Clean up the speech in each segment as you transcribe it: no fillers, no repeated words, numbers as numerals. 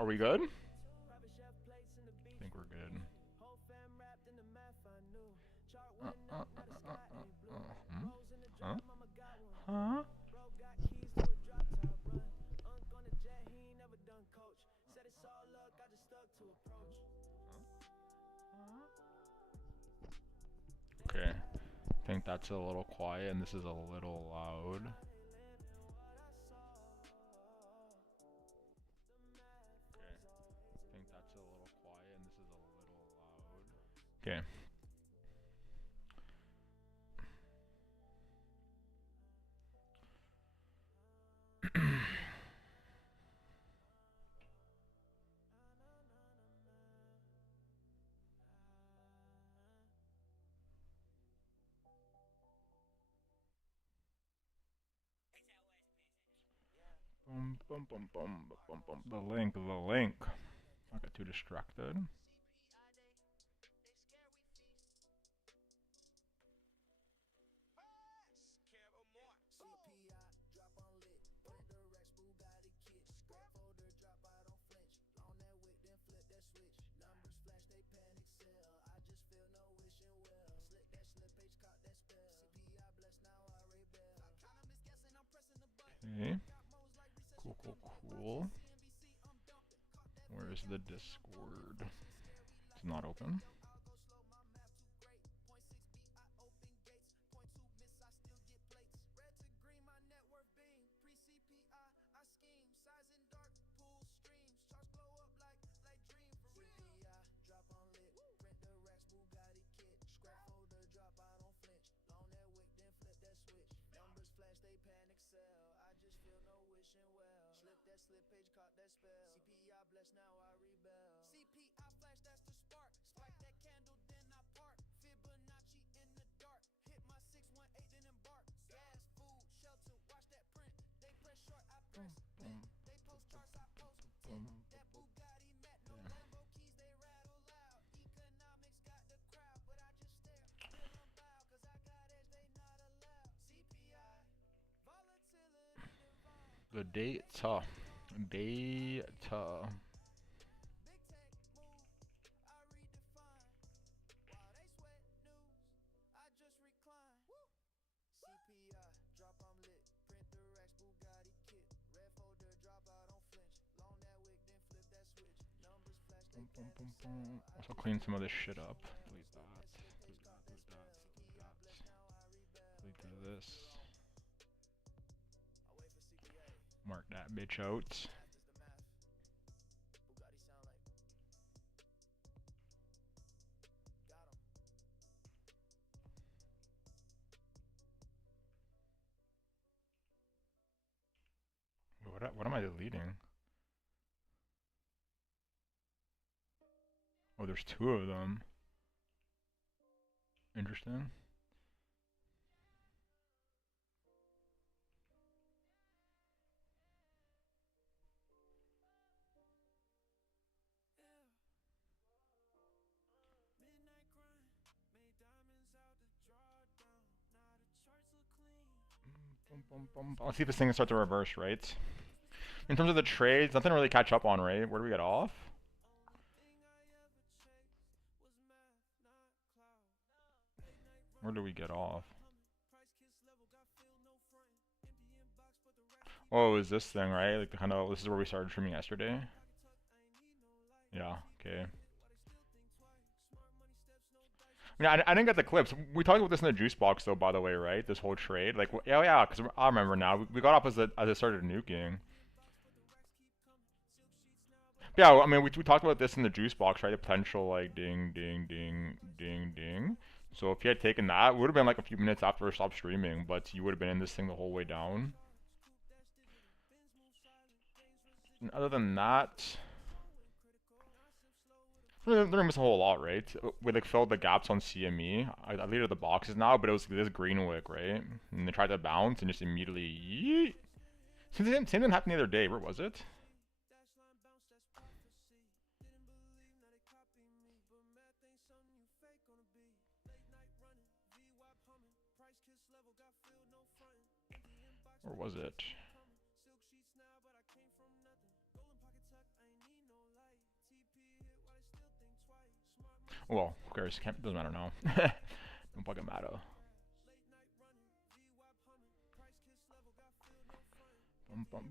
Are we good? I think we're good. Hmm? Huh? Huh? Okay. I think that's a little quiet and this is a little loud. Okay. I think that's a little quiet and this is a little loud. Okay. Boom, boom, boom, boom, boom, boom. The link, the link. I got too distracted. Okay. Cool, cool, cool. Where's the Discord? It's not open. The data. Data. Boom, boom, boom, boom. Also clean some of this shit up. Delete that. Delete that. Delete that. Delete that. Delete this. Mark that bitch out. What am I deleting? Oh, there's two of them. Interesting. Boom, boom, boom. Let's see if this thing starts to reverse, right? In terms of the trades, nothing to really catch up on, right? Where do we get off? Where do we get off? Oh, is this thing, right? Like, kind of, this is where we started streaming yesterday? Yeah, okay. I mean, I didn't get the clips. We talked about this in the juice box, though, by the way, right? This whole trade. Like, yeah, yeah, because I remember now. We got off as it started nuking. But yeah, I mean, we talked about this in the juice box, right? The potential, like, ding, ding, ding, ding, ding. So if you had taken that, it would have been like a few minutes after I stopped streaming, but you would have been in this thing the whole way down. And other than that, we didn't miss a whole lot, right? We like filled the gaps on CME. I deleted the boxes now, but it was this green wick, right? And they tried to bounce and just immediately yeet. Same thing happened the other day. Where was it? Where was it? Well, who cares? Doesn't matter now. Don't fucking matter.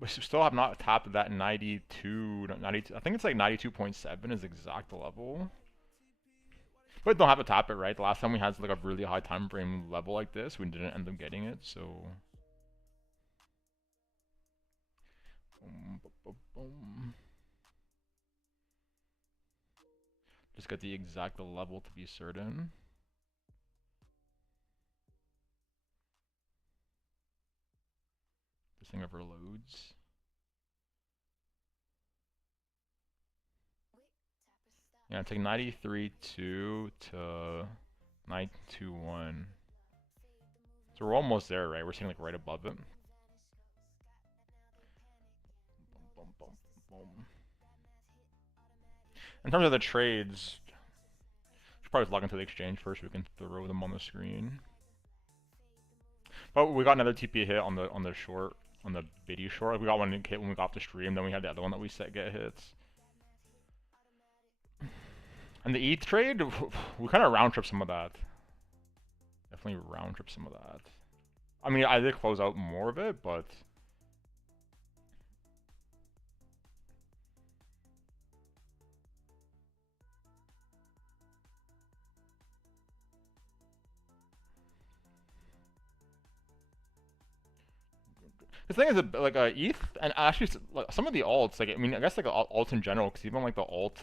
But still have not tapped that 92, 92. I think it's like 92.7 is the exact level. But don't have to tap it, right? The last time we had like a really high time frame level like this, we didn't end up getting it, so. Just get the exact level to be certain. This thing ever loads. Yeah, it's like 93.2 to 92.1. So we're almost there, right? We're sitting like right above it. In terms of the trades, should probably log into the exchange first so we can throw them on the screen. But we got another TP hit on the short, on the biddy short. We got one hit when we got off the stream, then we had the other one that we set get hits. And the ETH trade, we kind of round trip some of that. Definitely round trip some of that. I mean, I did close out more of it, but the thing is, like ETH and actually like, some of the alts, like I mean, I guess like alts in general, because even like the alt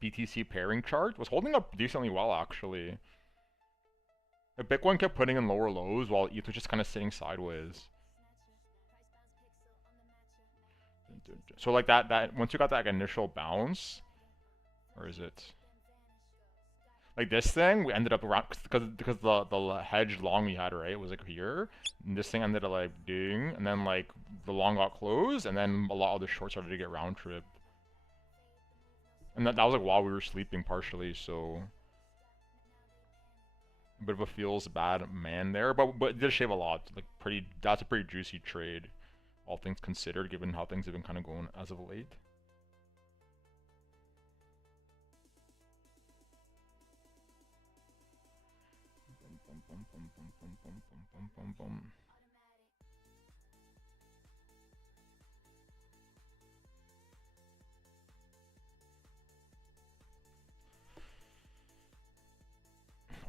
BTC pairing chart was holding up decently well actually. Like, Bitcoin kept putting in lower lows while ETH was just kind of sitting sideways. So like that once you got that initial bounce, or is it? Like this thing, we ended up around because the hedge long we had, right, was like here, and this thing ended up like doing, and then like the long got closed, and then a lot of the short started to get round tripped, and that was like while we were sleeping partially, so a bit of a feels bad man there, but it did shave a lot. Like that's a pretty juicy trade, all things considered, given how things have been kind of going as of late.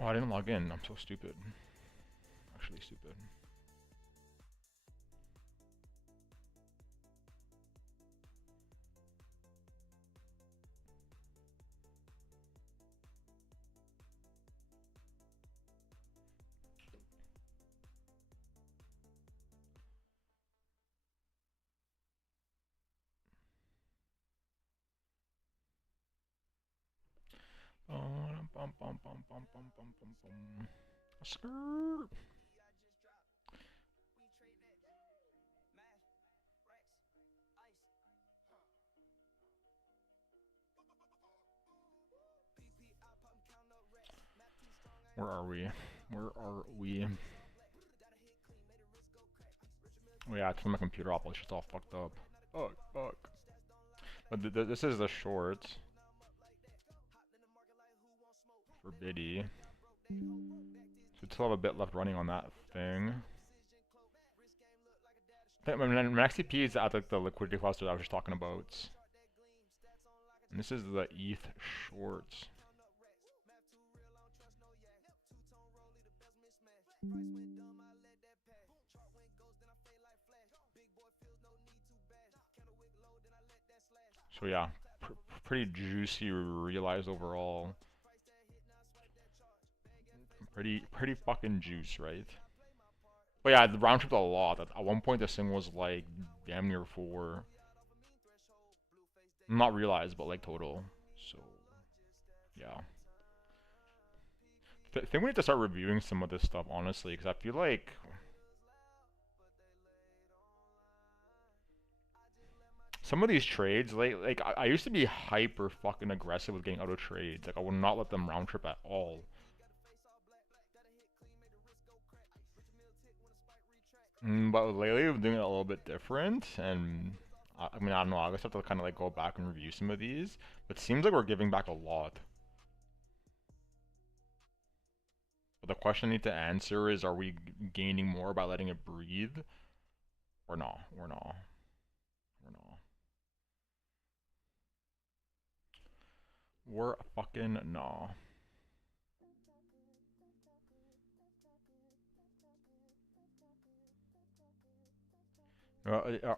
Oh, I didn't log in. I'm so stupid. Actually stupid. Skirt. Where are we? Where are we? Oh yeah, it's from my computer off. It's just all fucked up. Fuck. But this is the short for Biddy. So we still have a bit left running on that thing. My next CP is at like the liquidity cluster that I was just talking about. And this is the ETH short. So yeah, pretty juicy realized overall. Pretty fucking juice, right? But yeah, the round trip a lot. At one point, this thing was like damn near 4. Not realized, but like total. So yeah. I think we need to start reviewing some of this stuff honestly, because I feel like some of these trades, like I used to be hyper fucking aggressive with getting out of trades. Like I would not let them round trip at all. But lately I'm doing it a little bit different, and I mean, I don't know. I guess I have to kind of like go back and review some of these. But it seems like we're giving back a lot. But the question I need to answer is, are we gaining more by letting it breathe? Or no? Or no? Or no? We're fucking no.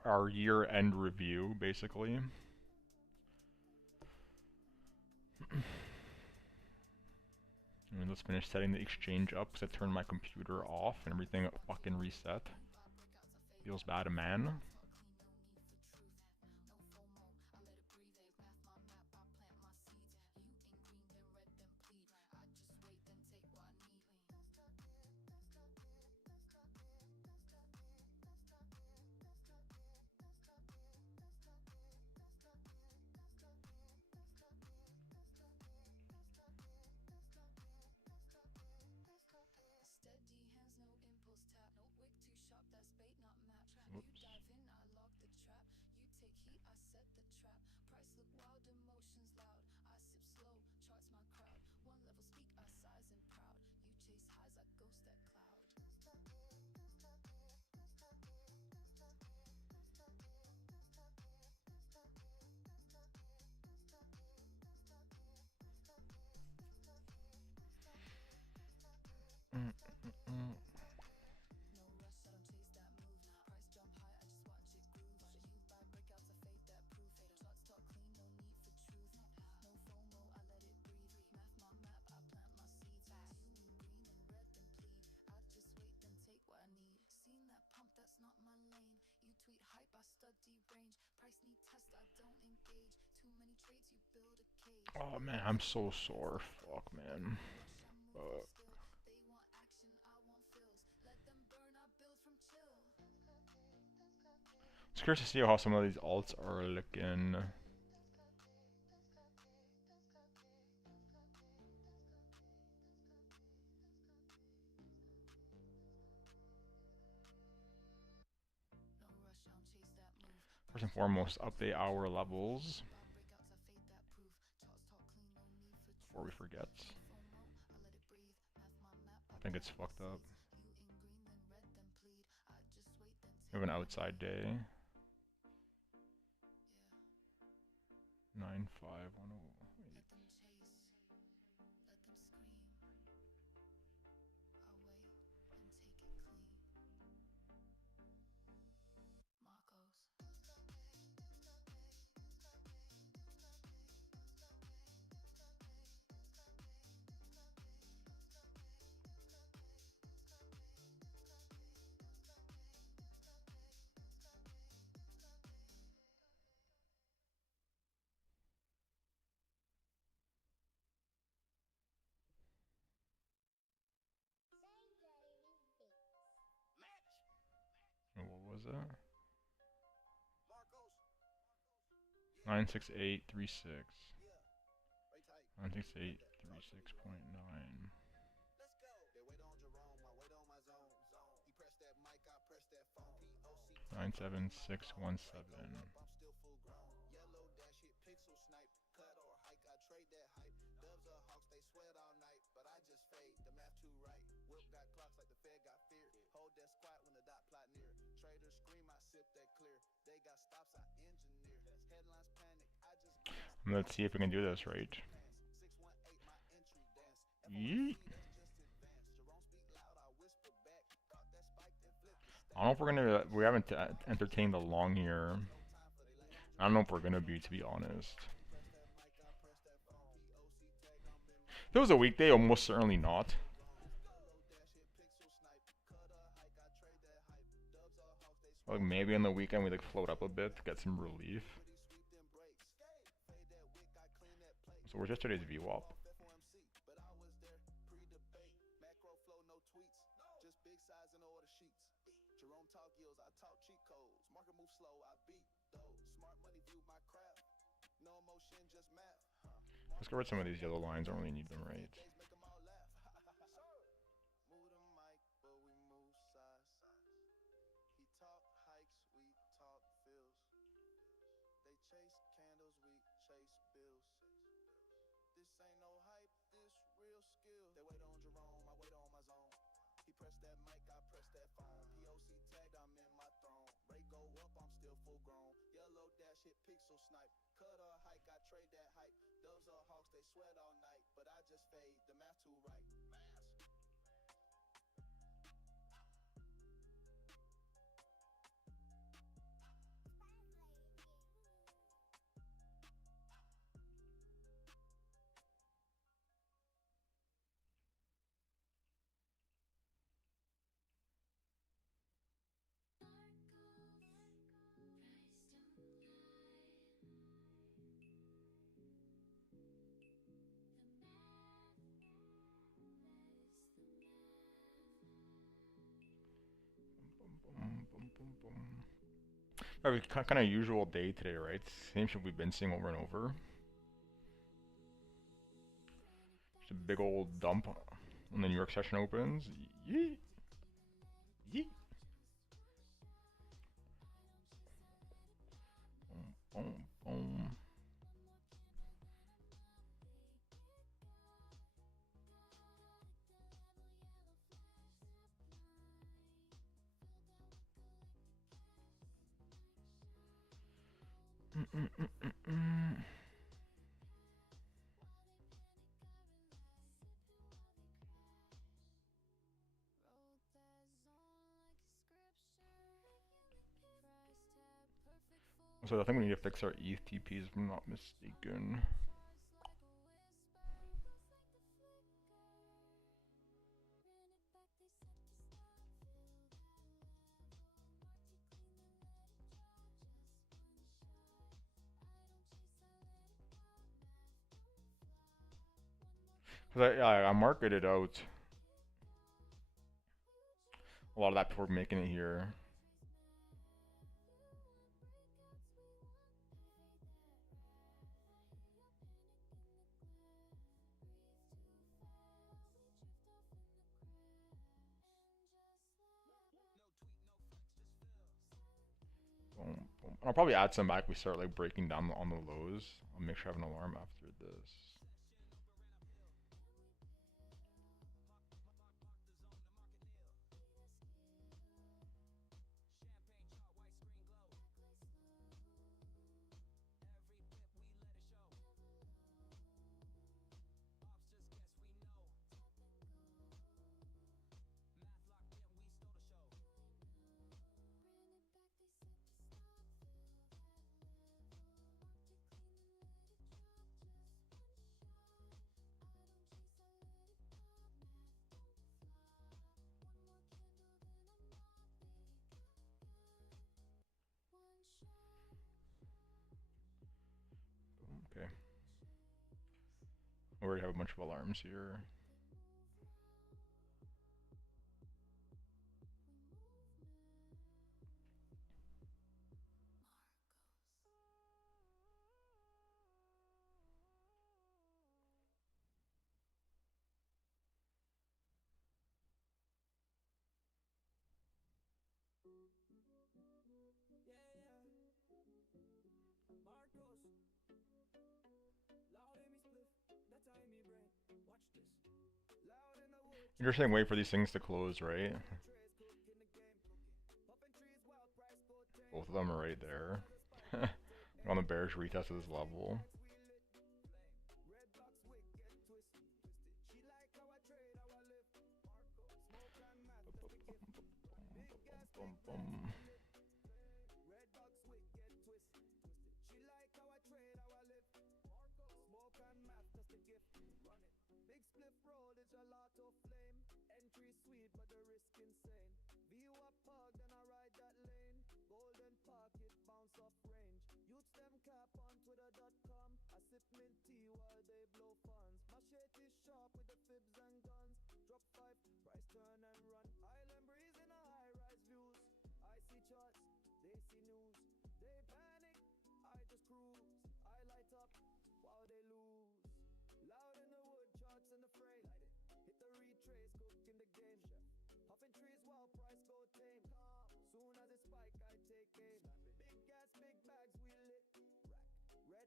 Our year-end review, basically. I mean, let's finish setting the exchange up because I turned my computer off and everything fucking reset. Feels bad, man. Whoops. Oh man, I'm so sore. Fuck, man. Fuck. It's curious to see how some of these alts are looking. First and foremost, update our levels before we forget. I think it's fucked up. We have an outside day. 95108. What was that? 96836. 96836.9. 97617. Let's see if we can do this right. Yeet. I don't know if we're gonna. We haven't entertained the long here. I don't know if we're gonna be, to be honest. If it was a weekday, almost certainly not. Like maybe on the weekend we like float up a bit to get some relief. So where's yesterday's VWAP? Let's get rid of some of these yellow lines. I don't really need them, right? chase candles, we chase bills. This ain't no hype, this real skill. They wait on Jerome, I wait on my zone. He pressed that mic, I pressed that phone. POC tagged, I'm in my throne. Rate go up, I'm still full grown. Yellow dash hit pixel snipe. Cut or hike, I trade that hype. Doves or hawks, they sweat all night. But I just fade, the math too right. Math. Boom, boom, boom, boom. Alright, kind of usual day today, right? Same shit we've been seeing over and over. Just a big old dump when the New York session opens. Yeet. Yeet. Boom, boom, boom. So I think we need to fix our ETH TPs if I'm not mistaken. Cause I marketed out a lot of that before making it here. Boom, boom. I'll probably add some back. We start like breaking down on the lows. I'll make sure I have an alarm after this. Okay. We already have a bunch of alarms here. Interesting way for these things to close, right? Both of them are right there. On the bearish retest of this level. Boom, boom. Big spliff roll, it's a lot of flame. Entry sweet, but the risk insane. View up park, then I ride that lane. Golden pocket, bounce off range. Youths them cap on twitter.com. I sip mint tea while they blow funds. My shit is sharp with the fibs and guns. Drop 5, price turn and run. Island breeze in a high-rise views. I see charts, they see news. They panic, I just cruise. I light up while they lose. Loud in the wood, charts in the fray.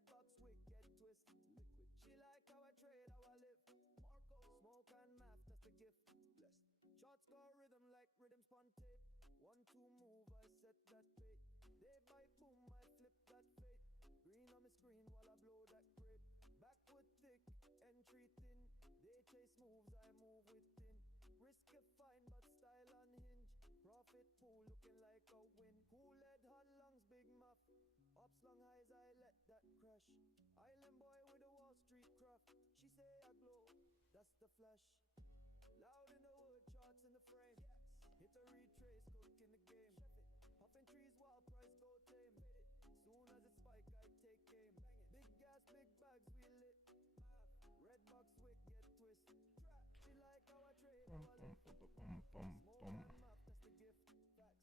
box wick get twist. Liquid. She like how I trade, how I live. Marco. Smoke and math, that's the gift. Blessed. Shots go rhythm like rhythm spun tape. 1-2 move, I set that bait. They bite, boom, I flip that fate. Green on my screen while I blow that grape. Backwood thick, entry thin. They chase moves, I move within. Risk is fine, but style unhinged. Profit pool looking like a win. Cool head, hot lungs, big muff. Ups long highs, I let that crash. Island boy with a Wall Street craft. She say I glow, that's the flash. Loud in the wood, charts in the frame. Hit the retrace, cook in the game. Puffin' trees, wild price, go tame. Soon as it spike, I take aim. Big gas, big bags, we lit. Red box wick, get twist. She like how I trade, how I live. Smoke and map, that's the gift. Facts.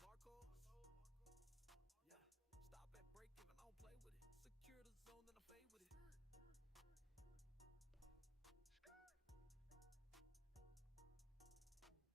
Marco. Yeah. Stop at break even, I don't play with it. Secure the zone, then I fade with it.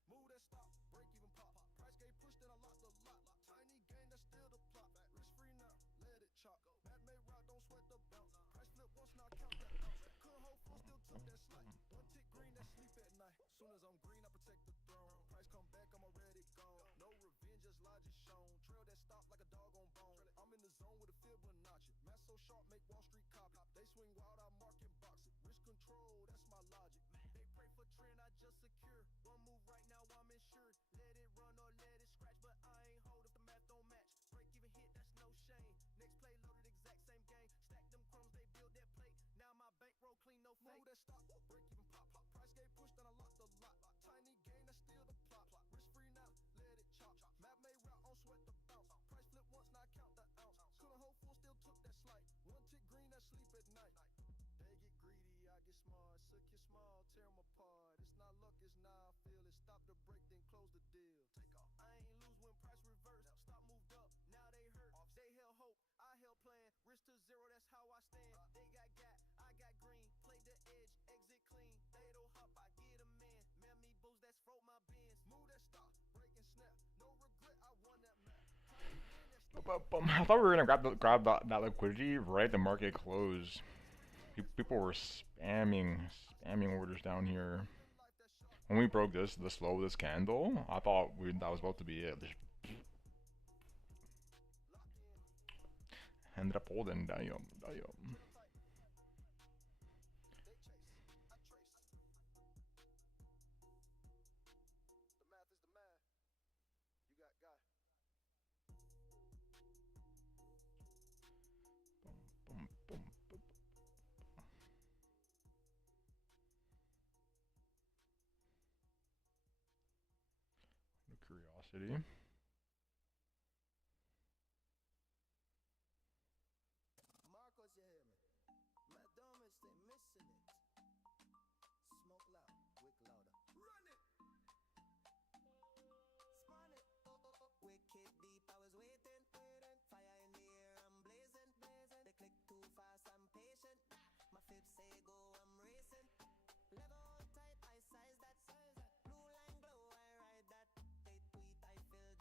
Move that stop, break even pop. Price gate pushed, then I lock the lot. Tiny game, that's still the plot. Risk free now, let it chop. Matt made rock, don't sweat the bounce. Price flip once, now count that bounce. Couldn't hold full, still took that slide. One tick green, that sleep at night. Soon as I'm green, I protect the throne. Price come back, I'm already gone. No revenge, just logic shown. Trail that stop like a dog on bone. I'm in the zone with a Fibonacci. Math so sharp, make Wall Street copy. They swing wild, I mark and box it. Risk control, that's my logic. They pray for trend, I just secure. One move right now, I'm insured. Let it run or let it scratch, but I ain't hold if the math don't match. Break even hit, that's no shame. Next play loaded, exact same game. Stack them crumbs, they build that plate. Now my bankroll clean, no fake. Move that stop, break even pop. Price gate push, then I lock the lot. Tiny gain, that's still the plot. Risk free now, let it chop. Map made route, on sweat the bounce. Price flip once, now count the ounce. Couldn't hold full, still took that slight. One tick green, that sleep at night. They get greedy, I get smart. Suck your small, tear them apart. It's not luck, it's now I feel it. Stop the break, then close the deal. Take off. I ain't lose when price reversed. Stop moved up, now they hurt. They held hope, I held plan. Risk to zero, that's how I stand. They got I got green. Play the edge, exit clean. They don't hop, I get 'em in. Man, me boost, that's froze my bins. Move that stop, break and snap. No regret, I won that match. I thought we were gonna grab that liquidity right the market closed. People were spamming orders down here. When we broke this, the slow of this candle, I thought that was about to be it. Ended up holding, damn. Curiosity. Marcos, you hear me? Madonna, stay missing it. Smoke loud, wick louder. Run it! Spawn it. Wicked deep, I was waiting. Fire in the air, I'm blazing. They click too fast, I'm patient. My fib say go, I'm racing. Level tight, I size that. Blue line glow, I ride that. They tweet, I feel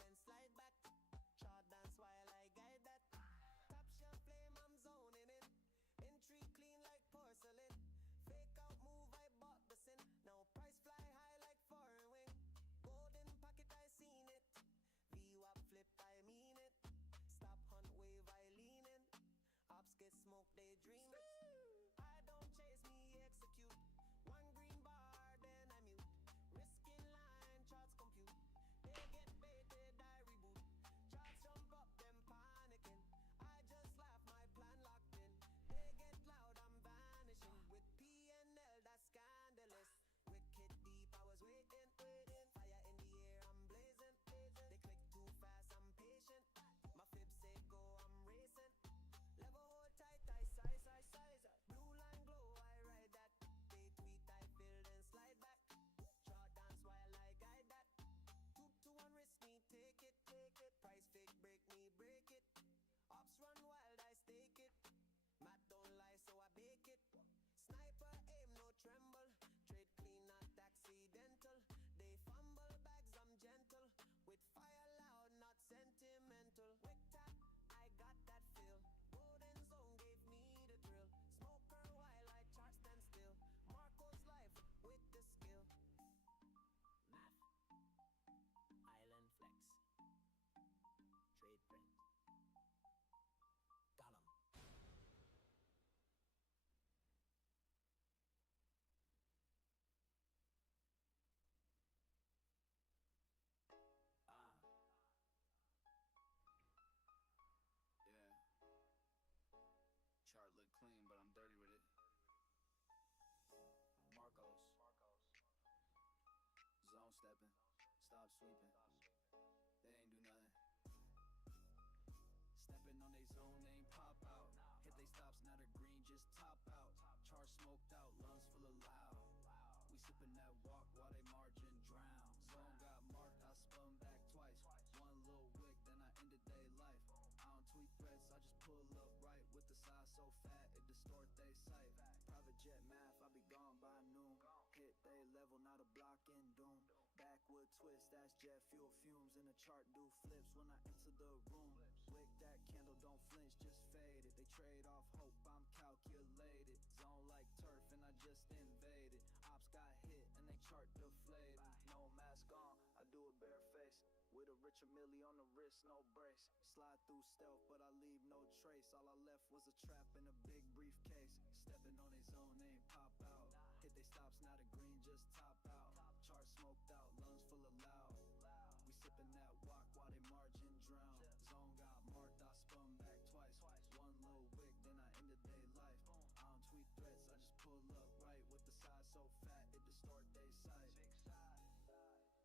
sweeping. They ain't do nothing. Stepping on they zone, they ain't pop out. Hit they stops, now they're green, just top out. Char smoked out, lungs full of loud. We sippin' that walk while they margin drown. Zone got marked, I spun back twice. One little wick, then I ended they life. I don't tweet threats, I just pull up right with the size so fat it distort they sight. Private jet math, I be gone by noon. Hit they level, not a block in doom. Backwood twist, that's jet fuel fumes in the chart do flips when I enter the room. Wick that candle, don't flinch, just fade it. They trade off hope, I'm calculated. Zone like turf and I just invaded. Ops got hit and they chart deflated. No mask on, I do a bare face. With a richer milli on the wrist, no brace. Slide through stealth, but I leave no trace. All I left was a trap in a big briefcase. Stepping on they zone, they ain't pop out. Hit they stops, now the green just top out. Chart smoked out, lungs full of loud. We sippin' that walk while they margin drown. Zone got marked, I spun back twice. One little wick, then I ended they life. I don't tweet threats, I just pull up right with the size so fat it distort they sight.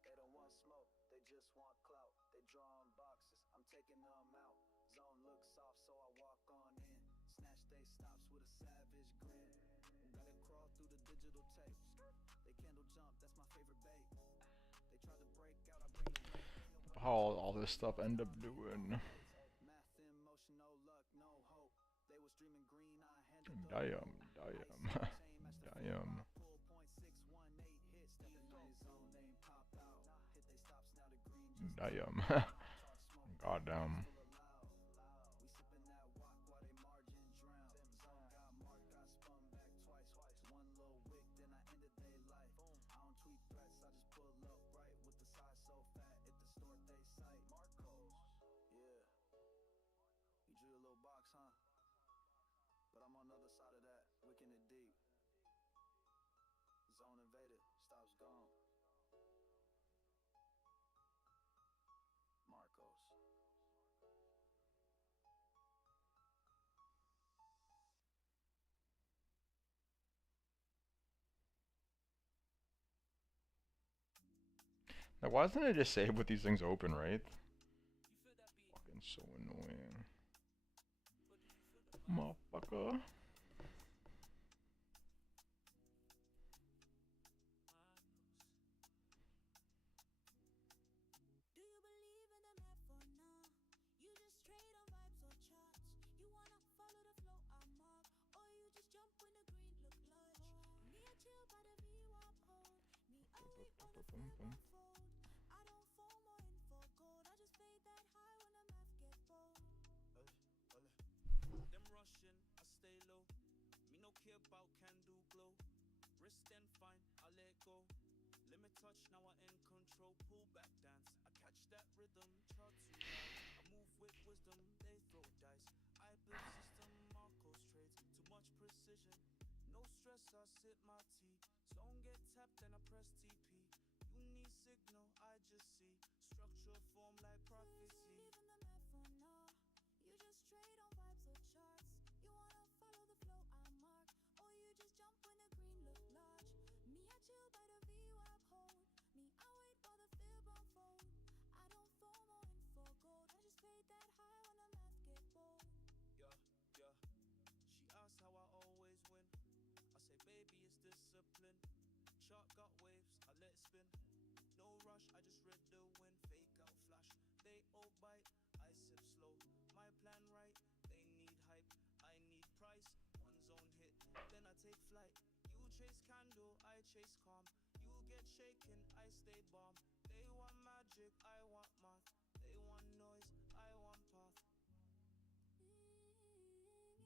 They don't want smoke, they just want clout. They drawing boxes, I'm taking them out. Zone looks soft, so I walk on in. Snatch they stops with a savage grin. Gotta crawl through the digital tape. They candle jump, that's my favorite bait. They try to break out, I bring the weight. How all this stuff end up doing. Math in motion, no luck, no hope. They was dreaming green, I handled the Damn. Damn. pull .618 hits. Stepping on his zone, they ain't pop out. Hit they stops, now the green just Damn. Goddamn. we sippin' that walk while they margin drown. Zone got marked, got spun back twice. One little wick, then I ended they life. I don't tweet threats, I just pull up right with the size so fat it distort they sight. Marcos, yeah. You drew a little box, huh? But I'm on the other side of that, wicking it deep. Zone invaded, stops gone. Marcos. Now, why doesn't it just save with these things open, right? Fucking so annoying. Motherfucker. Do you believe in the math or nah? You just trade on vibes or charts. You wanna follow the flow I mark, or you just jump when the green look large. Me I chill by the VWAP hold. Me I wait for the flip unfold. I don't foam or in for gold. I just fade that high when the math get bold. Them rushing, I stay low. Me no care about candle glow. Wrist then fine, I let go. Limit touch, now I in control. Pull back dance, I catch that rhythm. Chart too high, I move with wisdom. They throw dice, I build system. Marcos trades, too much precision. No stress, I sip my tea. Zone get tapped, then I press TP. You need signal, I just see. Structure form like Do you prophecy. believe in the math or nah? You just trade on vibes or charts. You wanna follow the flow I mark, or you just jump when the green look large. Me I chill by the VWAP hold. Me I wait for the fib unfold. I don't foam or in for gold. I just fade that high when the math get bold. Yeah. She asked how I always win. I say, baby, it's discipline. Chart got waves, I let it spin. No rush, I just read the wind. Fake out flash, they all bite. I sip slow, my plan right. They need hype, I need price. One zone hit, then I take flight. You chase candle, I chase calm. You get shaken, I stay bomb. They want magic, I want math. They want noise, I want path. The man. Do you believe it?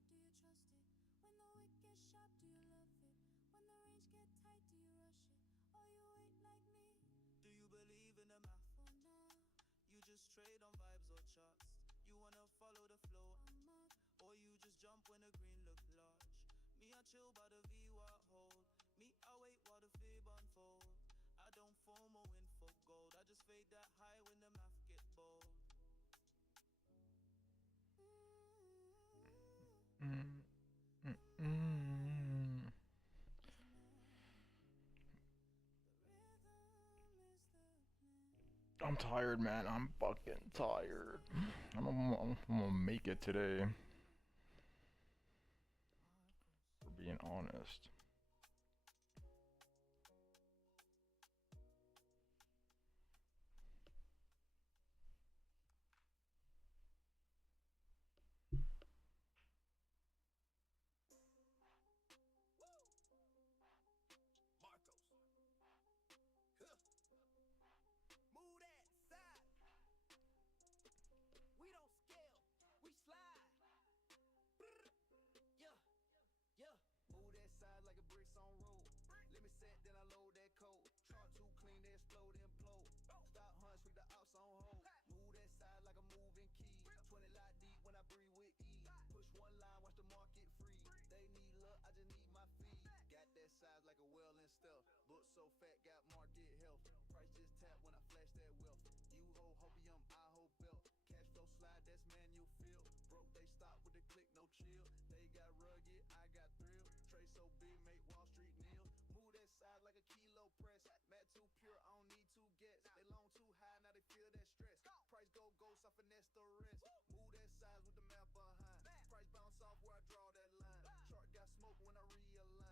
Do you trust it? When the wick gets sharp, do you love it? When the range get tight, do you rush it? Or you wait like me? Do you believe in the math? For now, You just trade on vibes or charts. You wanna follow the flow, I'm up. or you just jump when the green look large. Me I chill by the VWAP hold. Me I wait while the fib unfold. I don't FOMO in for gold. I just fade that high when the math get bold. Mm. Mm. I'm tired, man. I'm fucking tired. I don't know if I'm gonna make it today. For being honest. Marcos. Huh. Move that side. We don't scale, we slide. Brr. Yeah, yeah. Move that side like a bricks on road. Let me set, then I load that code. Chart too clean, they explode, implode. Stop hunch with the ops on hold. Move that side like a moving key. 20 lot deep when I breathe with ease. Push one line, watch the market free. They need luck, I just need my feed. Got that size like a well in stealth. Book so fat, got market health. Price just tap when I flash that wealth. You hold hopium, I hold belt. Cash flow slide, that's manual field. Broke, they stop with the click, no chill. They got rugged, I got thrill. Tray so big, make Wall Street kneel. Move that side like a kilo press. Matt too pure, I don't need two gets. They long too high, now they feel that stress. Price go ghost, I finesse the rest. Move that size with the map behind. Price bounce off where I draw that line. Chart got smoke when I realign.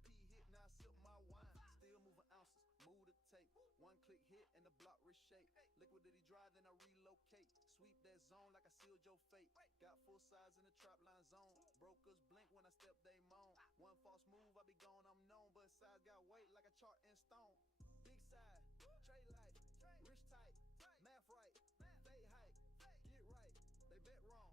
TP hit, now I sip my wine. Still moving ounces, move the tape. One click hit and the block reshape. Liquidity dry, then I relocate. Sweep that zone like I sealed your fate. Got full size in the trap line zone. Brokers blink when I step, they moan. One false move, I be gone, I'm known. But size got weight like a chart in stone. Big side, trade light, rich tight, math right, fade height, get right, they bet wrong.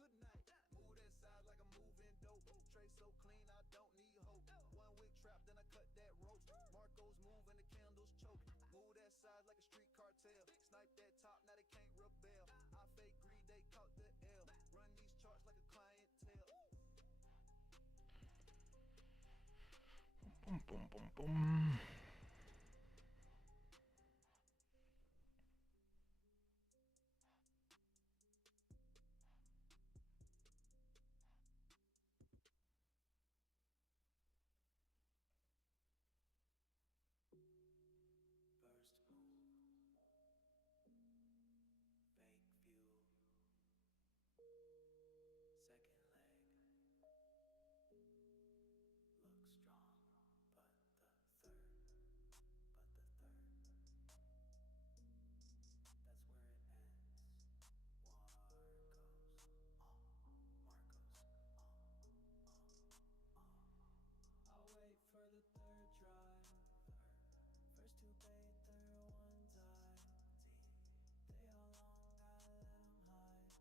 Good night, move that side like I'm moving dope. Tray so clean, I don't need hope. One wick trap, then I cut that rope. Marcos move and the candles choke. Move that side like a street cartel. Snipe that top, now they can't rebel. I fake greed, they caught the L. Run these charts like a clientele. Boom, boom, boom, boom. First move, fake view. Second leg, look strong, but the third, that's where it ends. Marcos, I'll wait for the third drive. First two bait, third one dive. They all long, I let them hide.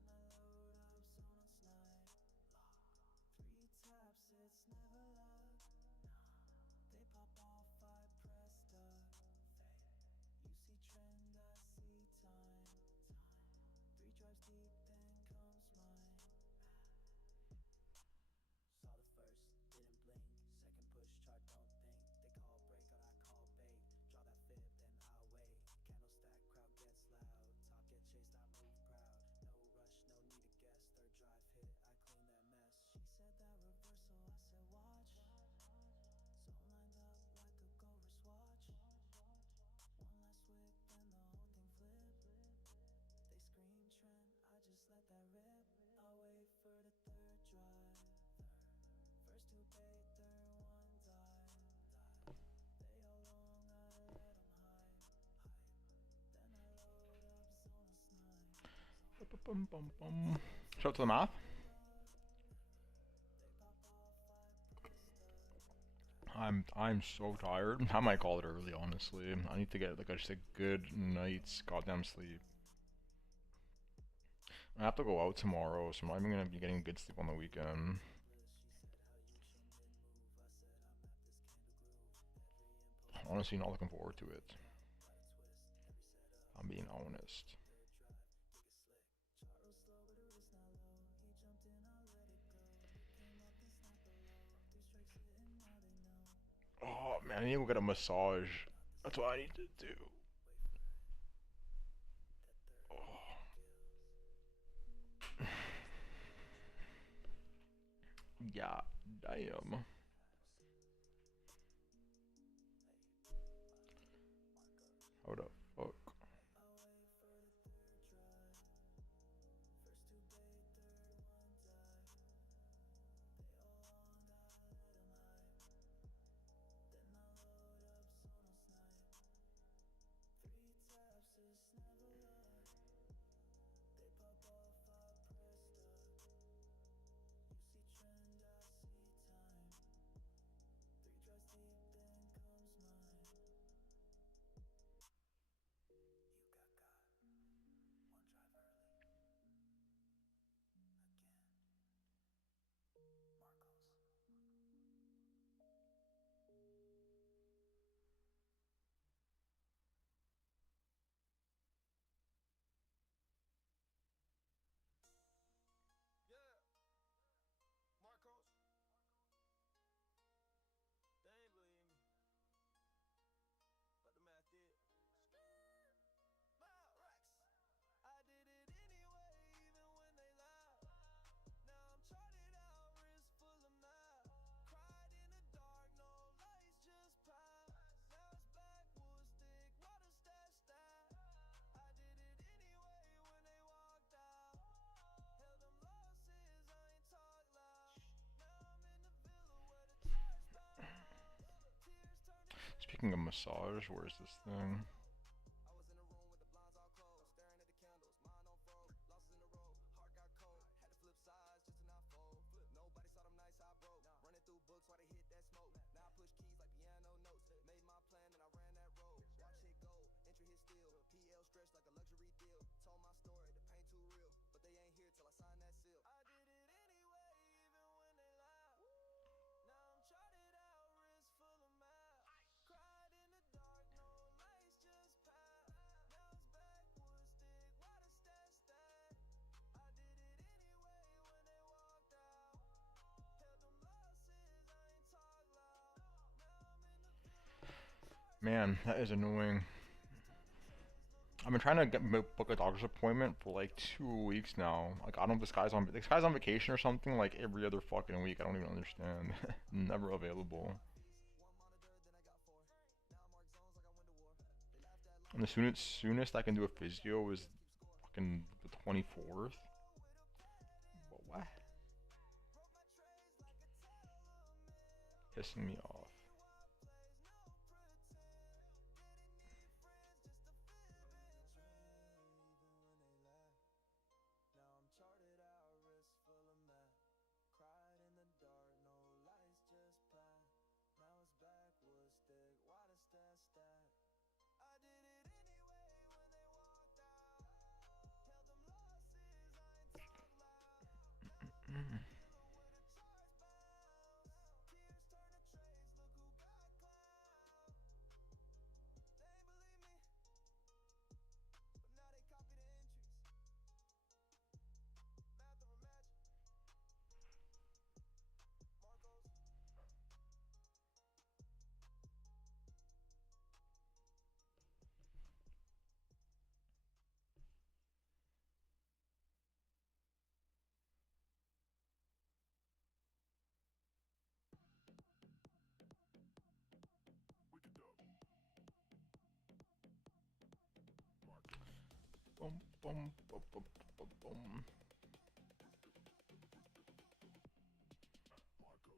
Then I load up, zone and snipe. Three taps, it's never luck. They pop off, I press duck. You see trend, I see time. Three drives deep, then comes mine. Saw the first, didn't blink. Second push, chart, don't think. They call break, or I call bait. Draw that fib, then I'll wait. Candle stack, crowd gets loud. Top get chased, I move proud. No rush, no need to guess. Third drive hit, I clean that mess. She said that reversal, I said watch. Zone lined up like a Gover's watch. One last wick, then the whole thing flip. They scream trend, I just let that rip. I'll wait for the third drive. First two bait, third one dive. They all long, I let them hide. Then I load up, zone and snipe. Bum, bum, bum. Show it to the math. I'm so tired. I might call it early, honestly. I need to get like just a good night's goddamn sleep. I have to go out tomorrow, so I'm not even gonna be getting good sleep on the weekend. Honestly, not looking forward to it. I'm being honest. Oh man, I need to go get a massage. That's what I need to do. Oh. Yeah, damn. How the fuck? Yeah, Marcos. They ain't believe me, but the math did. Miles Rex. I did it anyway, even when they lied. Now I'm charted out, wrist full of mouth. Cried in the dark, no lights, just pop. Now it's backwoods, thick water, stash that. I did it anyway when they walked out. Held them losses, I ain't talk loud. Now I'm in the villa where the charge bounce. Tears turning red. Speaking of massage, where's this thing? I was in a room with the blinds all closed, staring at the candles, mind on froze, losses in the road, heart got cold, had to flip sides just to not fold. Nobody saw them nights I broke, running through books while they hit that smoke. Now I push keys like piano notes, made my plan and I ran that road. Watch it go, entry hit steel, PL stretched like a luxury deal. Told my story, the pain too real, but they ain't here till I sign that seal. I did it anyway, even when they lied. Now I'm charted out, wrist full of mouth. Cried in the dark, no lights, just pop. Now it's backwoods, thick water, stash that. I did it anyway when they walked out. Held them losses, I ain't talk loud. Now I'm in the villa. Man, that is annoying. I've been trying to book a doctor's appointment for like 2 weeks now. Like I don't know if this guy's on vacation or something. Like every other fucking week. I don't even understand. Never available. And the soonest I can do a physio is fucking the 24th. But what? Pissing me off. Now I'm charted out, wrist full of math. Cried in the dark, no lights, just pop. Now it's backwoods, thick water, stash that. I did it anyway when they walked out. Held them losses, I ain't talk loud. Now I'm in the villa where the charge bounce. Tears turn to trays, look who got clout. They ain't believe me, but now they copy the entries. Math over magic. Marcos. Boom, boom, boom, boom, boom, boom. Quick it up. Drag that feet. Run that pit.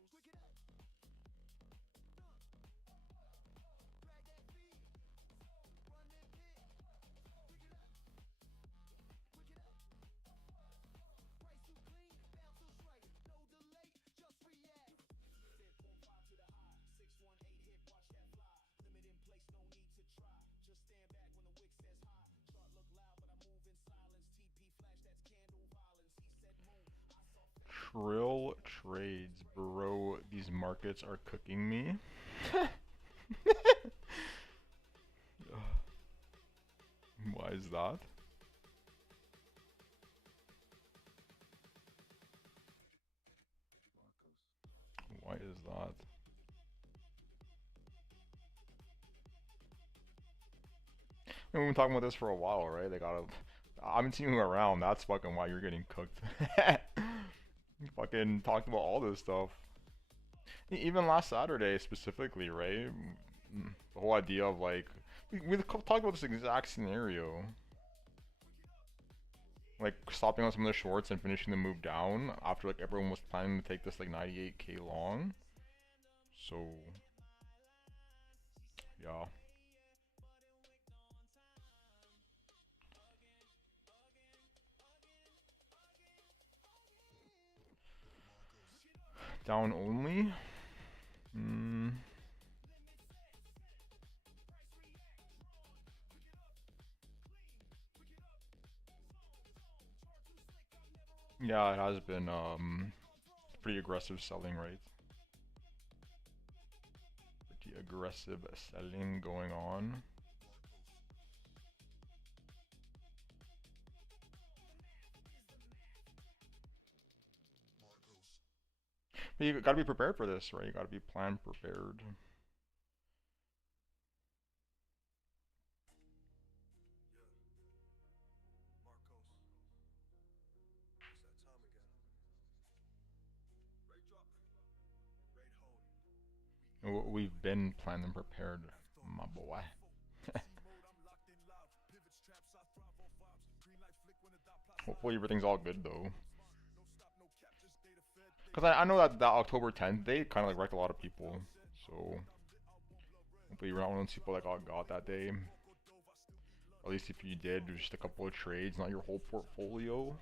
Quick it up. Quick it up. Price too clean, bounce too straight. No delay, just react. 10.5 to the high. 618 hit, watch that fly. Limit in place, no need to try. Just stand back when the wick says high. Chart look loud, but I move in silence. TP flash, that's candle violence. He said moon. I saw Trill trades, bro. These markets are cooking me. Why is that? Why is that? I mean, we've been talking about this for a while, right? They gotta. I haven't seen you around. That's fucking why you're getting cooked. You fucking talked about all this stuff. Even last Saturday specifically, right? The whole idea of like we talked about this exact scenario, like stopping on some of the shorts and finishing the move down after like everyone was planning to take this like 98k long. So yeah. Down only. Yeah, it has been pretty aggressive selling, right? Pretty aggressive selling going on. But you gotta be prepared for this, right? You gotta be plan prepared. We've been planned and prepared, my boy. Hopefully everything's all good though. Cause I know that October 10th date kind of like wrecked a lot of people. So hopefully you're not one of those people that got that day. At least if you did, just a couple of trades, not your whole portfolio.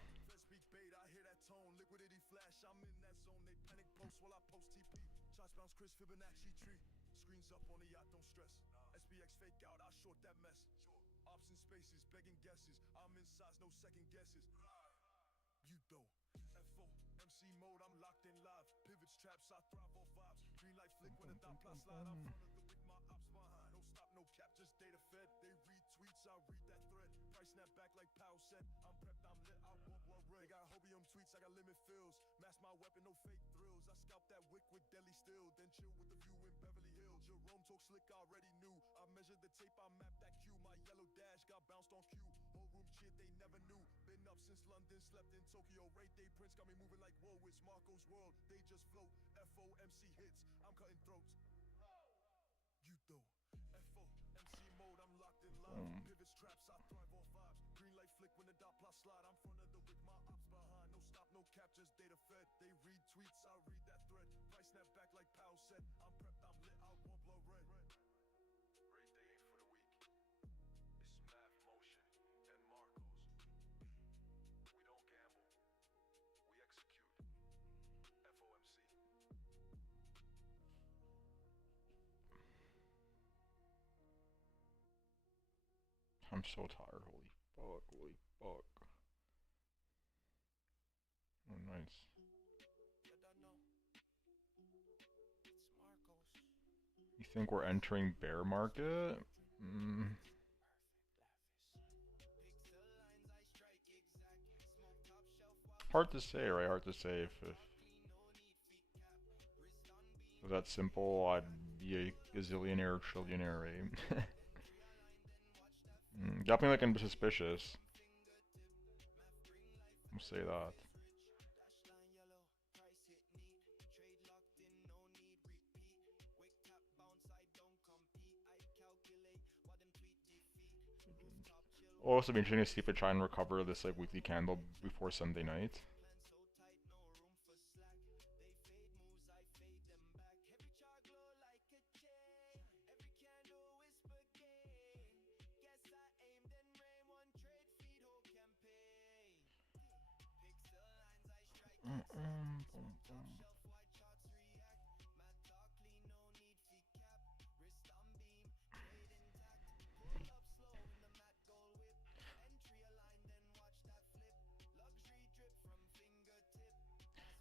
I'm so tired, holy fuck, holy fuck. Oh, nice. You think we're entering bear market? Hard to say, right? Hard to say if it was that simple, I'd be a gazillionaire or trillionaire, right? Definitely looking suspicious. I'll say that. It'll also be interesting to see if I try and recover this like weekly candle before Sunday night.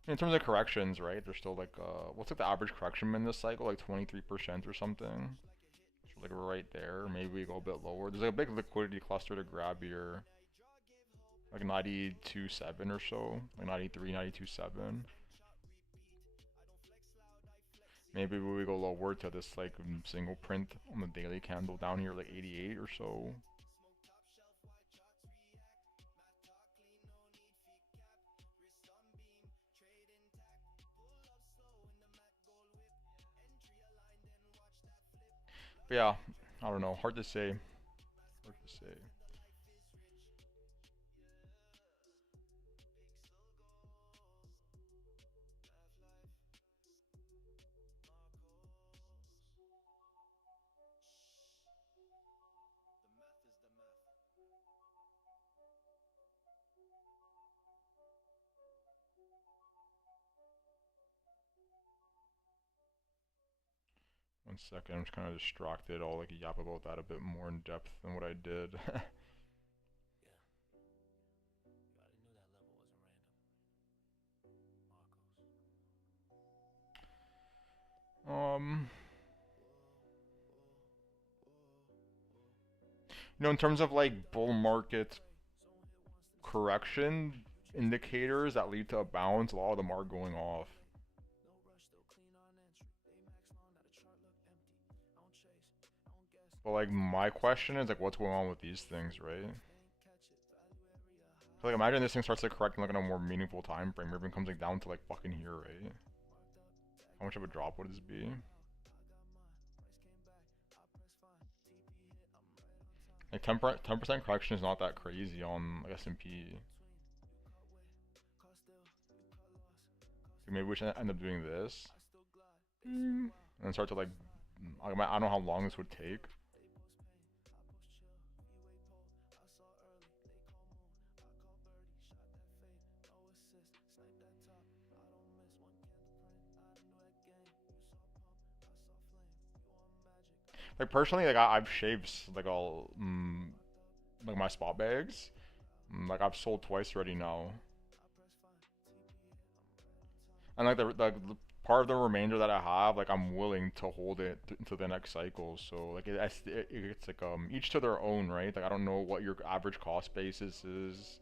In terms of corrections, right? There's still like what's like the average correction in this cycle? Like 23% or something. like right there. Maybe we go a bit lower. There's like a big liquidity cluster to grab here, like 92.7 or so, like 93, 92.7. Maybe we go lower to this like single print on the daily candle down here, like 88 or so. But yeah, I don't know. Hard to say. Hard to say. One second, I'm just kind of distracted. I'll like yap about that a bit more in depth than what I did. um, you know, in terms of like bull market correction indicators that lead to a bounce, a lot of them are going off. But like my question is like, what's going on with these things, right? So, like imagine this thing starts to correct in like on a more meaningful time frame, or even comes like down to like fucking here, right? How much of a drop would this be? Like 10% correction is not that crazy on like S&P. So maybe we should end up doing this, and then start to like, I don't know how long this would take. Like personally, like I've shaved like all like my spot bags. Like I've sold twice already now. And like the part of the remainder that I have, like I'm willing to hold it into the next cycle. So like it's like each to their own, right? Like I don't know what your average cost basis is,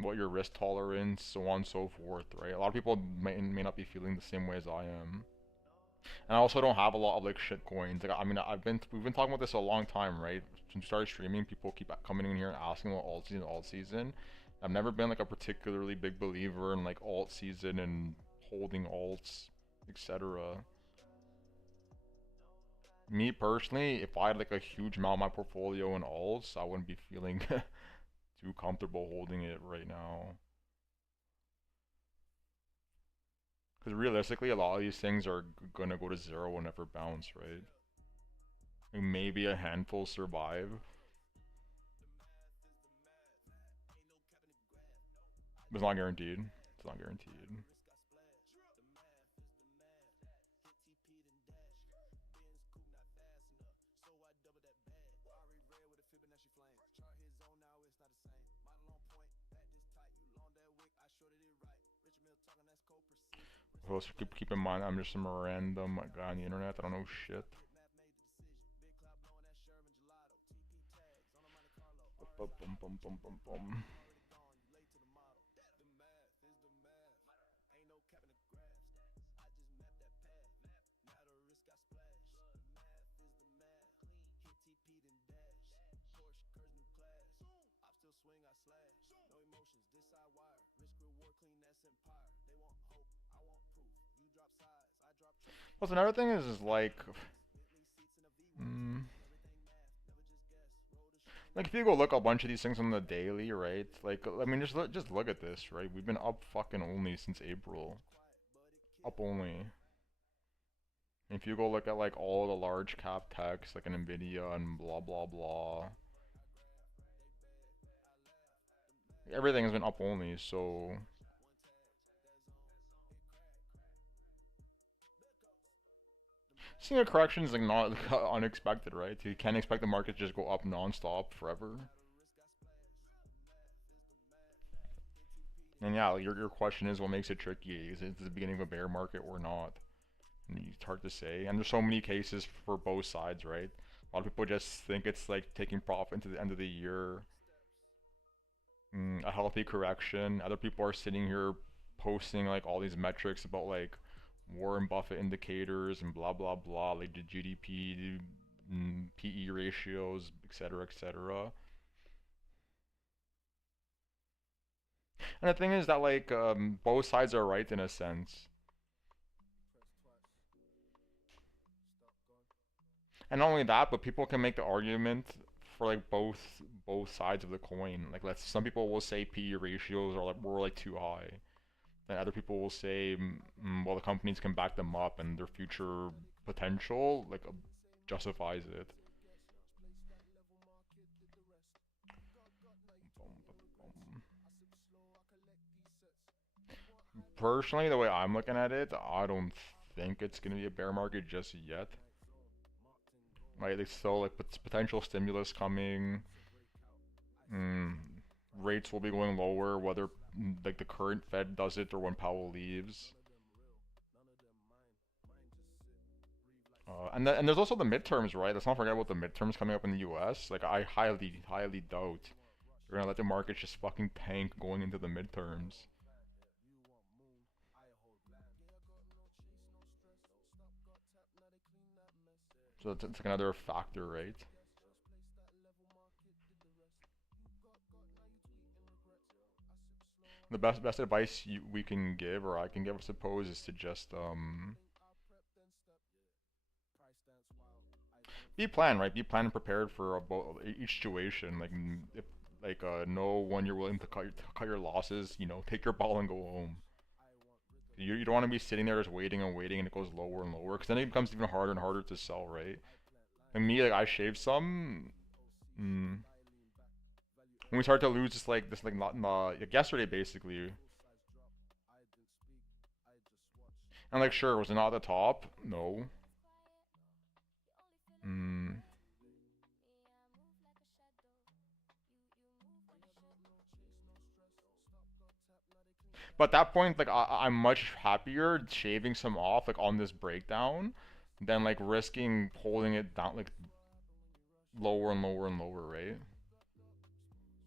what your risk tolerance, so on and so forth, right? A lot of people may not be feeling the same way as I am. And I also don't have a lot of like shit coins. Like I mean, we've been talking about this a long time, right? Since we started streaming, people keep coming in here and asking about alt season. I've never been like a particularly big believer in like alt season and holding alts, etc. Me personally, if I had like a huge amount of my portfolio in alts, I wouldn't be feeling too comfortable holding it right now. Because realistically, a lot of these things are gonna go to zero and never bounce, right? Like maybe a handful survive. But it's not guaranteed. It's not guaranteed. Also keep in mind, I'm just some random guy on the internet. I don't know shit. Bum, bum, bum, bum, bum. Plus another thing is like, like if you go look a bunch of these things on the daily, right? Like I mean, just look at this, right? We've been up fucking only since April. Up only. If you go look at like all the large cap techs, like an Nvidia and blah blah blah, everything has been up only. So seeing a correction is like not unexpected, right? You can't expect the market to just go up non-stop forever. And yeah, your question is what makes it tricky? Is it the beginning of a bear market or not? It's hard to say, and there's so many cases for both sides, right? A lot of people just think it's like taking profit into the end of the year, a healthy correction. Other people are sitting here posting like all these metrics about like Warren Buffett indicators and blah blah blah, like the GDP, PE ratios, etc., etc. And the thing is that like both sides are right in a sense. And not only that, but people can make the argument for like both sides of the coin. Like let's some people will say PE ratios are like were like too high. Then other people will say, well, the companies can back them up and their future potential like justifies it. Personally, the way I'm looking at it, I don't think it's gonna be a bear market just yet. Right, there's still like potential stimulus coming. Mm, rates will be going lower, whether like the current Fed does it or when Powell leaves. And there's also the midterms, right? Let's not forget about the midterms coming up in the U.S. Like I highly doubt you're gonna let the markets just fucking tank going into the midterms. So it's like another factor, right? The best advice we can give, or I can give, I suppose, is to just be planned, right? Be planned and prepared for each situation. Like if like know when you're willing to cut your losses. You know, take your ball and go home. You don't want to be sitting there just waiting and waiting, and it goes lower and lower, because then it becomes even harder and harder to sell, right? And me, like I shaved some. Mm, when we started to lose this like not like yesterday basically, and like sure, was it not at the top? No. Mm. But at that point, like I'm much happier shaving some off like on this breakdown than like risking holding it down like lower and lower and lower, right?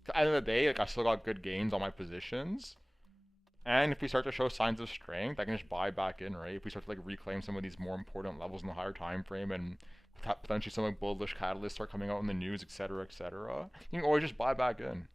At the end of the day, like I still got good gains on my positions. And if we start to show signs of strength, I can just buy back in, right? If we start to like reclaim some of these more important levels in the higher time frame, and potentially some like bullish catalysts start coming out in the news, etc., etc., you can always just buy back in.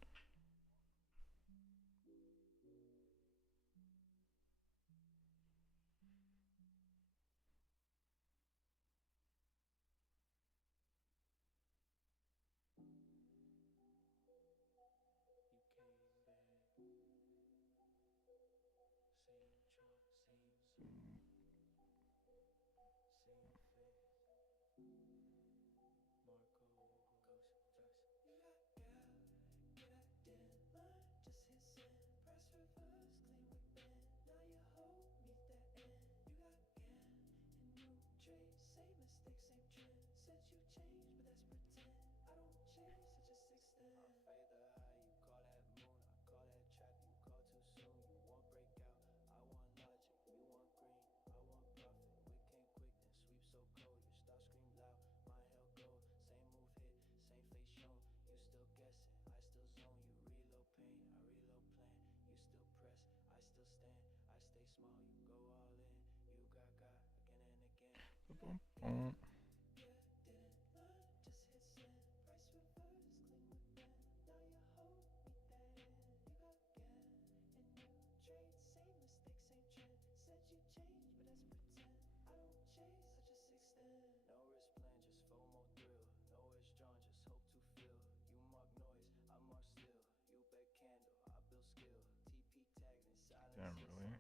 Damn, really?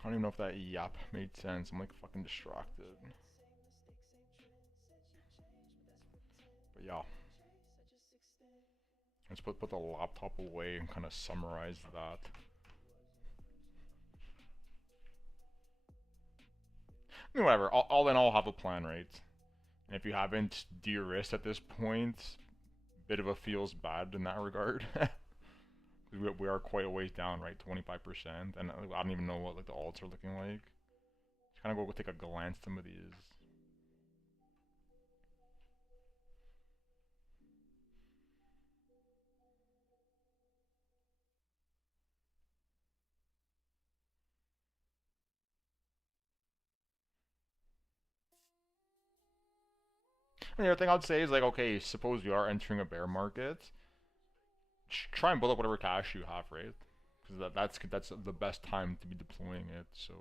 I don't even know if that yap made sense. I'm like fucking distracted. But yeah. Let's put the laptop away and kind of summarize that. I mean, whatever. All in all, have a plan, right? And if you haven't, de-risked at this point, bit of a feels bad in that regard. we are quite a ways down, right? 25%, and I don't even know what like the alts are looking like. Just kind of go take a glance at some of these. And the other thing I'd say is like, okay, suppose you are entering a bear market, try and build up whatever cash you have, right? Because that's the best time to be deploying it. So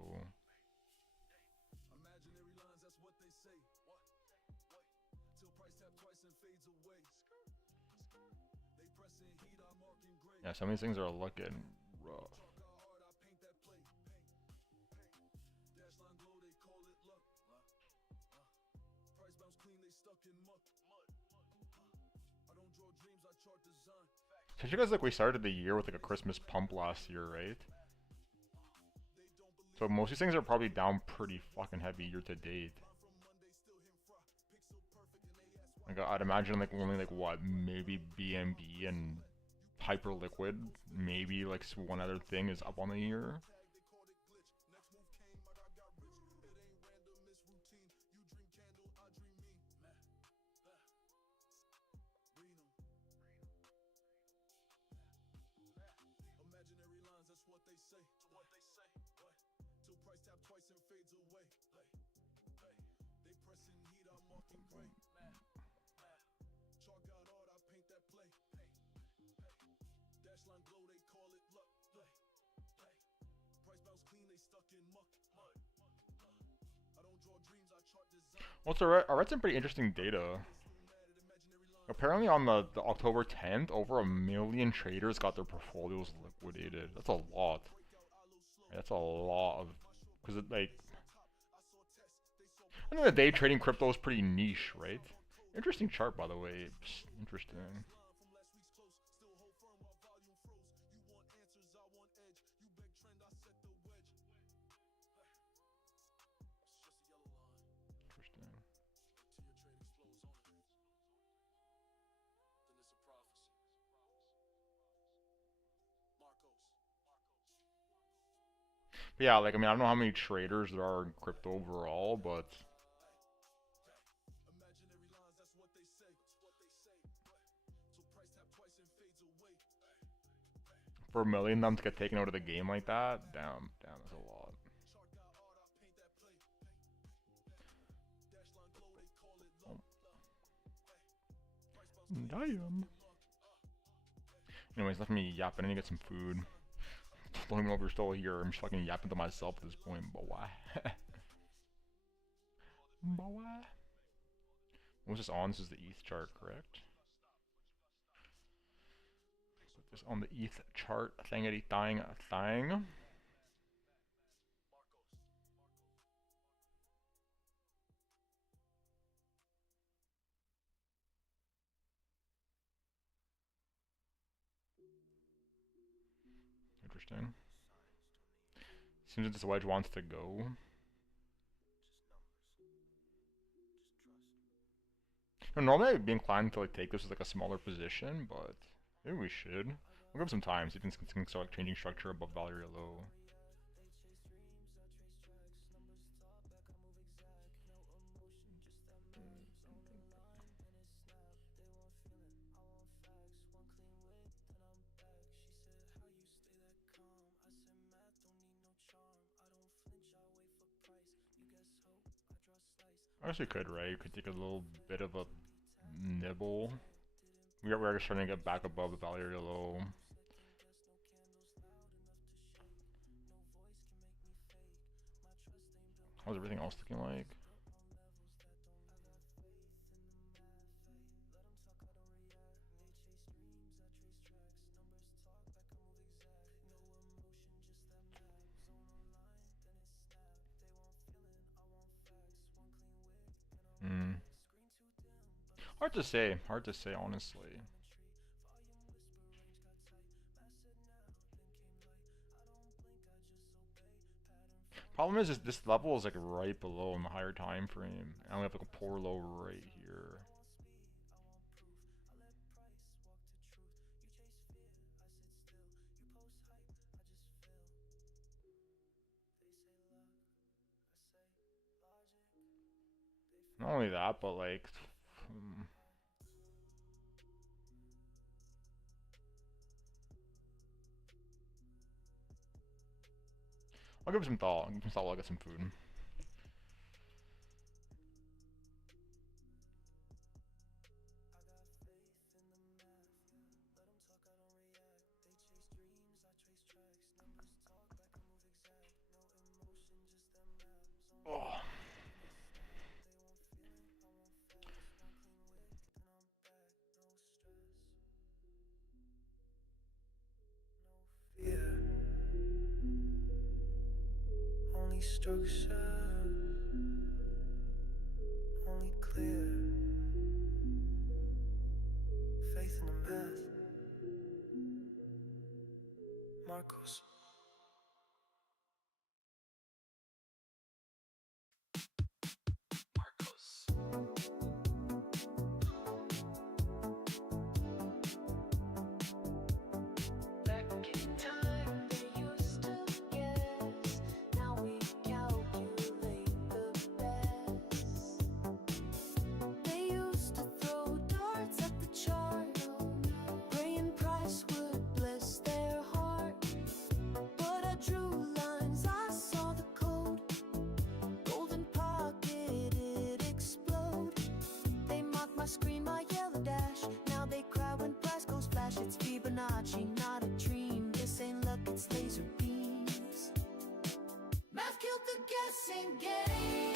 Imaginary lines, that's what they say. Till price tap twice and fades away. They pressing heat, I'm marking gray. yeah, some of these things are looking rough. Chalk out hard, I paint that play. Dash line glow, they call it luck. Price bounce clean, they stuck in muck. I don't draw dreams, I chart design. So you guys like we started the year with like a Christmas pump last year, right? So most of these things are probably down pretty fucking heavy year to date. Like I'd imagine like only like what, maybe BNB and Hyperliquid, maybe like one other thing is up on the year. Imaginary lines, that's what they say. Till price tap twice and fades away. They pressing heat, I'm marking gray. Chalk out hard, I paint that play. Dash line glow, they call it luck. Price bounce clean, they stuck in muck. I don't draw dreams, I chart design. Well, so I read some pretty interesting data. Apparently on the October 10th, over 1 million traders got their portfolios liquidated. That's a lot. That's a lot of, because it like, I think the day trading crypto is pretty niche, right? Interesting chart, by the way. Interesting. Interesting. But yeah, like I mean, I don't know how many traders there are in crypto overall, but Imaginary lines, that's what they say. Till price tap twice and fades away. for 1 million of them to get taken out of the game like that, damn, that's a lot. Chalk out hard, I paint that play. Dash line glow, they call it luck. Damn. Anyways, let me yapping. I need to get some food. Don't even know if you're still here. I'm just fucking yapping to myself at this point. But why? But why? What's this on? This is the ETH chart, correct? Put this on the ETH chart. Thingity thing thing. Interesting. Seems that this wedge wants to go. Now, normally I'd be inclined to like take this as like a smaller position, but maybe we should. We'll give some time, see if things can start changing structure above Valeria low. I guess we could, right? We could take a little bit of a nibble. We're just trying to get back above the Valeria low. How's everything else looking like? Hard to say, honestly. Problem is this level is like right below in the higher time frame. And I only have like a poor low right here. Not only that, but like, I'll give it some thought. I'll give it some thought while I get some food. Oh. Fear, only structure, only clear. Faith in the math. Marcos. Back in time, they used to guess. Now we calculate the best. They used to throw darts at the chart, praying price would bless their heart. But I drew lines, I saw the code. Golden pocket, it explode. They mock my screen, my yellow dash. Now they cry when price goes flash. It's Fibonacci, not a dream. This ain't luck, it's laser beams. Math killed the guessing game.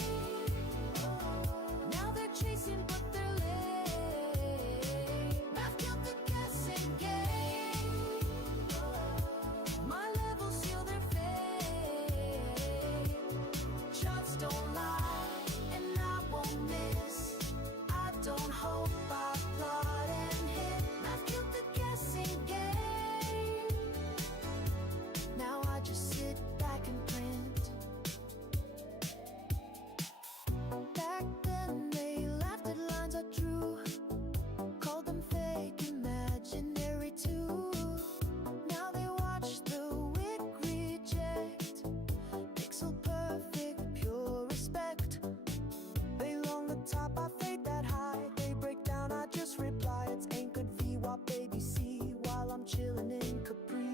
Now they're chasing, but they're late. Math killed the guessing game. My levels seal their fate. Shots don't lie, and I won't miss. I don't hope, I plot and hit. Math killed the guessing game. Now I just sit back and print. Back then they laughed at lines I drew, called them fake, imaginary too. Now they watch the wick reject. Pixel perfect, pure respect. They long the top, I fade that high. They break down, I just reply. It's anchored VWAP baby C while I'm chilling in Capri.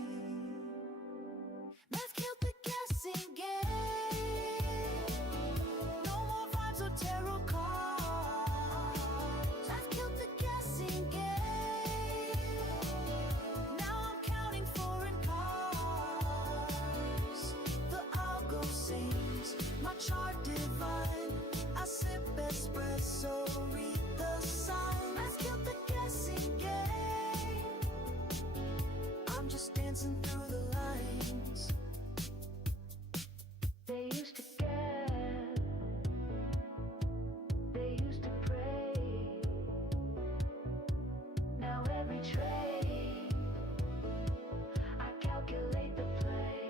Math killed the guessing game. No more vibes or tarot cards. Math killed the guessing game. Now I'm counting foreign cars. The algo sings, my chart divine. I sip espresso, read the sign. Math killed the guessing game. I'm just dancing through the lines. They used to get, they used to pray. Now every trade, I calculate the play.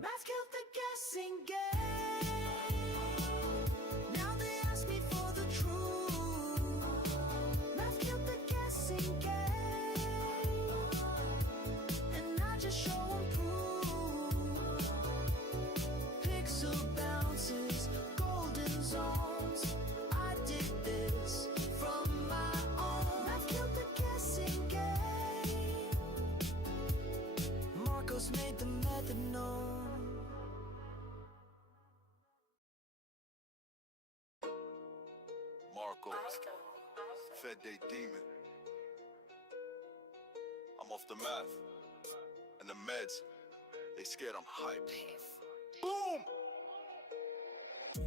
Math killed the guessing game. Now they ask me for the truth. Math killed the guessing game. And I just show 'em proof. Pixel bounces, golden zones. I did this from my own. Math killed the guessing game. Marcos made the method known. Marcos, Fed Day Demon. I'm off the math and the meds. They scared I'm hype. Boom!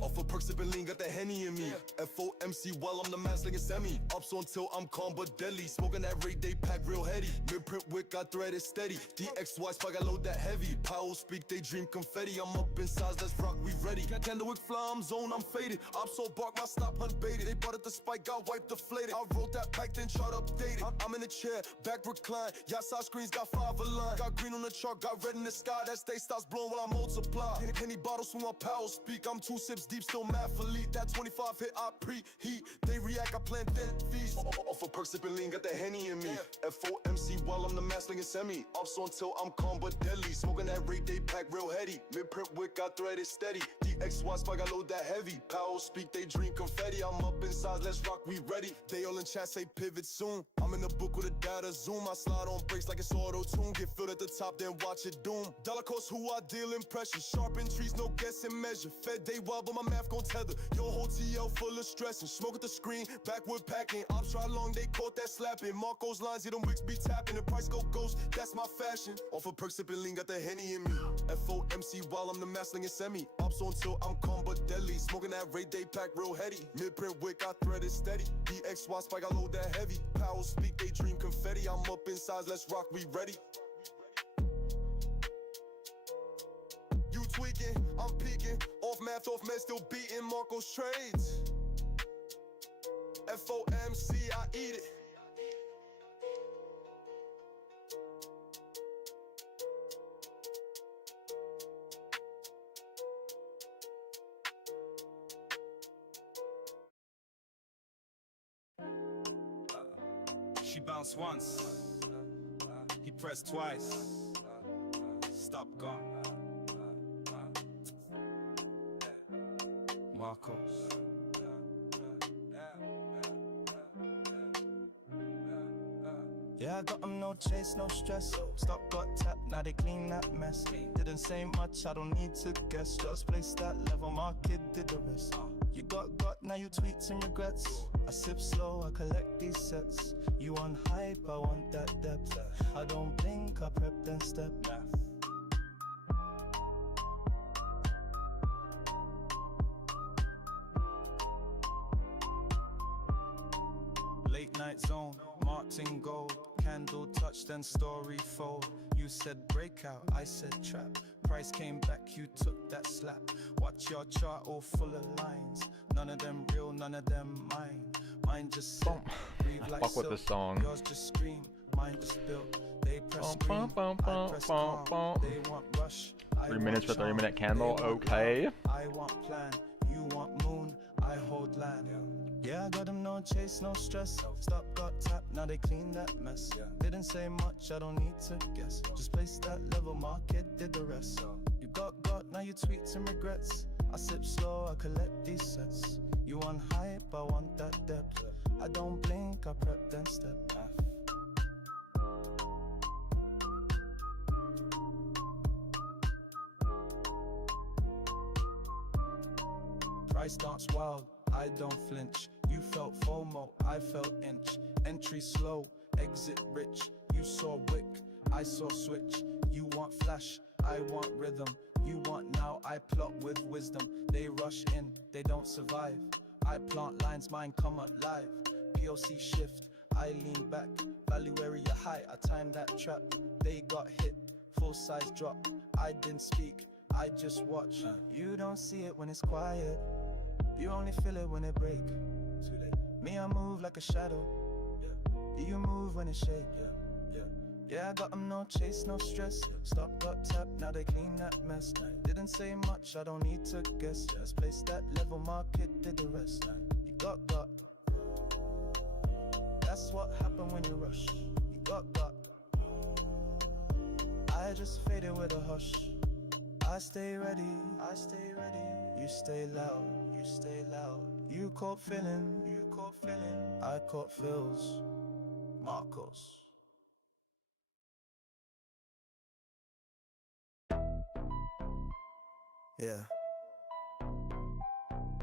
Off of perks, sipping lean, got the Henny in me. FOMC while I'm the man slinging semi. Ups until I'm calm but deadly. Smoking that Ray Day pack real heady. Mid-print wick, got threaded steady. DXY spike, I load that heavy. Powell speak, they dream confetti. I'm up in size, let's rock, we ready. Candlewick fly, I'm zone, I'm faded. Ops so bark, my stop unbaited. They bought at the spike, got wiped, deflated. I wrote that pack, then chart updated. I'm in the chair, back recline. Y'all side screens, got 5 aligned. Got green on the chart, got red in the sky. That stay stops blowing while I multiply. Penny bottles when my Powell speak. I'm 2 sips deep, still mad for lead. That 25 hit, I preheat. They react, I plant thin feast. Off of perks, sipping lean, got the Henny in me. FOMC while I'm the man slinging semi. Ups until I'm calm but deadly. Smoking that Ray Day pack real heady. Mid-print wick, got threaded steady. DXY spike, I load that heavy. Powell speak, they dream confetti. I'm up in size, let's rock, we ready. They all in chat, say pivot soon. I'm in the book with a data zoom. I slide on brakes like it's auto-tune. Get filled at the top, then watch it doom. Dollar cost who I deal in pressure. Sharp entries, no guessing measure. Fed day wild, but my math gon' tether. Your whole TL full of stress and smoke at the screen. Backwood packing. Ops try long, they caught that slapping. Marco's lines, yeah, them wicks be tapping. The price go ghost, that's my fashion. Off of perks, sipping lean, got the Henny in me. FOMC while I'm the man slinging semi. Ops until I'm calm but deadly. Smoking that Ray Day pack real heady. Mid-print wick, I threaded steady. DXY spike, I load that heavy. Powell speak, they dream confetti. I'm up in size, let's rock, we ready. You tweaking, I'm peaking. Off math, off meds, still beating Marco's trades. FOMC, I eat it. She bounced once, he pressed twice. Stop, gone. Marcos. Yeah, I got 'em, no chase, no stress. Stop, got tapped, now they clean that mess. Didn't say much, I don't need to guess. Just place that level, my kid did the rest. You got, now you tweets and regrets. I sip slow, I collect these sets. You on hype, I want that depth. I don't blink, I prep then step. Late night zone, marked in gold. Candle touch, then story fold. You said breakout, I said trap. Price came back, you took that slap. Watch your chart all full of lines. None of them real, none of them mine. Mine just sit, breathe like Fuck with silk. this song. Yours just scream, mine just built. They press green, I press calm. They want rush, I 3 want minutes for 30 charm. minute candle, They want okay. love, I want plan, you want moon, I hold land. Yeah, I got 'em, no chase, no stress. Stop, got tapped, now they clean that mess. Didn't say much, I don't need to guess. Just place that level, market did the rest. You got, now you tweets and regrets. I sip slow, I collect these sets. You on hype, I want that depth. I don't blink, I prep then step. Price dance wild, I don't flinch. You felt FOMO, I felt inch. Entry slow, exit rich. You saw wick, I saw switch. You want flash, I want rhythm. You want now, I plot with wisdom. They rush in, they don't survive. I plant lines, mine come alive. POC shift, I lean back. Value area high, I time that trap. They got hit, full size drop. I didn't speak, I just watch. You don't see it when it's quiet. You only feel it when it break. Me, I move like a shadow. You move when it shake. Yeah, I got 'em, no chase, no stress. Stop, got tap, now they clean that mess. Didn't say much, I don't need to guess. Just place that level, market did the rest. You got. That's what happened when you rush. You got. I just faded with a hush. I stay ready, I stay ready. You stay loud, you stay loud. You caught feeling, I caught feels. Marcos. Yeah.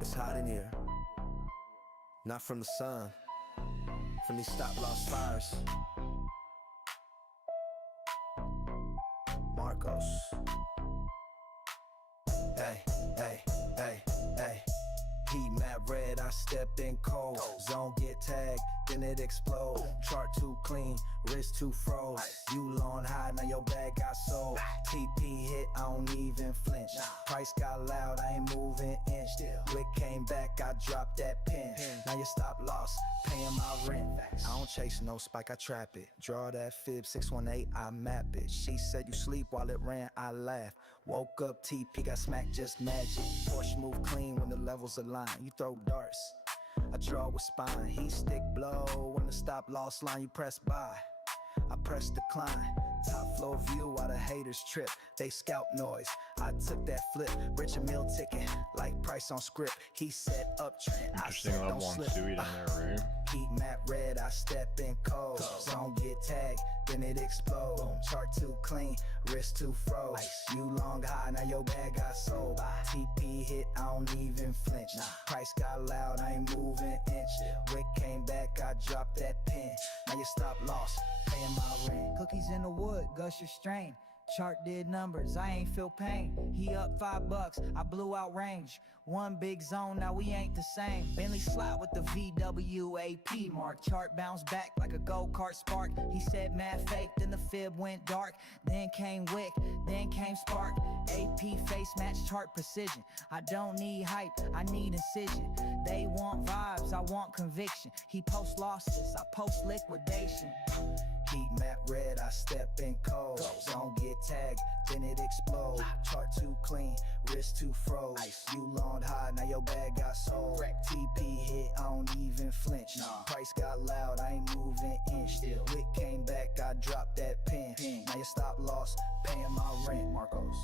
It's hot in here. Not from the sun. From these stop-loss fires. Marcos. Hey, hey, hey, hey. Heat map red, I stepped in cold. Zone get tagged, then it explode. Chart too clean, wrist too froze. You on high, now your bag got sold. TP hit, I don't even flinch. Price got loud, I ain't moving inch. Wick came back, I dropped that pin. Now you stop loss, paying my rent. I don't chase no spike, I trap it. Draw that fib 618, I map it. She said you sleep while it ran, I laugh. Woke up, TP got smacked, just magic. Porsche move clean when the levels align. You throw darts, I draw with spine. He stick blow when the stop loss line. You press buy, I press decline. Top floor view while the haters trip. They scalp noise, I took that flip. Richard Mill ticket, like price on script. He said uptrend, I Interesting said level don't on slip. Stewie down there, right? Heat map red, I step in cold. Zone get tagged, then it explode. Chart too clean, wrist too froze. You long high, now your bag got sold. TP hit, I don't even flinch. Price got loud, I ain't moving inch. Wick came back, I dropped that pin. Now you stop loss, paying my rent. Cookies in the wood, gusher strain. Chart did numbers, I ain't feel pain. He up $5, I blew out range. One big zone, now we ain't the same. Bentley slide with the VWAP mark. Chart bounced back like a go-kart spark. He said mad fake, then the fib went dark. Then came Wick, then came Spark. AP face match chart precision. I don't need hype, I need incision. They want vibes, I want conviction. He post losses, I post liquidation. Heat map red, I step in cold. Zone get tagged, then it explode. Chart too clean, wrist too froze. You long high, now your bag got sold. TP hit, I don't even flinch. Price got loud, I ain't moving inch. Wick came back, I dropped that pin. Now you stop loss, paying my rent. Marcos,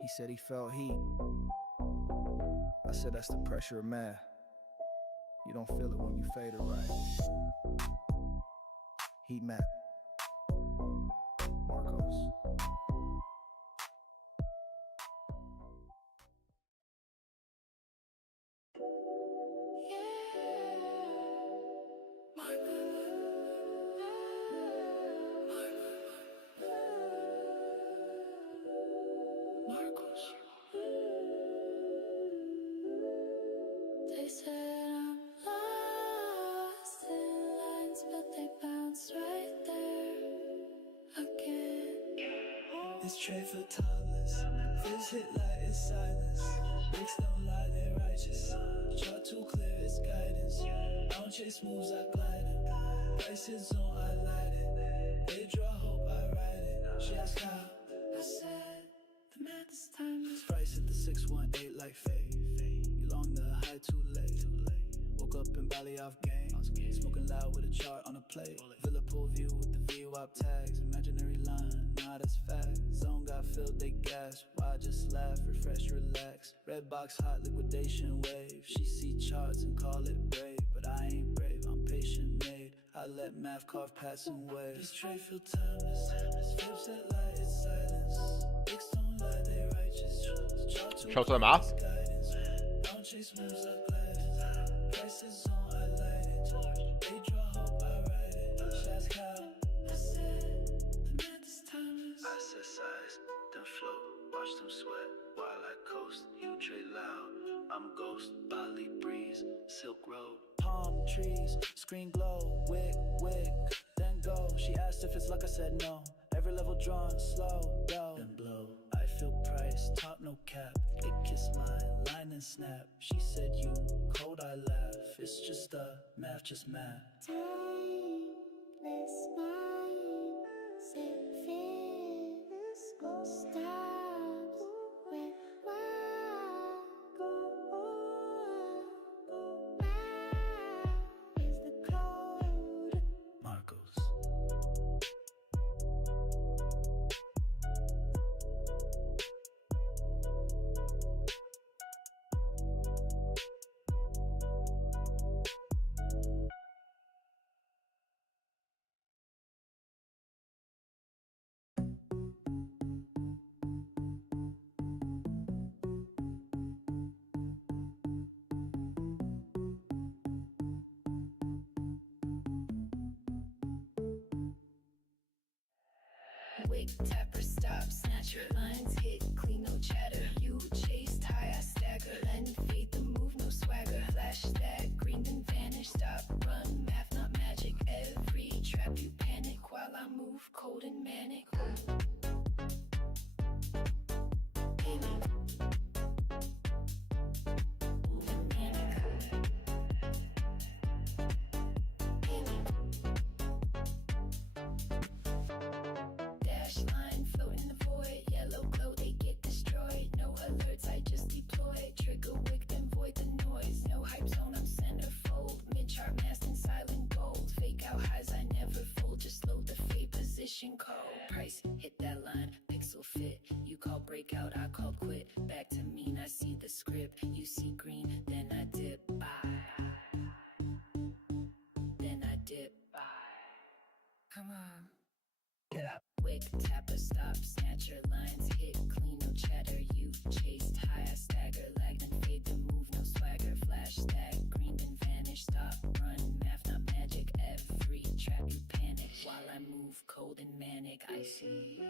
he said he felt heat. I said that's the pressure of math. You don't feel it when you fade it right. Heat map, Marcos. They said I'm lost in lines, but they bounce right there again. It's trade for topless. Fish hit like it's silence. Bricks don't lie, they're righteous. Chart too clear, it's guidance. I don't chase moves, I glide it. Price hits on, I light it. They draw hope, I ride it. She asked how, I said the math this time is price at the 618 like fade. You long the high too late. Woke up in Bali off game. Smoking loud with a chart on a plate. Villa pool view with the VWAP tags. Imaginary line, nah that's fact. Zone got filled, they gas. Why just laugh, refresh, relax. Red box hot liquidation wave. She see charts and call it brave, but I ain't brave, I'm patient made. I let math carve passing waves. This trade feel timeless. Flips that light, it's silence. Bricks don't lie, they righteous. Chart too Show us the math. guidance. Don't chase moves, I glide it. Prices on, I light it. They draw hope, I ride it. She asked how, I said the math this time is I set size, then float. Watch them sweat while I coast. You trade loud, I'm ghost. Bali breeze, Silk Road. Palm trees, screen glow. Wick, then go. She asked if it's luck, I said no. Every level drawn, slow, go. Then blow. I feel price, top no cap. It kissed line and snap. She said you cold, I laugh. It's just math, just math. timeless mind. Say physical stops when I go. Math is the code. Marcos. Wig tapper stop, snatcher lines hit, clean no chatter. You chased high, I stagger, and feed the line, pixel fit. You call breakout, I call quit. Back to mean, I see the script. You see green, then I dip. Bye. Then I dip. Bye. Come on. Get up. Wick, tapper, stop, snatcher, lines hit, clean, no chatter. You chased high, I stagger, lag, then fade the move, no swagger. Flash, stag, green, then vanish, stop, run, math, not magic. Every trap you panic while I move, cold and manic. I see.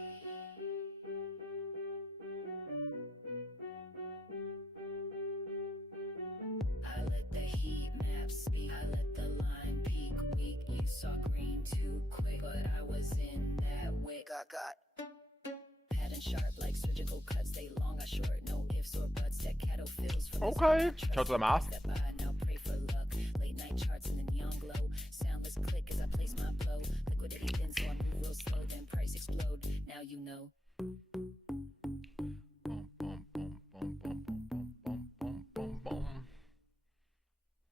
I let the heat map speak. I let the line peak weak. You saw green too quick, but I was in that wick. Got. Pattern sharp like surgical cuts. They long, I short. No ifs or buts. That cattle fills for Okay. Shout out to the math. Step by, now pray for luck. Late night charts in the neon glow. Soundless click as I place my blow. Liquidity thin, so I move real slow. Then price explode. Now you know.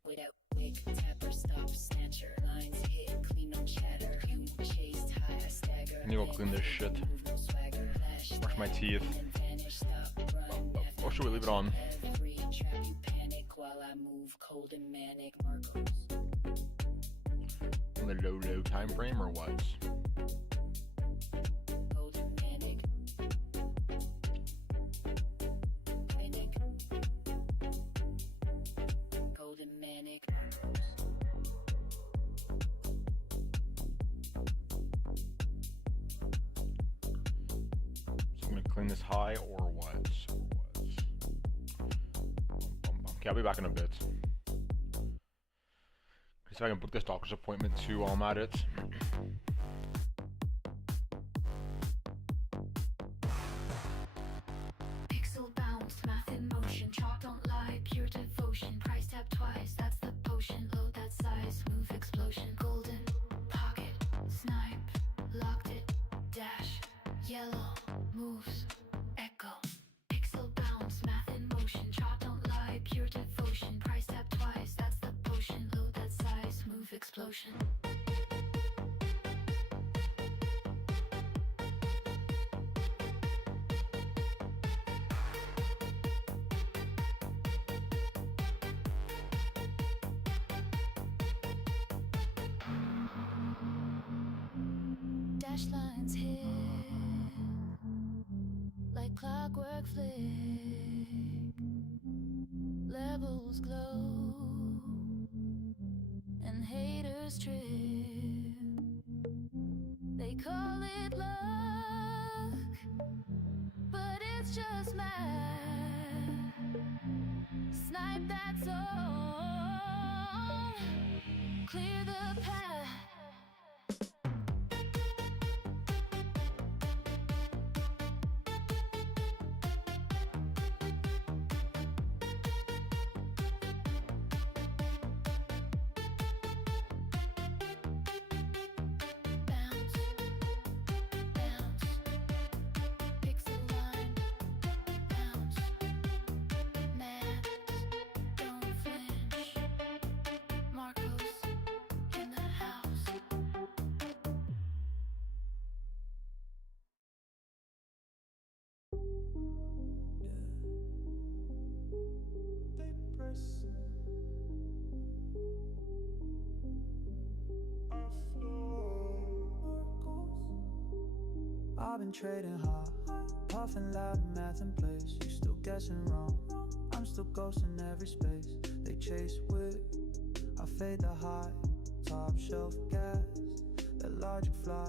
Without wig, tapper, stop, snatcher. Lines hit, clean, no chatter. You chased high, I stagger. I need to go clean this shit. Brush my teeth. Or should we leave it on? Every trap you panic while I move, cold and manic. Marcos. On the low time frame or what? Cold and manic. Panic. Cold and manic. So I'm gonna clean this high or what? Okay, I'll be back in a bit. See if I can book this doctor's appointment too while I'm at it. Pixel bounce, math in motion, chalk don't lie, pure devotion. Price tap twice, that's the potion. Load that size, move explosion. Golden pocket, snipe, locked it, dash, yellow moves, echo. Pixel bounce, math in motion, chalk don't lie, pure devotion. Price tap twice, that's the potion. Load that size, move explosion. Dash lines hit like clockwork flick. Levels glow and haters trip. They call it luck, but it's just math. Snipe that zone, clear the path. I've been trading hard, puffing loud, math in place. You still guessing wrong, I'm still ghosting every space. They chase with, I fade the high, top shelf gas. That logic fly,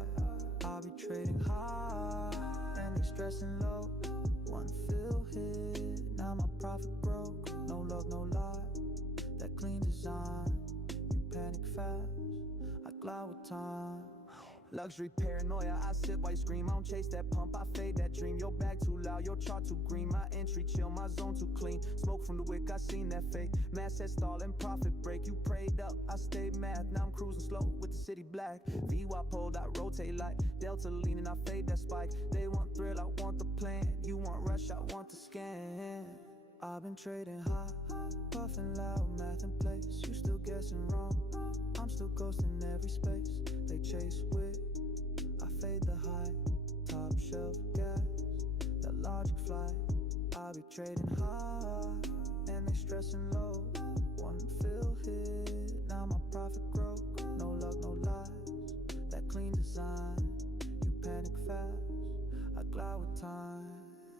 I'll be trading high, and they stressing low. One fill hit, now my profit broke. No love, no lie, that clean design. You panic fast, I glide with time. Luxury paranoia, I sip while you scream. I don't chase that pump, I fade that dream. Your bag too loud, your chart too green. My entry chill, my zone too clean. Smoke from the wick, I seen that fake. Mass set stall and profit break. You prayed up, I stayed mad. Now I'm cruising slow with the city black. VY pulled out, rotate like Delta leaning, I fade that spike. They want thrill, I want the plan. You want rush, I want the scan. I've been trading high, puffing loud, math in place. You still guessing wrong, I'm still ghosting every space. They chase with, I fade the high, top shelf. logic fly. I'll be trading high, and they stressing low. One fill hit, now my profit grow. No luck, no lies, that clean design. You panic fast, I glide with time.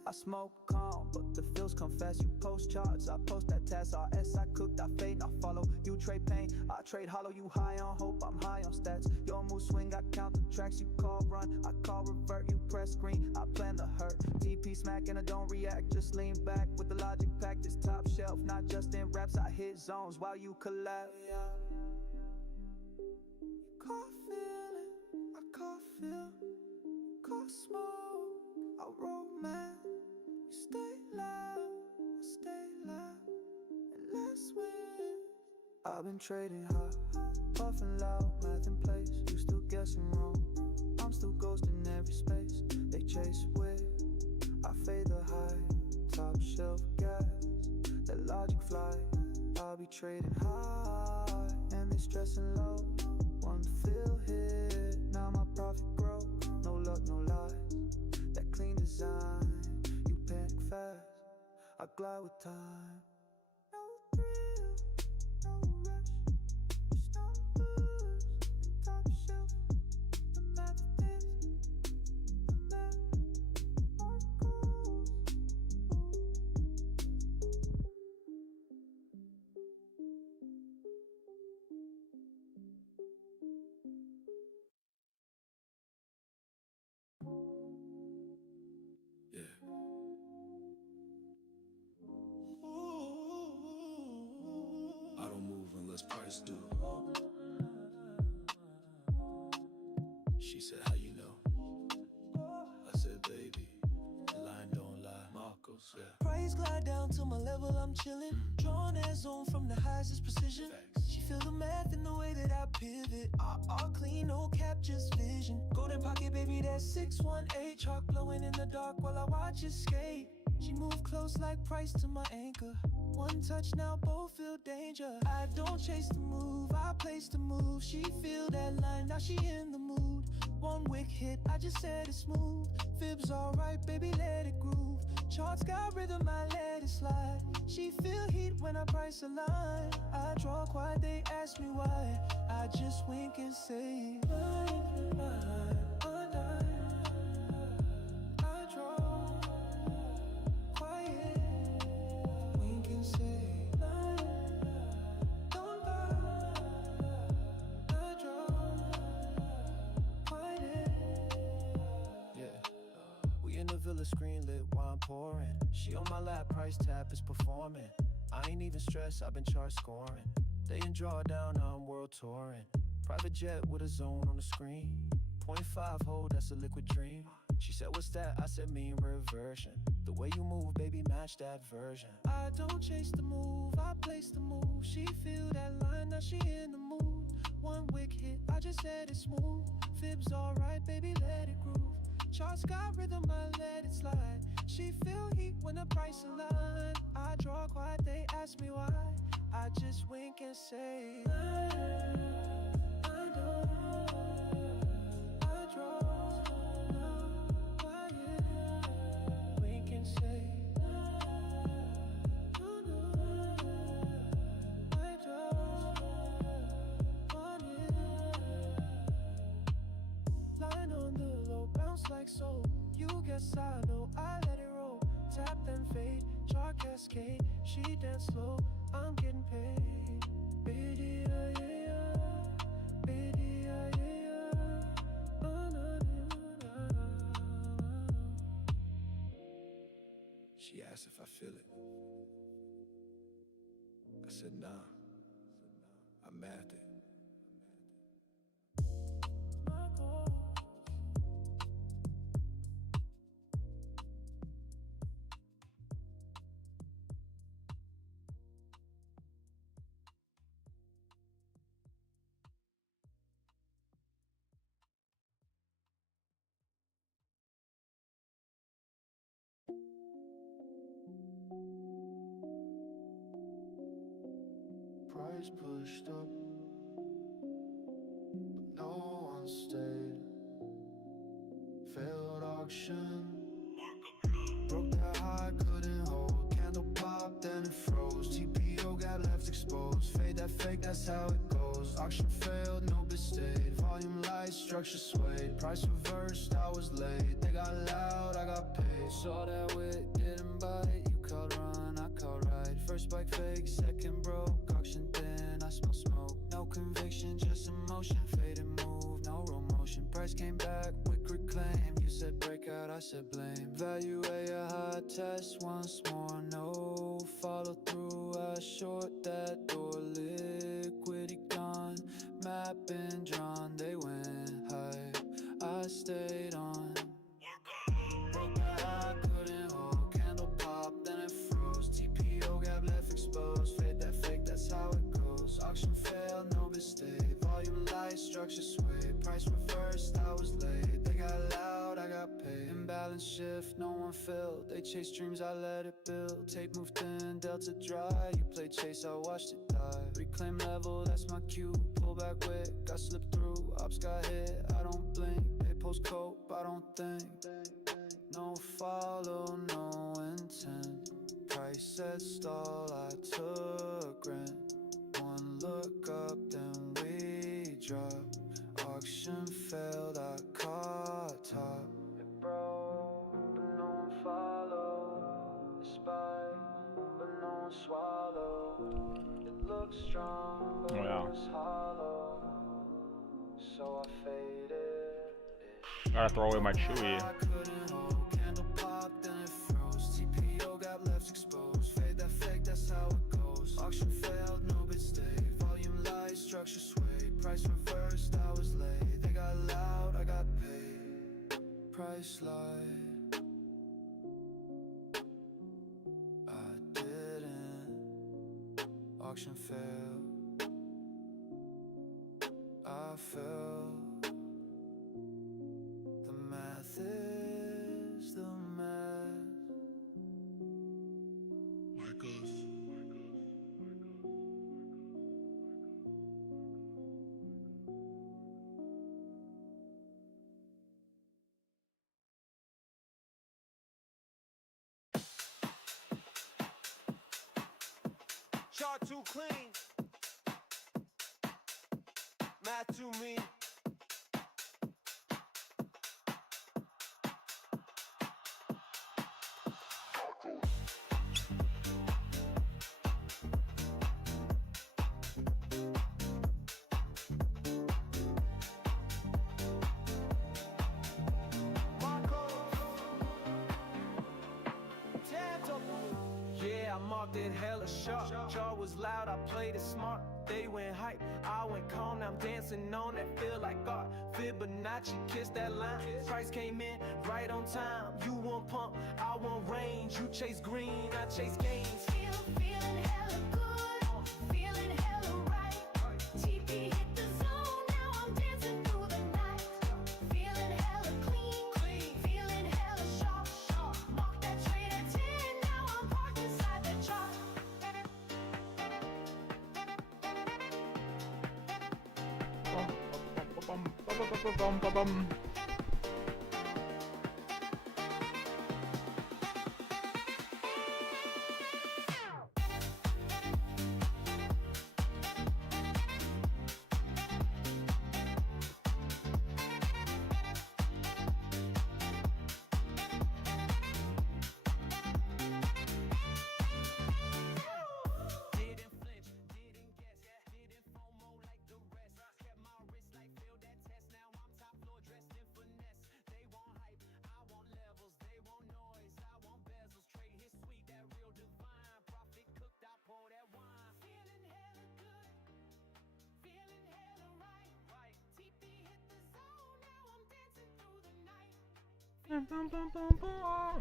I smoke calm, but the feels come fast. You post charts, I post that task. RS, I cooked, I fade, I follow. You trade pain, I trade hollow. You high on hope, I'm high on stats. Your move swing, I count the tracks. You call run, I call revert. You press green, I plan to hurt. TP smack and I don't react, just lean back with the logic pack. This top shelf, not just in raps. I hit zones while you collapse. You caught feeling, I caught feel. Caught smoke, I roll man. You stay loud, I stay loud, and let's win. I've been trading high, puffing loud, math in place. You still guessing wrong, I'm still ghosting every space. They chase with, I fade the high, top shelf gas, that logic fly. I'll be trading high, and they stressing low. One fill hit, now my profit grow. No luck, no lies, that clean design. You panic fast, I glide with time. No thrill, no rush, just numbers, top shelf. The math is, the math, Marcos. I don't move unless price do. She said, how you know? I said, baby, the line don't lie. Marcos, yeah. Price glide down to my level, I'm chillin'. Drawing that zone from the highest precision. She feel the math in the way that I pivot. All clean, no cap, just vision. Golden pocket, baby, that's 618. Chalk blowing in the dark while I watch it skate. She move close like Price to my anchor. One touch, now both feel danger. I don't chase the move, I place the move. She feel that line, now she in the mood. One wick hit, I just said it smooth. Fibs alright, baby, let it groove. Charts got rhythm, I let it slide. She feel heat when I price a line. I draw quiet, they ask me why. I just wink and say, line, line, line. I draw quiet, wink and say, line, don't lie. I draw quiet. Yeah, we in the villa, screen lit, wine pouring. She on my lap, price tap is performing. I ain't even stressed, I've been chart scoring. They in drawdown, I'm world touring. Private jet with a zone on the screen. 0.5 hold, that's a liquid dream. She said, what's that? I said, mean reversion. The way you move, baby, match that version. I don't chase the move, I place the move. She feel that line, now she in the mood. One wick hit, I just said it smooth. Fibs alright, baby, let it groove. Charts got rhythm, I let it slide. She feel heat when the price align. I draw quiet, they ask me why. I just wink and say, I don't. I draw quiet, wink and say, I draw quiet. Line on the low, bounce like so. You guess I know, I let it roll. Tap then fade, chart cascade. She dance slow, I'm getting paid. Biddy, yeah, biddy, yeah. She asked if I feel it. I said, nah. I mathed it. Price pushed up, but no one stayed. Failed auction, broke down. that fake, that's how it goes. Auction failed, no bid stayed. Volume light, structure swayed. Price reversed, I was late. They got loud, I got paid. Saw that wit, didn't bite. You called run, I called right. First bike fake, second broke. Auction thin, I smell smoke. No conviction, just emotion. Fade and move, no real motion. Price came back, quick reclaim. You said breakout, I said blame. Value a high test once more. No follow through, I short that door. Liquidity gone, map been drawn. They went high, I stayed on. Broke my eye, couldn't hold. Candle pop, then it froze. TPO gap left exposed. Fade that fake, that's how it goes. Auction failed, no bid stayed. Volume light, structure sway. Price reversed, I was late. They got loud, I got paid. Imbalance shift, no one filled. They chase dreams, I let it build. Tape moved thin, delta dry. You played chase, I watched it die. Reclaim level, that's my cue. Pull back wick, I slipped through. Ops got hit, I don't blink. They post cope, I don't think. No follow, no intent. Price set stall, I took rent. One look up, then we drop. Auction failed, I caught top. It broke, but no one followed. It spiked, but no one swallowed. It looked strong, but it was hollow. So I faded it. Gotta throw away my Chewy. I couldn't hold. Candle popped, then it froze. TPO got left exposed. Fade that fake, that's how it goes. Auction failed, no bid stayed. Volume light, structure swayed. Price reversed, I was late. They got loud, I got paid. Price slide, I didn't. Auction failed, I fell. The math is the math. Marcos. Chart too clean. Math too mean. Yeah, I marked it hella sharp. Jar was loud, I played it smart. They went hype, I went calm. Now I'm dancing on that feel like art. Fibonacci, kiss that line. Price came in right on time. You want pump, I want range. You chase green, I chase gains. Feeling hella good, feeling hella right. TP hit the zone, now I'm dancing through the night. Feeling hella clean, feeling hella sharp. Mark that trade at 10, now I'm parked inside the chart.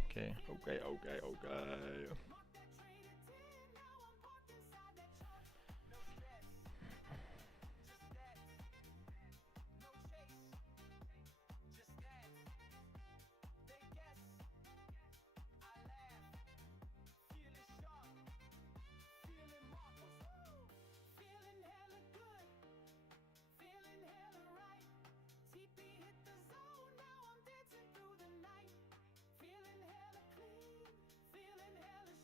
Okay. Feeling hella clean, feeling hella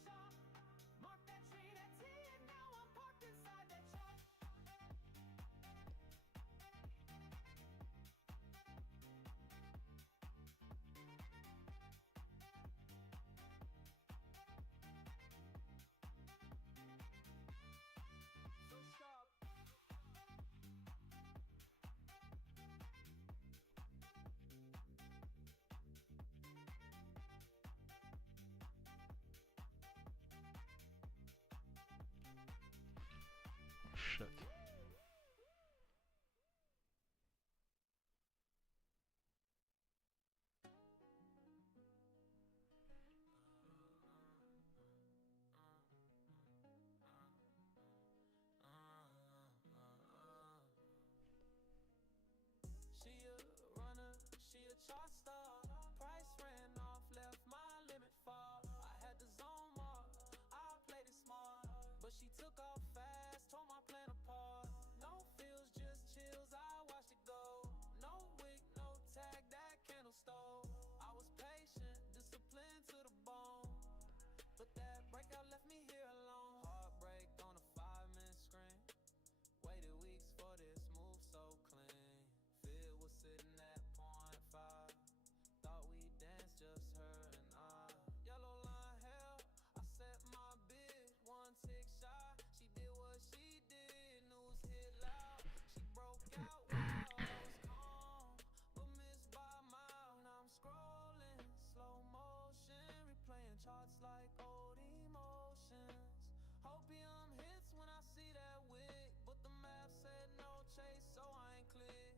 PM hits when I see that wig, but the math said no chase, so I ain't clear.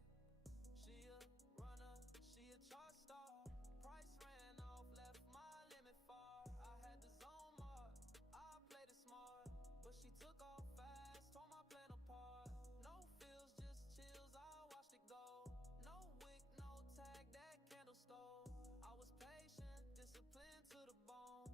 She a runner, she a chart star. Price ran off, left my limit far. I had the zone mark, I played it smart, but she took off fast, tore my plan apart. No feels, just chills, I watched it go. No wick, no tag, that candle stole. I was patient, disciplined to the bone,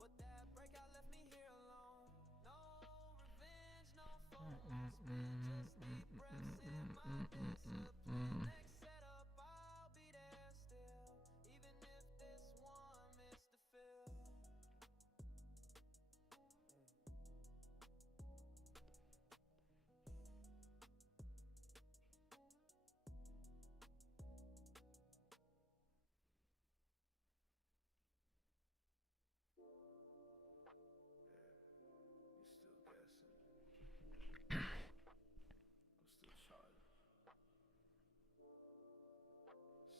but that breakout left me here alone. No revenge, no focus, just deep breaths in my discipline. Next setup, I'll be there still, even if this one missed the field. You still guessing? I'm still charting.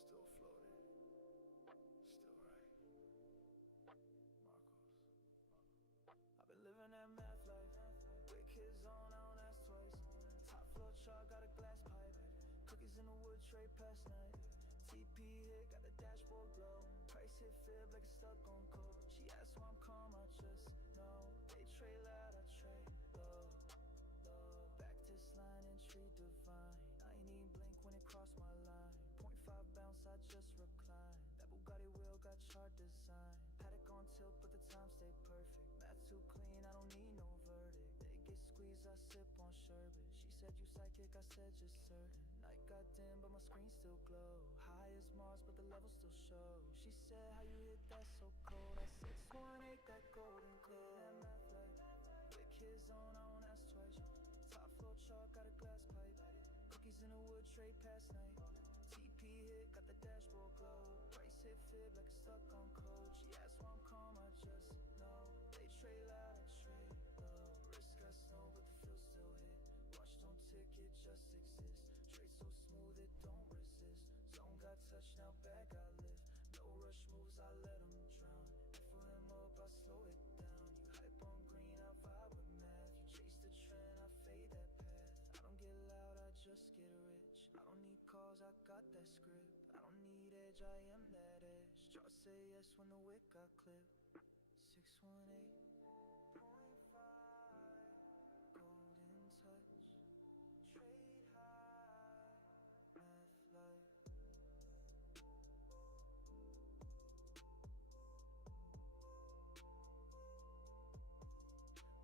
Still floating. Still right. Marcos. I've been living that math life. With kids on, I don't ask twice. Top floor chart, got a glass pipe. Cookies in the wood tray past night. TP hit, got the dashboard glow. Price hit fib like it's stuck on code. She asked why I'm calm, I just know. They trade loud, I trade low. Low. Back this line, entry divine. I ain't even blink when it crossed my line. 0.5 bounce, I just recline. That Bugatti wheel got chart design. Paddock on tilt, but the time stay perfect. Math too clean, I don't need no verdict. They get squeezed, I sip on sherbet. She said you psychic, I said just certain. Night got dim, but my screen still glow. High as Mars, but the level still show. She said how you hit that so cold. I said 618, that golden clear. That math like with kids on, I don't ask twice. Top floor chart, got a glass pipe. Cookies in the wood tray past night. TP hit, got the dashboard glow. Price hit fib like it's stuck on code. She asked why I'm calm, I just know. They trade loud, I trade low. Risk got snow, but the feel still hit. Watch don't tick, it just exists. Trade so smooth, it don't resist. Zone got touched, now bag I lift. No rush moves, I let them drown. For him up, I slow it down. You hype on green, I vibe with math. You chase the trend, I fade that path. I don't get loud, I just get rich. I don't need calls, I got that script. I don't need edge, I am that edge. Chart say yes when the wick got clipped. 618.5 golden touch. Trade high, math life.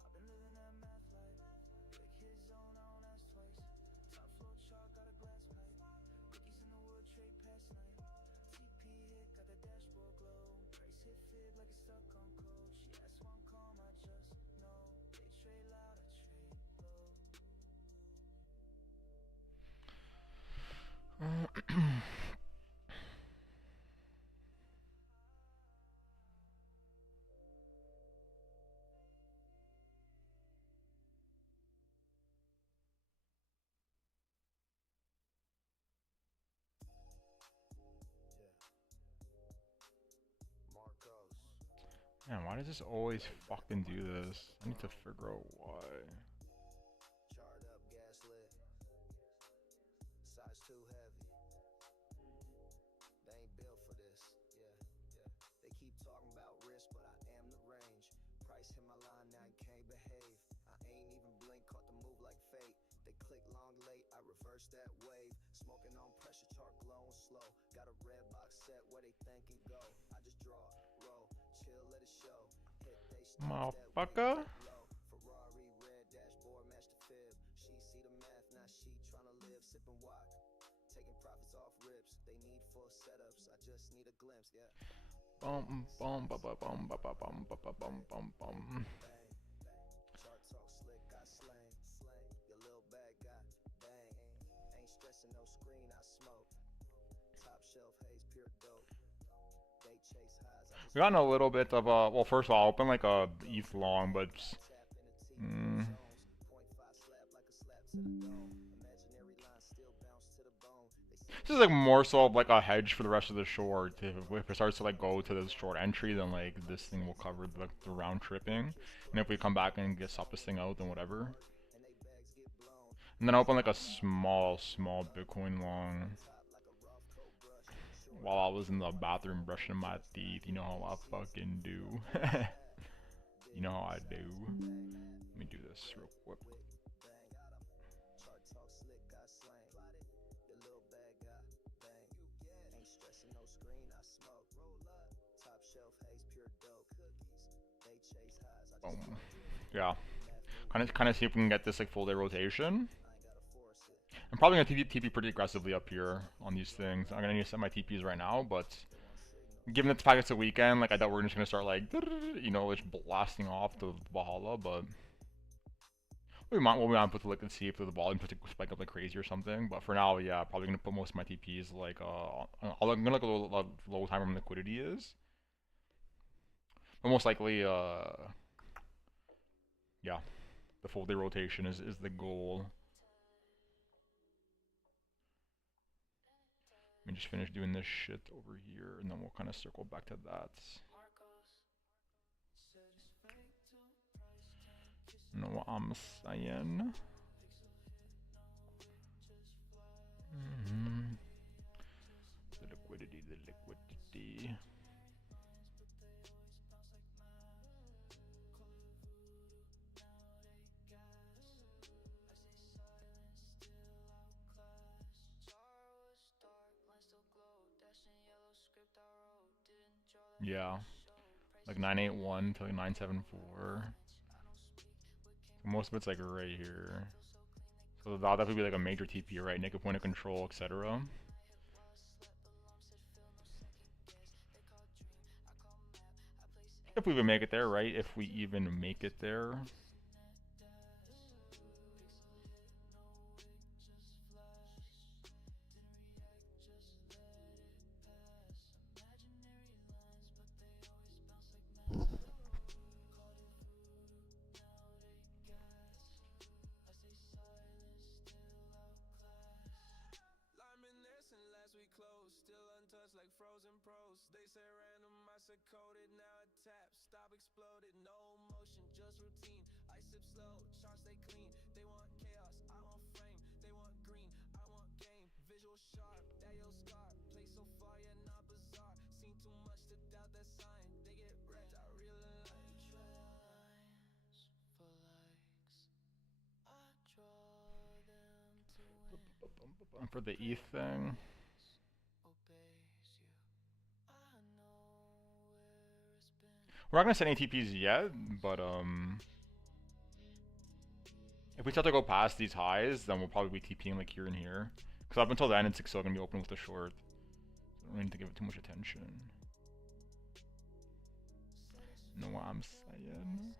I've been living that math life. Quick hit zone, I don't ask twice. Top floor chart, got a glass pipe. Cookies in the wood tray past night. TP hit, got the dashboard glow. Price hit fib like it's stuck on code. She asked why I'm calm, I just know. They trade loud, I trade low. Marcos. Man, why does this always fucking do this? I need to figure out why. Charred up, gas lit. Size too heavy. They ain't built for this. Yeah. They keep talking about risk, but I am the range. Price hit my line, now he can't behave. I ain't even blink, caught the move like fate. They click long late, I reverse that wave. Smoking on pressure, chart glowing slow. Got a red box set where they think and go. I just draw, roll, chill, let it show. Hit they Motherfucker. Ferrari, red dashboard, match the fib. She see the math, now she tryna live, sipping wok. Taking profits off rips, they need full setups. I just need a glimpse, yeah. Bum bum ba ba bum ba ba bum ba ba bum bum bum. Chart talk slick, I slang. Your little bag got bang. Ain't stressing no screen, I smoke. Top shelf haze, pure dope. They chase highs. We got a little bit of a, well, first of all, I'll open like a ETH long, but Just like more so of like a hedge for the rest of the short. If it starts to like go to this short entry, then like this thing will cover the round tripping. And if we come back and get stop this thing out, then whatever. And then I open like a small Bitcoin long while I was in the bathroom brushing my teeth. You know how I fucking do. You know how I do. Let me do this real quick. Yeah, kind of see if we can get this like full day rotation. I'm probably gonna TP pretty aggressively up here on these things. I'm gonna need to set my TPs right now, but given the fact it's a weekend, like I thought we're just gonna start like, you know, just blasting off the Valhalla, but we might put to look and see if the volume puts spike up like crazy or something. But for now, yeah, probably gonna put most of my TPs like I'm gonna look at what low time room liquidity is, but most likely yeah, the full day rotation is the goal. Let me just finish doing this shit over here, and then we'll kind of circle back to that. You know what I'm saying? The liquidity. Yeah, like 981 to like 974. Most of it's like right here, so that'll definitely be like a major TP, right? Naked point of control, etc. If we even make it there, right? If we even make it there. Coded, now it taps, stop exploded, no motion, just routine. I sip slow, charts they clean. They want chaos, I want frame. They want green, I want game. Visual sharp, that your scar. Play so far, yeah, not bizarre. Seen too much to doubt that sign. They get wrecked, I realize. Lines for likes. I draw them to win. For the ETH thing. We're not gonna send any TPs yet, but if we start to go past these highs, then we'll probably be TPing like here and here. Because up until then, it's still gonna be open with the short. So don't need to give it too much attention. Know what I'm saying?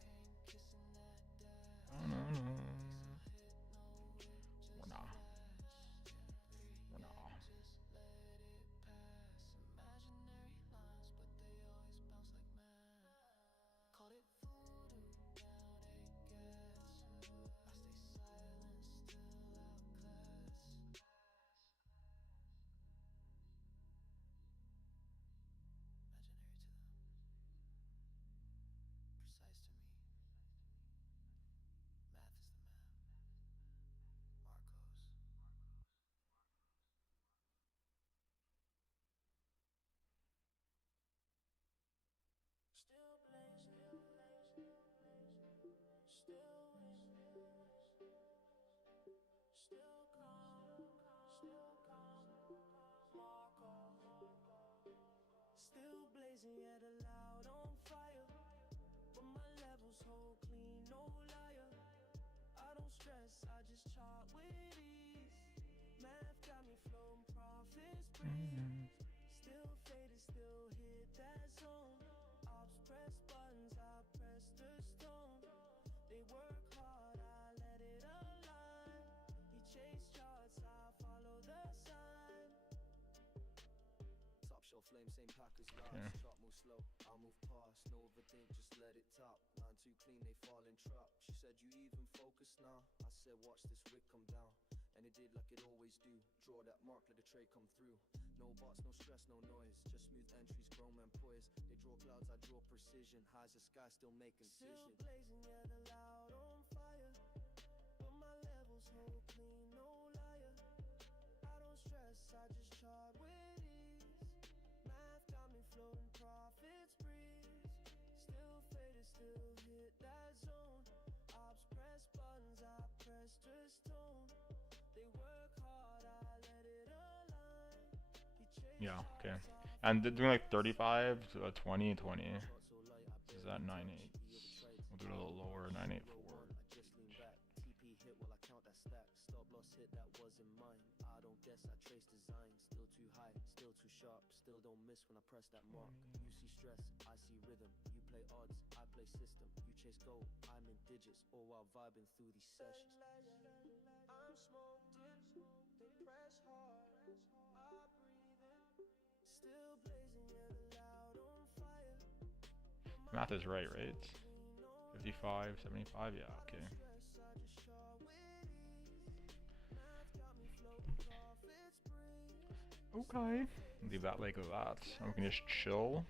Oh, no. Still blazing, yet loud on fire. But my levels hold clean, no liar. I don't stress, I just chart with ease. Math got me floating, profits breeze. Still faded, still hit that zone. Ops press buttons, I press the stone. They work hard, I let it align. He chase charts, I follow the sign. Top shelf flame, same pack as last. Chart move slow, I'll move past. No overthink, just let it top. Line too clean, they fall in trap. She said, you even focus now? I said, watch this wick come down. and it did like it always do. Draw that mark, let the trade come through. No bots, no stress, no noise. Just smooth entries, grown man poise. They draw clouds, I draw precision. High as the sky, still making Still incision. blazing, yeah, the loud on fire. But my levels hold clean, no liar. I don't stress, I just chart with ease. Math got me floating, profits breeze. Still faded, still hit that zone. Ops press buttons, I press just tone. They work hard, I let it align. Yeah, okay. And they're doing like 35 to 20, 20. Is that 9.8? We'll do it a little lower, 9.84. Just lean back, TP hit while I count that stack. Stop loss hit that wasn't mine. I don't guess, I trace design. Still too high, still too sharp. Still don't miss when I press that mark. You see stress, I see rhythm. You play odds, I play system. You chase gold, I'm in digits. All while vibing through these sessions. I'm smoked in, they press hard, I breathe in. Still blazing, yeah, the loud on fire. Math is right, right? 55, 75, yeah, okay. Okay. Leave that like that. And we can just chill.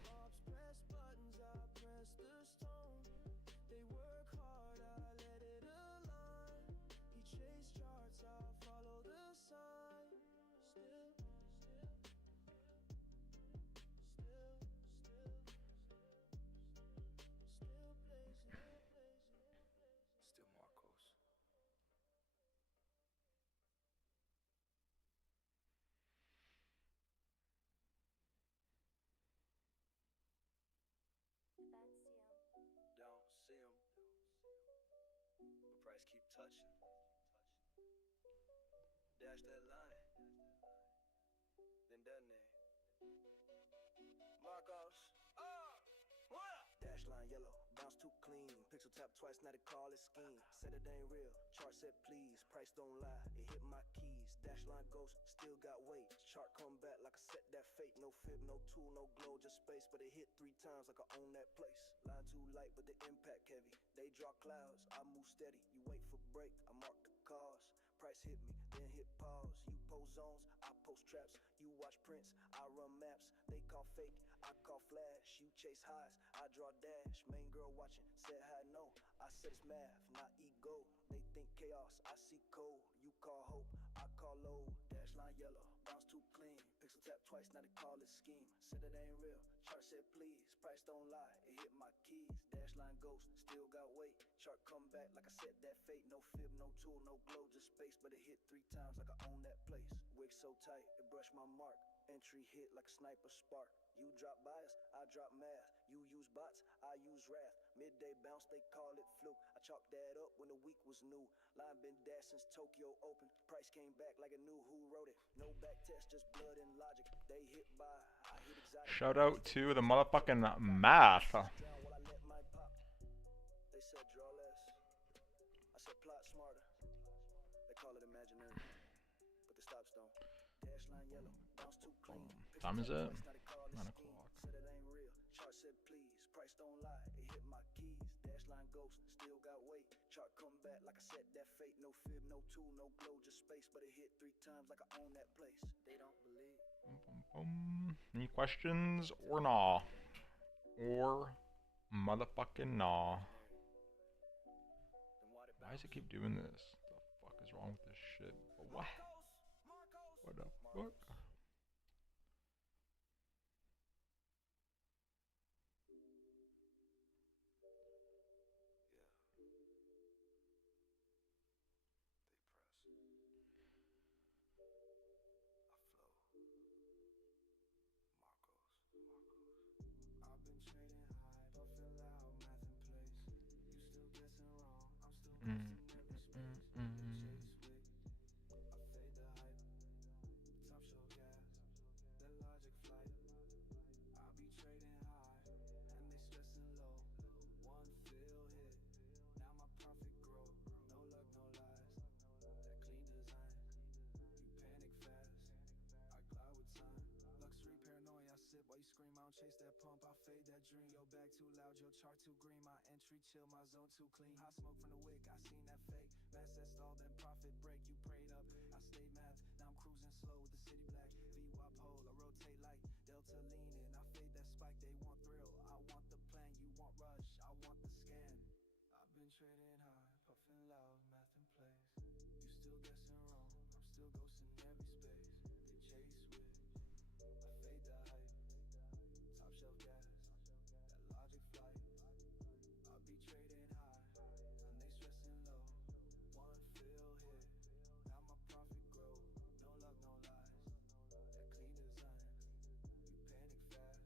Still Marcos. Don't see him, but price keep touching. Dash that line, then detonate. Marcos, dash line yellow, bounce too clean. Pixel tap twice, now they call it scheme. Said it ain't real, chart said please. Price don't lie, it hit my keys. Dash line ghost, still got weight. Chart come back like I set that fate. No fib, no tool, no glow, just space. But it hit 3 times like I own that place. Line too light, but the impact heavy. They draw clouds, I move steady. You wait for break, I mark the cause. Price hit me, then hit pause. You post zones, I post traps. You watch prints, I run maps. They call fake, I call flash. You chase highs, I draw dash. Main girl watching, said hi no. I said it's math, not ego. They think chaos, I see code. You call hope, I call low. Dash line yellow, bounce too clean. Pixel tap twice, now they call it scheme. Said it ain't real, chart said please. Price don't lie, it hit my keys. Dash line ghost, still got weight. Chart come back like I said that fate. No fib, no tool, no glow, just space. But it hit 3 times like I own that place. Wig so tight, it brushed my mark. Entry hit like a sniper spark. You drop bias, I drop math. You use bots, I use wrath. Midday bounce, they call it fluke. I chalked that up when the week was new. Line been dashed since Tokyo open. Price came back like I knew who wrote it. No back test, just blood and logic. They hit by, I hit exotic. Shout out to the motherfucking math. They said draw less. I said plot smarter. They call it imaginary, but the stops don't. Dash line yellow, bounce too clean. Time is it? 9 o'clock. Said it ain't real. Chart said please. Price don't lie. It hit my keys. Dash line ghost, still got weight. Chart come back like I said that fate. No fib, no tool, no glow, just space. But it hit 3 times like I own that place. They don't believe. Any questions or nah? Or motherfucking nah? Why does it keep doing this? The fuck is wrong with this shit? What? What the fuck? I've been trading high, don't feel out, math in place. You still guessing wrong, I'm still ghosting every space. Chase wick, I fade the hype. Top shelf bag too loud, your chart too green. My entry chill, my zone too clean. Hot smoke from the wick, I seen that fake. Mass that stall, then profit break. You prayed up, I stayed math. Now I'm cruising slow with the city black. VWAP pole, I rotate light. Delta leaning, I fade that spike. They want thrill, I want the plan. You want rush, I want the scan. I've been trading high, puffing loud, math in place. You still guessing wrong, I'm still ghosting every space. They chase with, I fade the hype. Top shelf gas, that logic flight. I'll be trading high, and they stressing low. One fill hit, now my profit grow. No luck, no lies, that clean design. You panic fast,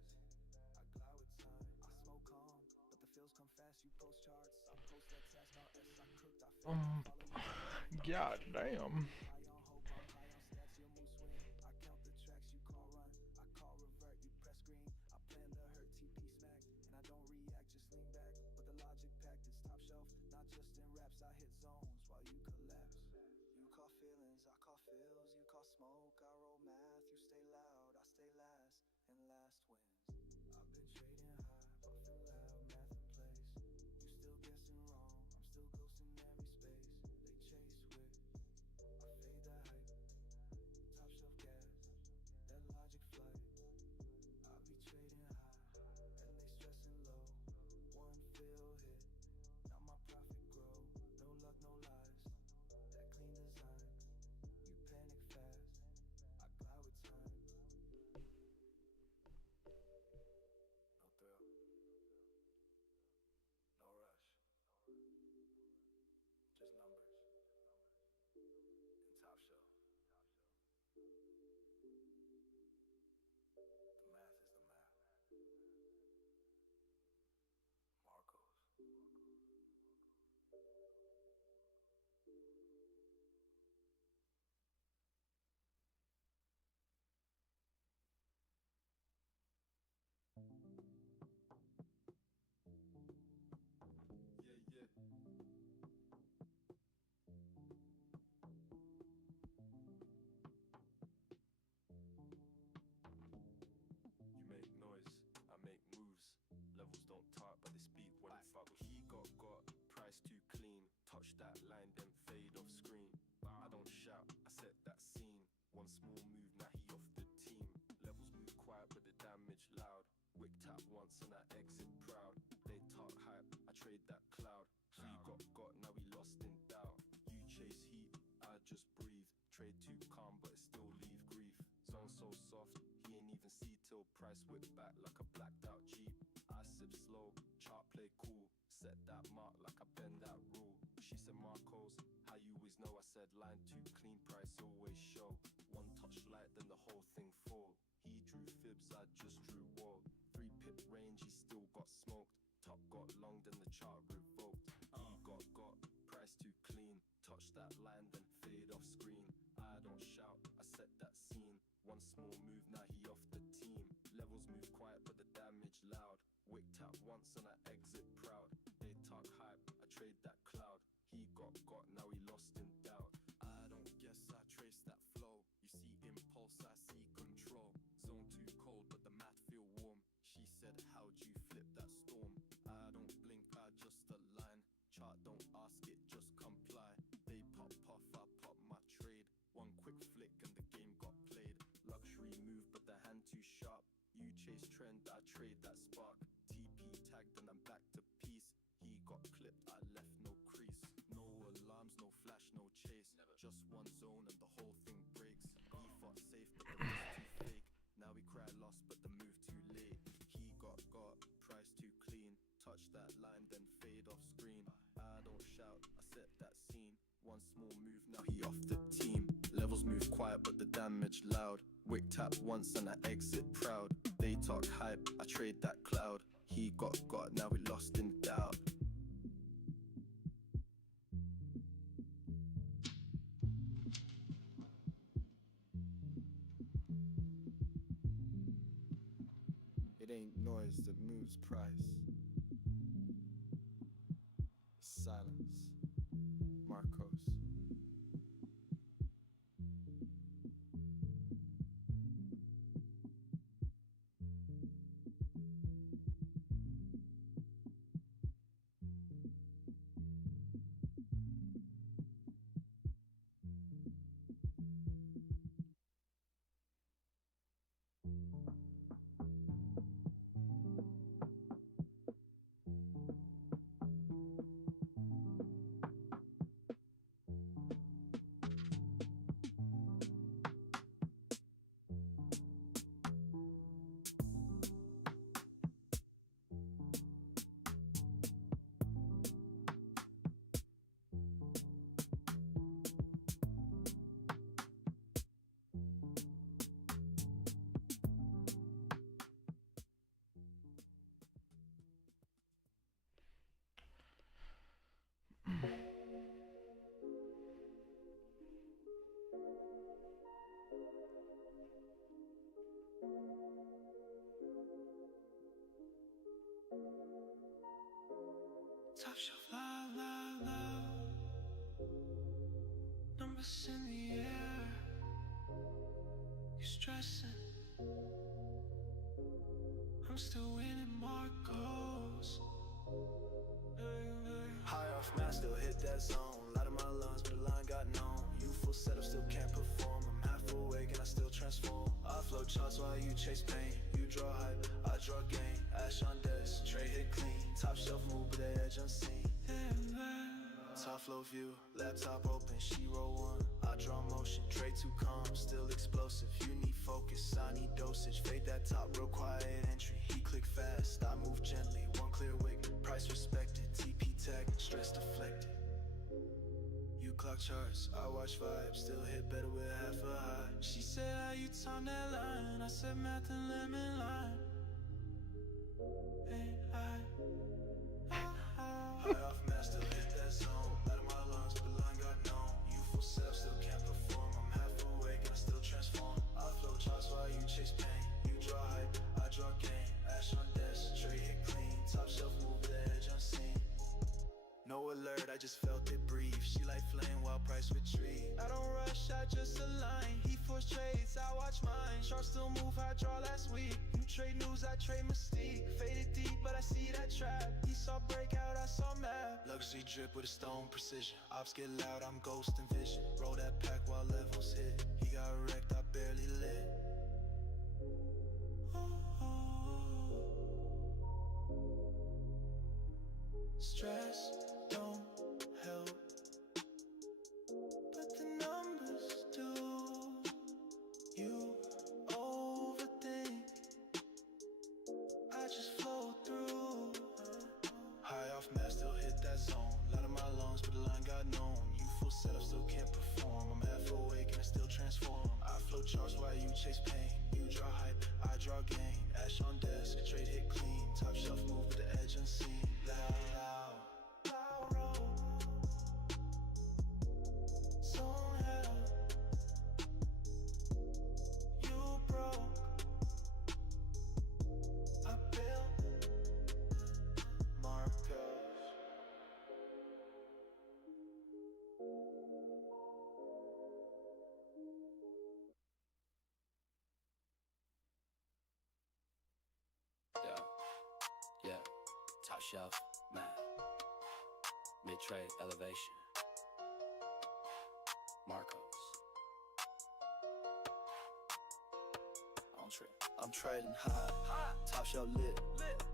I glide with time. I smoke calm, but the feels come fast. You post charts, I post that task. All S I cooked, I feel God damn. high on hope, I'm high on stats. Your mood swing, I count the tracks. You call run, I call revert. You press green, I plan the hurt. TP smack, and I don't react, just lean back. But the logic packed, it's top shelf, not just in raps. I hit zones while you collapse. You call feelings, I call feels. You call smoke, I roll math. You stay loud, I stay last, and last wins. I've been trading high, puffing loud, math in place. You still guessing wrong, I'm still ghosting every space. They chase with, I fade the hype. Top shelf gas, that logic flight. I'll be trading high, and they stressing low. One fill hit, now my profit grow. No luck, no lies, that clean design. You panic fast, I glide with time. No thrill, no rush, just numbers and top shelf. The math is the math. Marcos. Yeah, yeah. You make noise, I make moves. Levels don't talk, but they speak when it fuck. He got price too clean. Touch that line, then fade off screen. I don't shout, I set that scene. One small move, now he off the team. Levels move quiet, but the damage loud. Wick tap once and I exit proud. They talk hype, I trade that cloud. He got, now we lost in doubt. You chase heat, I just breathe. Trade too calm, but it still leave grief. Zone so soft, he ain't even see till price whip back like a blacked out Jeep. I sip slow, chart play cool. Set that mark like I bend that rule. She said Marcos, how you always know? I said line too clean, price always show. One touch light, then the whole thing fall. He drew fibs, I just drew wall. 3 pip range, he still got smoked. Top got long, then the chart revoked. He got, price too clean. Touch that line, then fade off screen. I don't shout, I set that scene. One small move, now he off the team. Levels move quiet, but the damage loud. Wick tap once and I exit proud. They talk hype, I trade that cloud. He got, now he lost in doubt. I don't guess I trace that flow. You see impulse, I see control. Zone too cold, but the math feel warm. She said, how'd you flip that storm? I don't blink, I just align. Chart don't ask it, just comply. They pop off, I pop my trade. One quick flick and the game got played. Luxury move, but the hand too sharp. You chase trend, I trade that spark. TP tagged and I'm back to peace. He got clipped, I left no crease. No alarms, no flash, no chase. Just one zone and the whole thing breaks. He fought safe, but the risk too fake. Now we cry lost, but the move too late. He got, price too clean. Touch that line, then fade off screen. I don't shout, I set that scene. One small move, now he off the team. Levels move quiet, but the damage loud. Wick tap once and I exit proud. They talk hype, I trade that cloud. He got, now we lost in doubt. It ain't noise that moves price. It's silence. Marcos. Fly, fly, low. Numbers in the air. You stressing. I'm still winning Marcos. High off mask, still hit that zone. Light of my lungs, but the line got known. Youthful setup, still can't perform. I'm half awake and I still transform. I flow charts while you chase pain. You draw hype, I draw gain. Ash on desk, tray hit clean. Top shelf move, but the edge unseen. Top flow view, laptop open, she roll one. I draw motion, tray too calm, still explosive. You need focus, I need dosage. Fade that top, real quiet entry. He click fast, I move gently. One clear wick, price respected. TP tag, stress deflected. You clock charts, I watch vibes. Still hit better with half a high. She said, how you turn that line? I said, math and lemon lime. Hey, High off mask, still hit that zone. Light of my lungs, but the line got known. Youthful self, still can't perform. I'm half awake and I still transform. I flow charts while you chase pain. You draw hype, I draw gain. Ash on desk, tray hit clean. Top shelf move, the edge unseen. No alert, I just felt it breathe. She like flame while price retreat. I don't rush, I just align. He force trades, I watch mine. Sharp still move, I draw last week. You trade news, I trade mystique. Faded deep, but I see that trap. He saw breakout, I saw map. Luxury drip with a stone precision. Ops get loud, I'm ghost and vision. Roll that pack while levels hit. He got wrecked, I barely lit. Stress don't help, but the numbers do. You overthink, I just flow through. High off mask, still hit that zone. Light of my lungs, but the line got known. Youthful setup, still can't perform. I'm half awake and I still transform. I flow charts while you chase pain. You draw hype, I draw gain. Ash on desk, trade hit clean. Top shelf move with the edge unseen. Loud, loud. Yeah, top shelf, man. Mid-trade elevation. Marcos. I'm trading high, top shelf lit.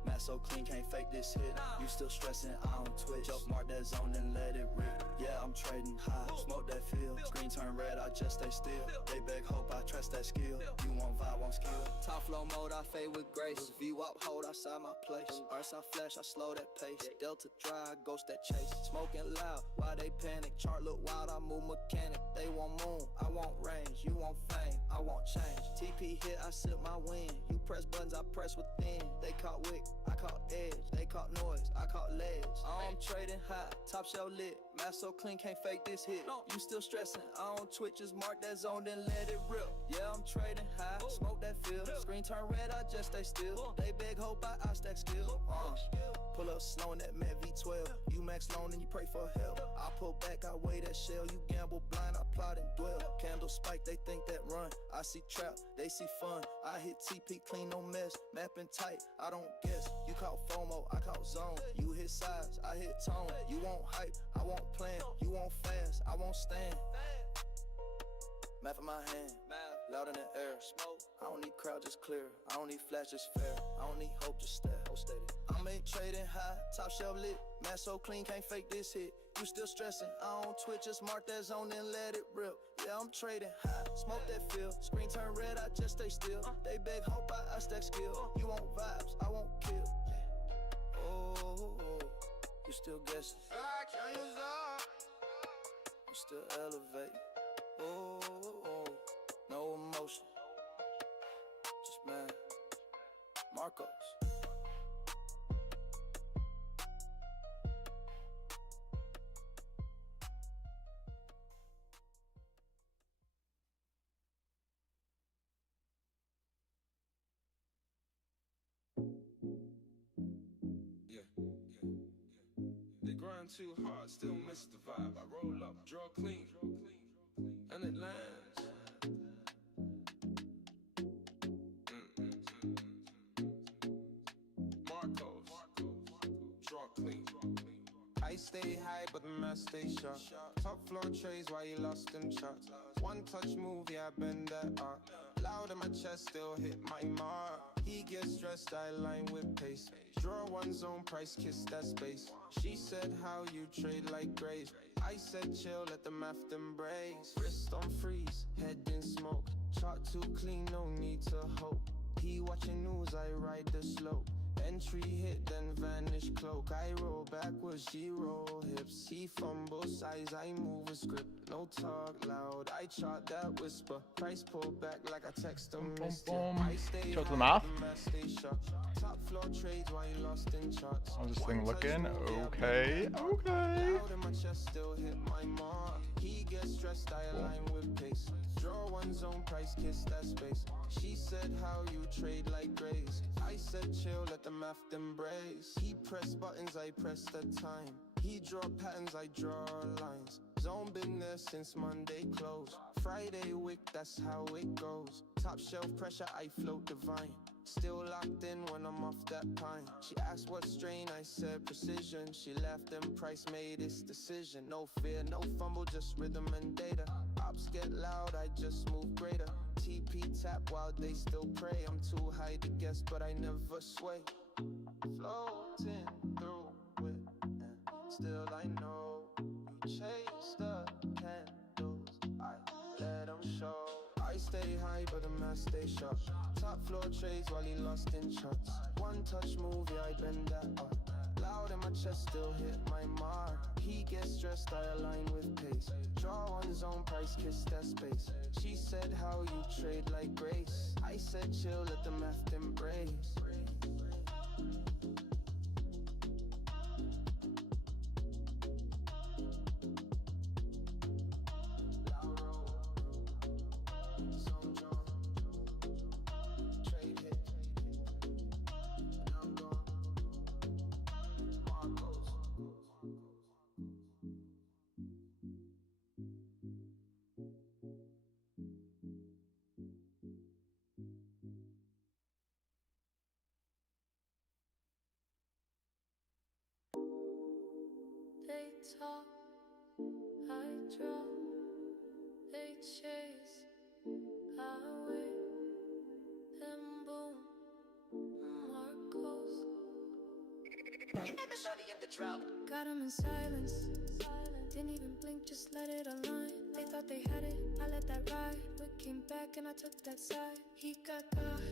Math so clean, can't fake this hit. You still stressing, I don't twitch. Just mark that zone and let it rip. Yeah, I'm trading high, smoke that field. Screen turn red, I just stay still. They beg hope, I trust that skill. You want vibe, want skill. Top flow mode, I fade with grace. V-wop hold outside my place. Arts I flash, I slow that pace. Delta dry, ghost that chase. Smoking loud, why they panic? Chart look wild, I move mechanic. They want moon, I want range. You want fame, I want change. TP hit, I sip my win. You press buttons, I press within. They caught wick, I caught edge. They caught noise, I caught ledge. I'm trading high, top shelf lit. Math so clean, can't fake this hit. You still stressing, I don't twitch, just mark that zone, then let it rip. Yeah, I'm trading high, smoke that field. Screen turn red, I just stay still. They beg hope, I stack skill. Pull up slow in that Met V12. You max loan and you pray for help. I pull back, I weigh that shell. You gamble blind, I plot and dwell. Candle spike, they think that run. I see trap, they see fun. I hit TP clean, no mess. Mapping tight, I don't guess. You caught FOMO, I caught zone. You hit size, I hit tone. You want hype, I want plan. You want fast, I want stand. Map in my hand, loud in the air. Smoke, I don't need crowd, just clear. I don't need flash, just fair. I don't need hope, just stay. I'm in trading high, top shelf lit. Math so clean, can't fake this hit. You still stressing, I don't twitch, just mark that zone and let it rip. Yeah, I'm trading high, smoke that field. Screen turn red, I just stay still. They beg hope, I stack skill. You want vibes, I won't kill. Oh, you still guessing. I'm still elevating. Oh, no emotion. Just man, Marcos. Going too hard, still miss the vibe. I roll up, draw clean, and it lands. Marcos, draw clean. I stay high, but the math stay sharp. Top floor trays while you lost in charts. One touch move, yeah, I bend that art. Loud in my chest, still hit my mark. He gets stressed, I line with pace. Draw one zone, price, kiss that space. She said, how you trade like grace. I said, chill, let the math embrace. Wrist on freeze, head in smoke. Chart too clean, no need to hope. He watching news, I ride the slope. Entry hit, then vanish cloak. I roll backwards, she roll hips. He fumble size, I move a script. No talk loud, I chart that whisper. Price pull back like I text him, missed it. I stay Show to the high, mouth. the math stay sharp. Top floor trades while you lost in charts. How's this thing looking? Okay, okay. Loud in my chest, still hit my mark. He gets stressed, I align with pace. Draw one zone, price, kiss that space. She said, how you trade like grace. I said, chill, let the math embrace. He pressed buttons, I press the time. He draw patterns, I draw lines. Zone been there since Monday close. Friday wick, that's how it goes. Top shelf pressure, I float divine. Still locked in when I'm off that pine. She asked what strain, I said precision. She laughed and Price made its decision. No fear, no fumble, just rhythm and data. Ops get loud, I just move greater. TP tap while they still pray. I'm too high to guess, but I never sway. Floating through it, and still I know you chase the candles. I let them show. I stay high, but the math stay sharp. Top floor trades while he lost in charts. One touch move, yeah, I bend that art. Loud in my chest, still hit my mark. He gets stressed, I align with pace. Draw one zone, price, kiss that space. She said, how you trade like grace. I said, chill, let the math embrace. They talk, I draw, they chase, I wait, then boom, Marcos. Got him in silence, didn't even blink, just let it align. They thought they had it, I let that ride. Wick came back and I took that side. He got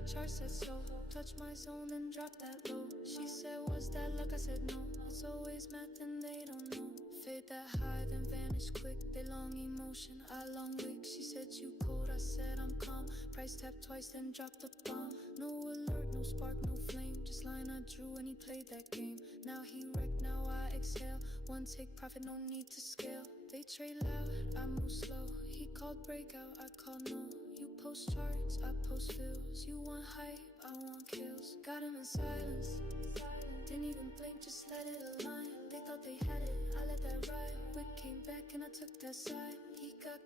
chart said so. Touch my zone and drop that low. She said, was that luck? I said no. It's always math and they don't know. Fade that high, then vanish quick. They long emotion, I long wick. She said you cold, I said I'm calm. Price tap twice, then drop the bomb. No alert, no spark, no flame. Just line I drew and he played that game. Now he wrecked, now I exhale. One take profit, no need to scale. They trade loud, I move slow. He called breakout, I call no. You post charts, I post fills. You want hype, I want kills. Got him in silence, didn't even blink, just let it align. They thought they had it, I let that ride. Wick came back and I took that side. He got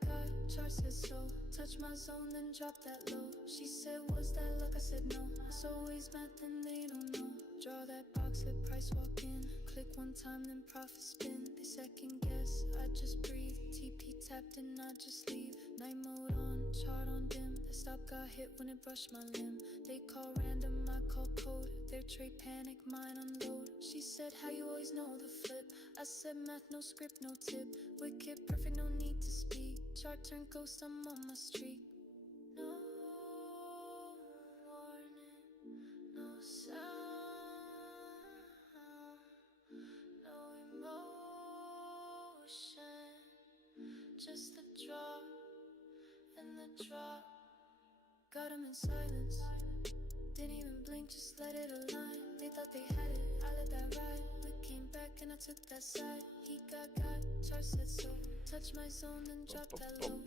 chart said so. Touch my zone, then drop that low. She said, was that luck? I said no. It's always math and they don't know. Draw that box, let price walk in. Click one time, then profit spin. They second guess, I just breathe. TP tapped and I just leave. Night mode on, chart on dim. The stop got hit when it brushed my limb. They call random, I call code. Their trade panic, mine unload. She said, how you always know the flip? I said math, no script, no tip. Wicked, perfect, no need to speak. Chart turn ghost, I'm on my streak. No warning, no sound, no emotion. Just the drop and the drop. Got him in silence, didn't even blink, just let it align. They thought they had it, I let that ride. We came back and I took that side. He got chart said so. Touch my zone and drop that low.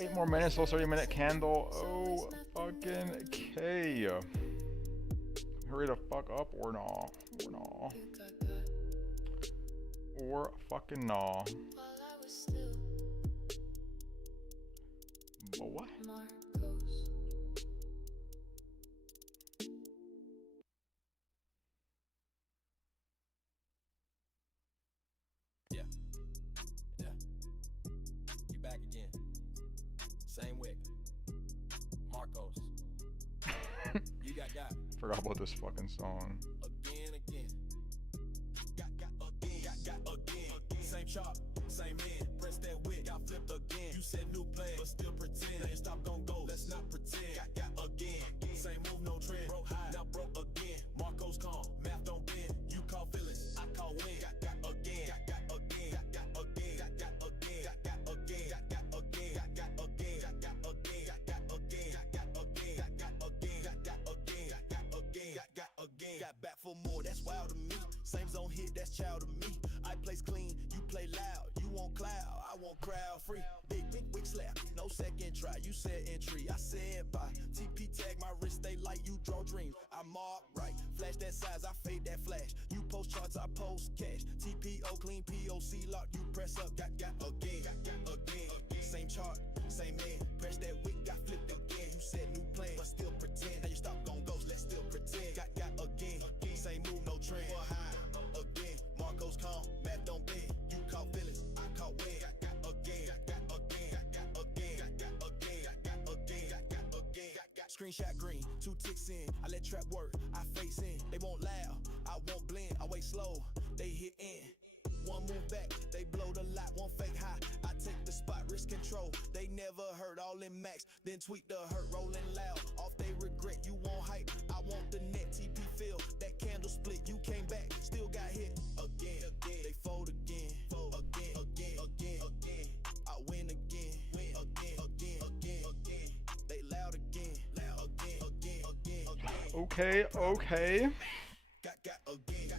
8 more minutes, so 30-minute candle. Oh, fucking K. Hurry the fuck up or nah? Or nah? or fucking nah. While I was still Boy. Marcos. Yeah. Yeah. You back again. Same wick. Marcos. You got. Forgot about this fucking song. Again. Got again. Same chop, same man. Press that wick, got flipped again. You said new plan, but still pretend. Ain't stop, gon' go. Let's not pretend. Got again. Same move, no trend. Broke high, now broke again. Marcos calm, math don't bend. You call feelings, I call win. Got again. Got again. Got again. Got again. Got again. Got again. Got again. Got again. Got again. Got again. Got again. Got again. Got back for more. That's wild to me. Same zone hit. That's child to me. I plays clean. You play loud. You want cloud. I want crowd free. Big wick slap. No second try. You said entry. I said bye. TP tag my wrist. Stay light. You draw dreams. I mark right. Flash that size. I fade that flash. You post charts. I post cash. TPO clean. POC lock. You press up. Got again. Got again. Same chart. Same man. Press that wick. Got flipped again. You said new plan, but still pretend. Now you stop gon' ghost. Let's still pretend. Got again. Same move. No trend. Again. Marcos calm. Math don't bend. You caught feelings. I caught win. Got again. Got again. Got again. Got again. Got again. Got again. Screenshot green. 2 ticks in. I let trap work. I face in. They won't loud. I won't blend. I wait slow. They hit in. One move back. They blow the lot. One fake high. I take the spot. Risk control. They never heard. All in max. Then tweak the hurt. Rolling loud. Off they regret. You want hype. I want the net. TP feel. That candle split. You came back. Still got hit. Again. They fold again. Again. I win again. Again. They loud again. Again. Okay. Got again.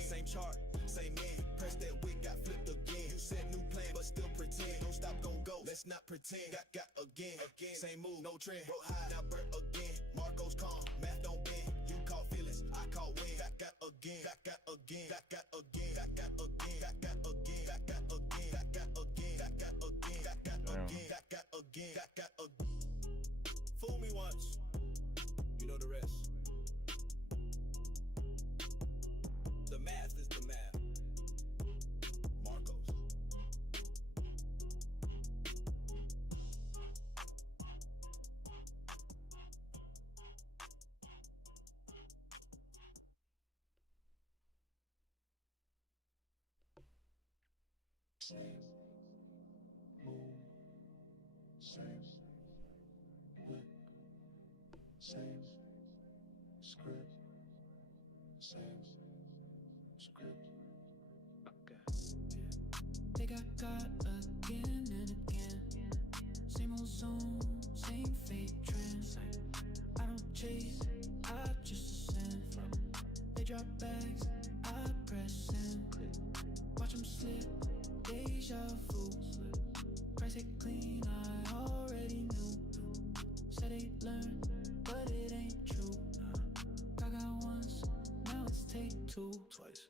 Same chart, same man. Press that wig, got flipped again. You said new plan, but still pretend. Don't stop, gon' go. Let's not pretend. Got again. Same move, no trend. Broke high, now burnt again. Marcos calm, math don't bend. You caught feelings, I caught win. Got again. Got again. Got again. Got again. Got again. Got again. Got again. Got again. Got again. Got again. Fool me once, you know the rest. The math is the math. Marcos. Same move, same wick, same script, same script. They got again and again. Same old song, same fake trend. I don't chase, I just ascend. They drop bags, I press in. Watch them slip, deja vu. Price it clean, I already knew. Said they learned, but it ain't true. Gaga once, now it's take two. Twice.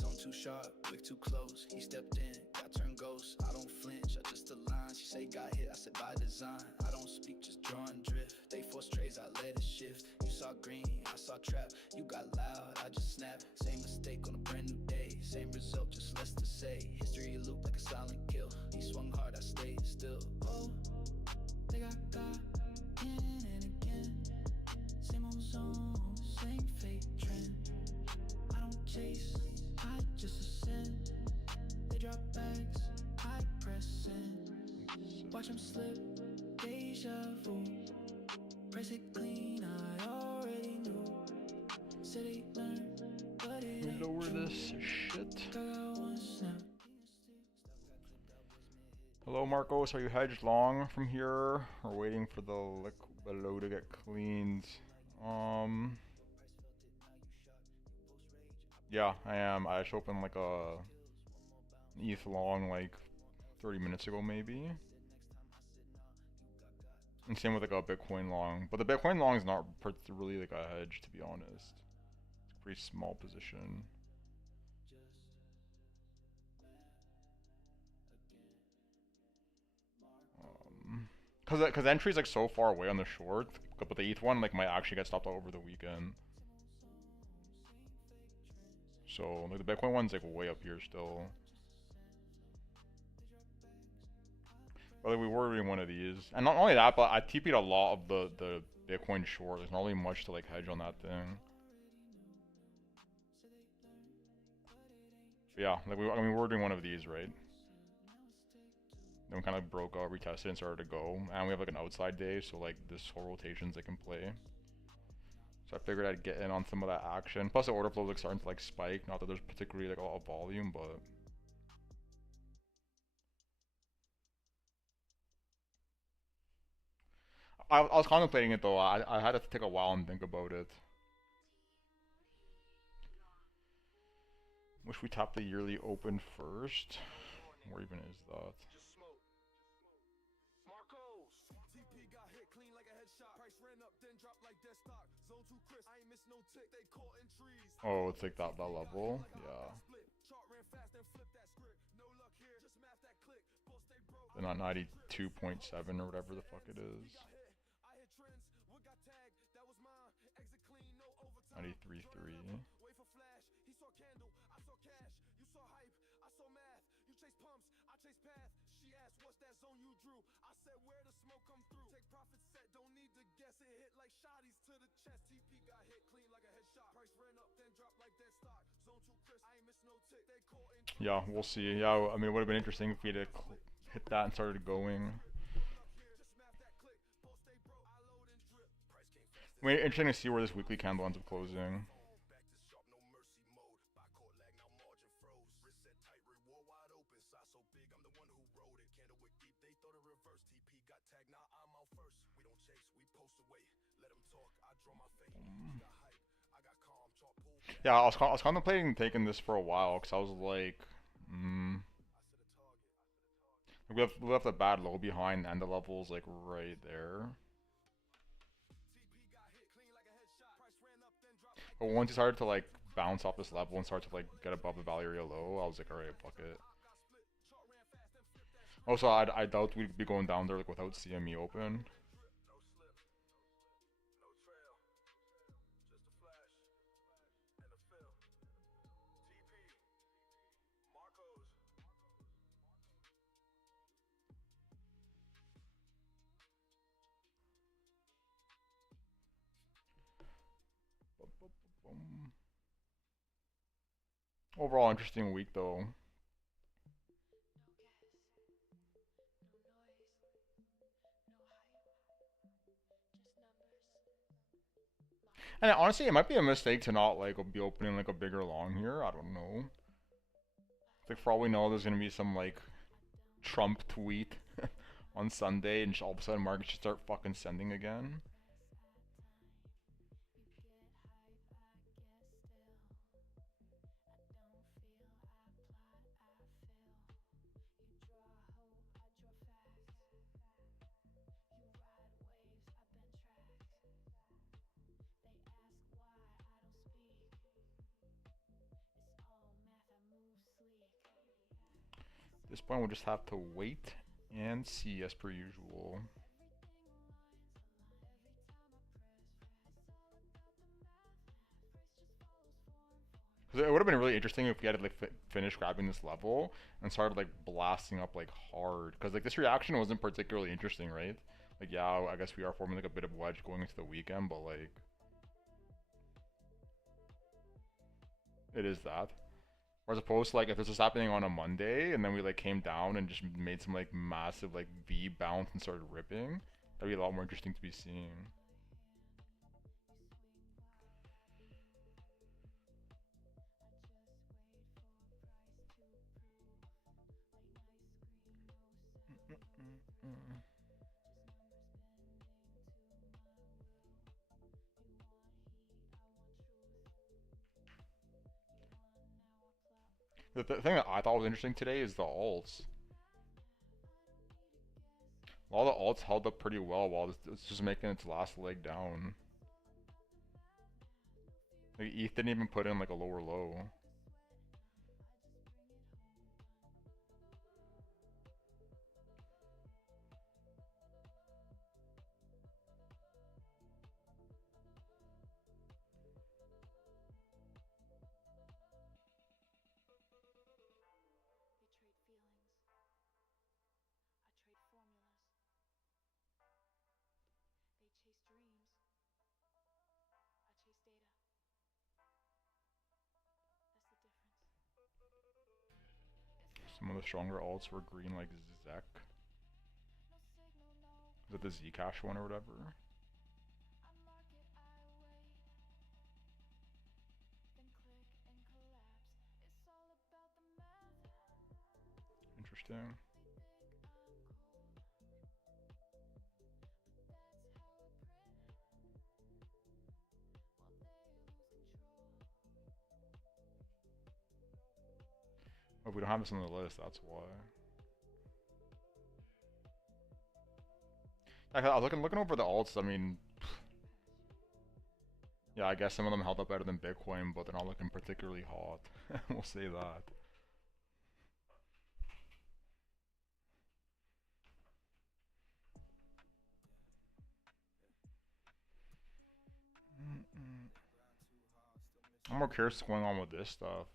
Zone too sharp, wick too close. He stepped in, got turned ghost. I don't flinch, I just align. She say got hit, I said by design. I don't speak, just draw and drift. They force trades, I let it shift. You saw green, I saw trap. You got loud, I just snap. Same mistake on a brand new day. Same result, just less to say. History loop like a silent kill. He swung hard, I stayed still. Oh, they got again and again. Same old zone, same fake trend. I don't chase, I just ascend. They drop bags, I press in. Watch them slip, deja vu. Press it clean, I already knew. Said they learned, but it ain't Lower true. this shit. Gaga once now. Hello, Marcos. Are you hedged long from here? We're waiting for the below to get cleaned. Yeah, I am. I just opened like a ETH long like 30 minutes ago maybe. And same with like a Bitcoin long. But the Bitcoin long is not really like a hedge, to be honest. It's a pretty small position. Cause entry's like so far away on the short, but the ETH one like might actually get stopped out over the weekend. So like the Bitcoin one's like way up here still. But like, we were reading one of these, and not only that, but I TP'd a lot of the Bitcoin short. There's not really much to like hedge on that thing. But yeah, like I mean, we were doing one of these, right? Then we kind of broke out, retested, and started to go. And we have like an outside day, so like this whole rotations they can play. So I figured I'd get in on some of that action. Plus the order flow is like starting to like spike. Not that there's particularly like a lot of volume, but I was contemplating it though. I had to take a while and think about it. Wish we tapped the yearly open first. Where even is that? Oh, it's like that level? Yeah. Then not 92.7 or whatever the fuck it is. 93.3. Yeah, we'll see. Yeah, I mean, it would have been interesting if we had hit that and started going. I mean, interesting to see where this weekly candle ends up closing. Yeah, I was contemplating taking this for a while because I was like, we left a bad low behind and the level's like right there. But once you started to like bounce off this level and start to like get above the value area low, I was like, alright, fuck it. Also, I doubt we'd be going down there like without CME open. Overall interesting week though. And honestly, it might be a mistake to not like be opening like a bigger long here. I don't know. Like for all we know, there's gonna be some like Trump tweet on Sunday, and all of a sudden markets should start fucking sending again. At this point, we'll just have to wait and see as per usual. Because it would have been really interesting if we had to like finish grabbing this level and started like blasting up like hard. Because like this reaction wasn't particularly interesting, right? Like yeah, I guess we are forming like a bit of wedge going into the weekend, but like it is that. Or as opposed to like if this was happening on a Monday and then we like came down and just made some like massive like V bounce and started ripping, that'd be a lot more interesting to be seeing. The thing that I thought was interesting today is the alts. A lot of the alts held up pretty well while it's just making its last leg down. Like ETH didn't even put in like a lower low. Some of the stronger alts were green, like Zek. Is it the Zcash one or whatever? Interesting. Oh, we don't have this on the list, that's why. I was looking over the alts, I mean... Yeah, I guess some of them held up better than Bitcoin, but they're not looking particularly hot. We'll say that. I'm more curious what's going on with this stuff.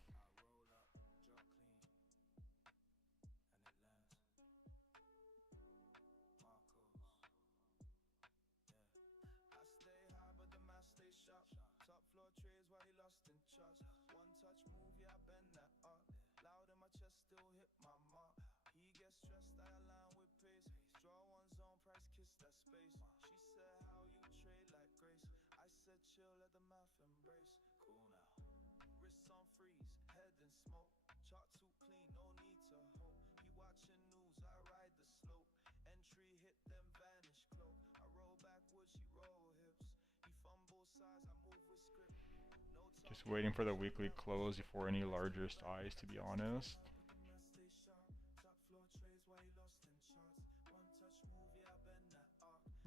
Just waiting for the weekly close before any larger size, to be honest.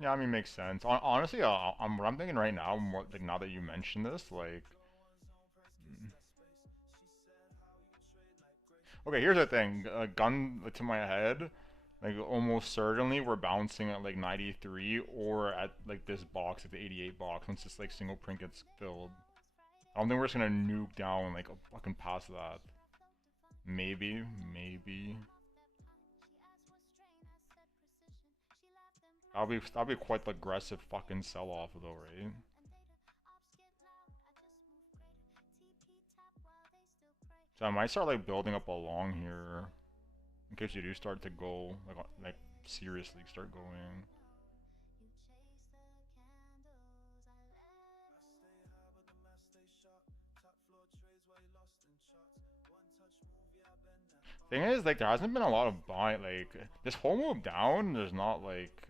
Yeah, I mean, makes sense. Honestly, what I'm thinking right now, more like now that you mention this, like, okay, here's the thing. Gun to my head, like almost certainly we're bouncing at like 93 or at like this box, at the 88 box, once this like single print gets filled. I don't think we're just gonna nuke down like fucking past that. Maybe. That'll be quite the aggressive fucking sell-off though, right? So I might start like building up along here, in case you do start to go like seriously start going. Thing is, like, there hasn't been a lot of buying. Like, this whole move down, there's not like.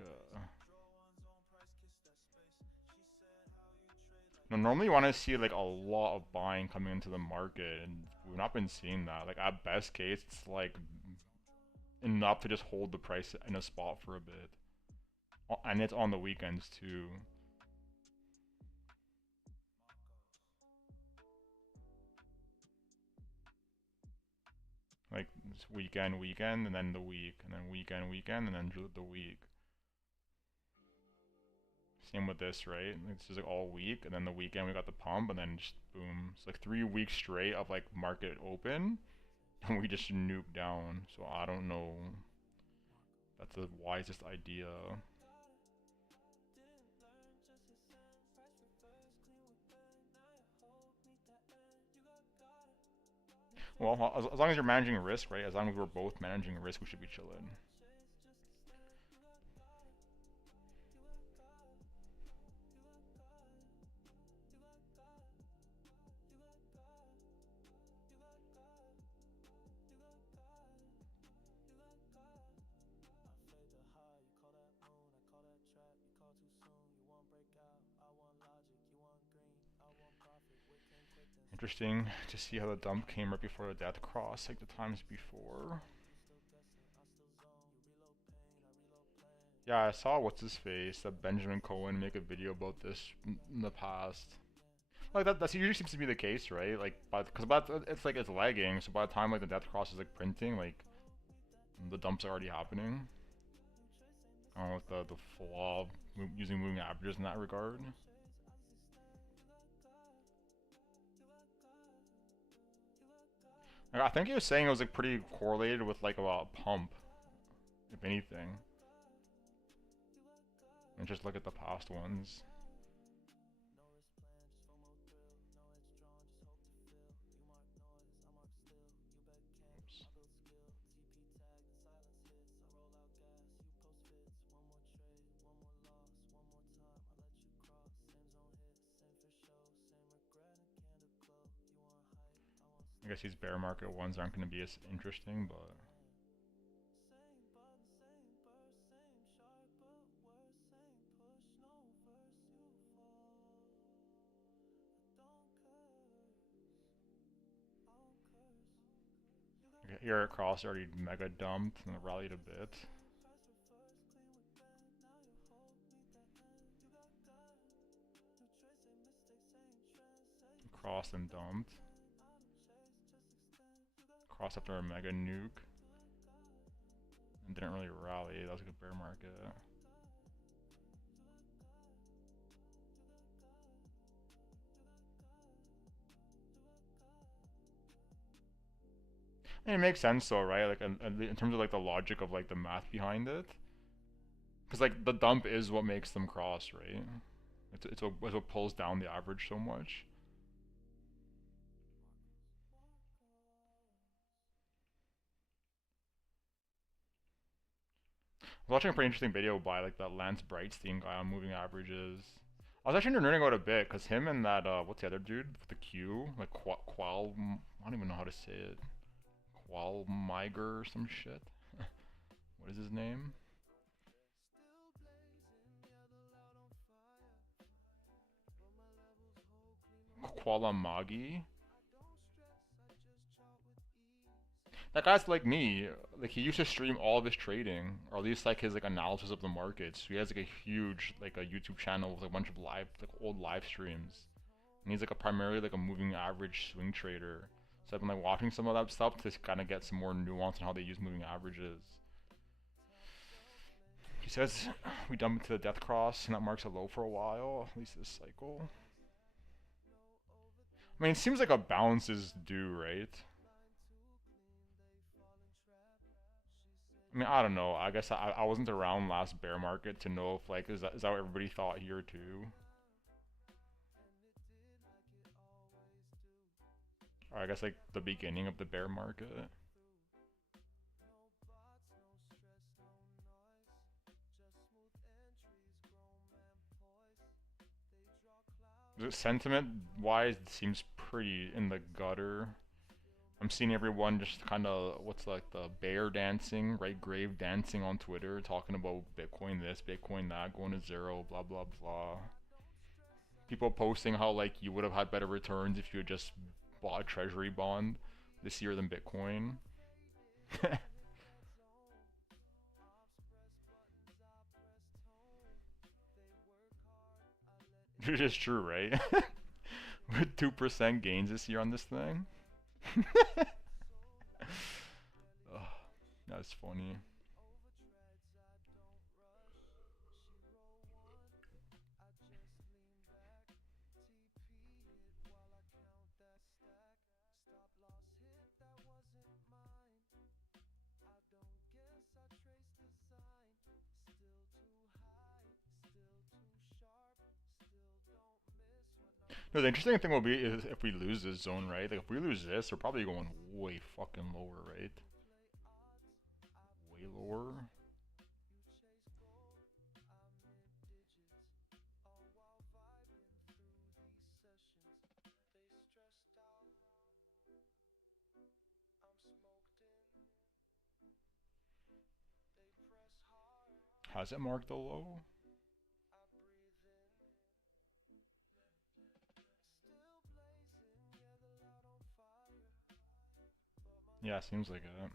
No, normally you want to see like a lot of buying coming into the market, and we've not been seeing that. Like, at best case, it's like enough to just hold the price in a spot for a bit, and it's on the weekends too. Like weekend, and then the week, and then weekend, and then the week. Same with this, right? This is like all week, and then the weekend we got the pump, and then just boom. It's like 3 weeks straight of like market open, and we just nuke down. So I don't know. That's the wisest idea. Well, as long as you're managing risk, right? As long as we're both managing risk, we should be chilling. Interesting to see how the dump came right before the death cross, like the times before. Yeah, I saw what's his face, that Benjamin Cohen, make a video about this in the past. Like that usually seems to be the case, right? Like, because it's like it's lagging, so by the time like the death cross is like printing, like the dumps are already happening. I don't know what the flaw using moving averages in that regard. I think he was saying it was like pretty correlated with like a pump, if anything. And just look at the past ones. Oops. guess these bear market ones aren't going to be as interesting, but here across already mega dumped and rallied a bit. Crossed and dumped. Crossed after a mega nuke. And didn't really rally. That was like a bear market. I mean, it makes sense though, right? Like in terms of like the logic of like the math behind it. Because like the dump is what makes them cross, right? It's what pulls down the average so much. I was watching a pretty interesting video by like that Lance Brightstein guy on moving averages. I was actually nerding out a bit because him and that what's the other dude with the Q, like Qual, I don't even know how to say it, Qualmiger or some shit. What is his name? Qualamagi. That guy's like me. Like he used to stream all of his trading, or at least like his like analysis of the markets. So he has like a huge like a YouTube channel with like, a bunch of live like old live streams, and he's like a primarily like a moving average swing trader. So I've been like watching some of that stuff to kind of get some more nuance on how they use moving averages. He says we dump into the death cross, and that marks a low for a while, at least this cycle. I mean, it seems like a bounce is due, right? I mean, I don't know. I guess I wasn't around last bear market to know if like is that what everybody thought here too. Or I guess like the beginning of the bear market. Sentiment wise, it seems pretty in the gutter. I'm seeing everyone just kind of, what's like the bear dancing, right? Grave dancing on Twitter, talking about Bitcoin this, Bitcoin that, going to zero, blah, blah, blah. People posting how like you would have had better returns if you had just bought a treasury bond this year than Bitcoin. It is true, right? With 2% gains this year on this thing. Oh, that's funny. No, the interesting thing will be is if we lose this zone, right? Like if we lose this, we're probably going way fucking lower, right? Way lower. Has it marked a low? Yeah, seems like it.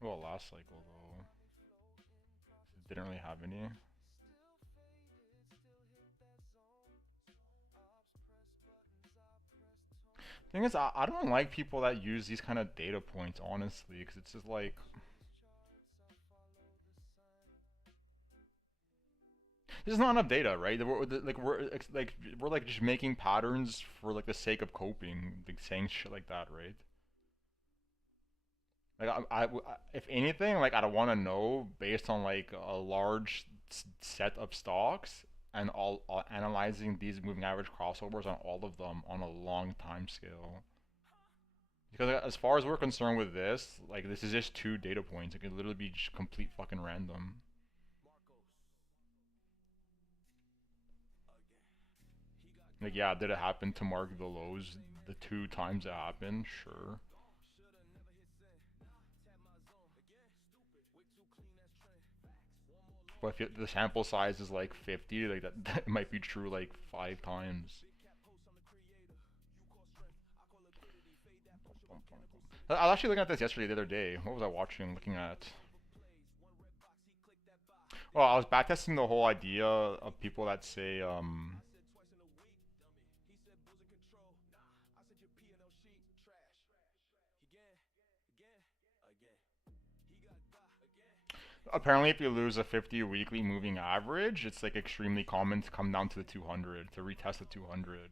Well, last cycle though, it didn't really have any. Thing is, I don't like people that use these kind of data points, honestly, because it's just like, there's not enough data, right? We're like just making patterns for like the sake of coping, like saying shit like that, right? Like if anything, like I don't want to know based on like a large set of stocks and all analyzing these moving average crossovers on all of them on a long time scale. Because as far as we're concerned with this, like this is just 2 data points. It could literally be just complete fucking random. Like, yeah, did it happen to mark the lows the 2 times it happened? Sure. But if the sample size is like 50, like that might be true like 5 times. I was actually looking at this yesterday, the other day. What was I watching? Looking at. Well, I was backtesting the whole idea of people that say, apparently if you lose a 50 weekly moving average, it's like extremely common to come down to the 200, to retest the 200.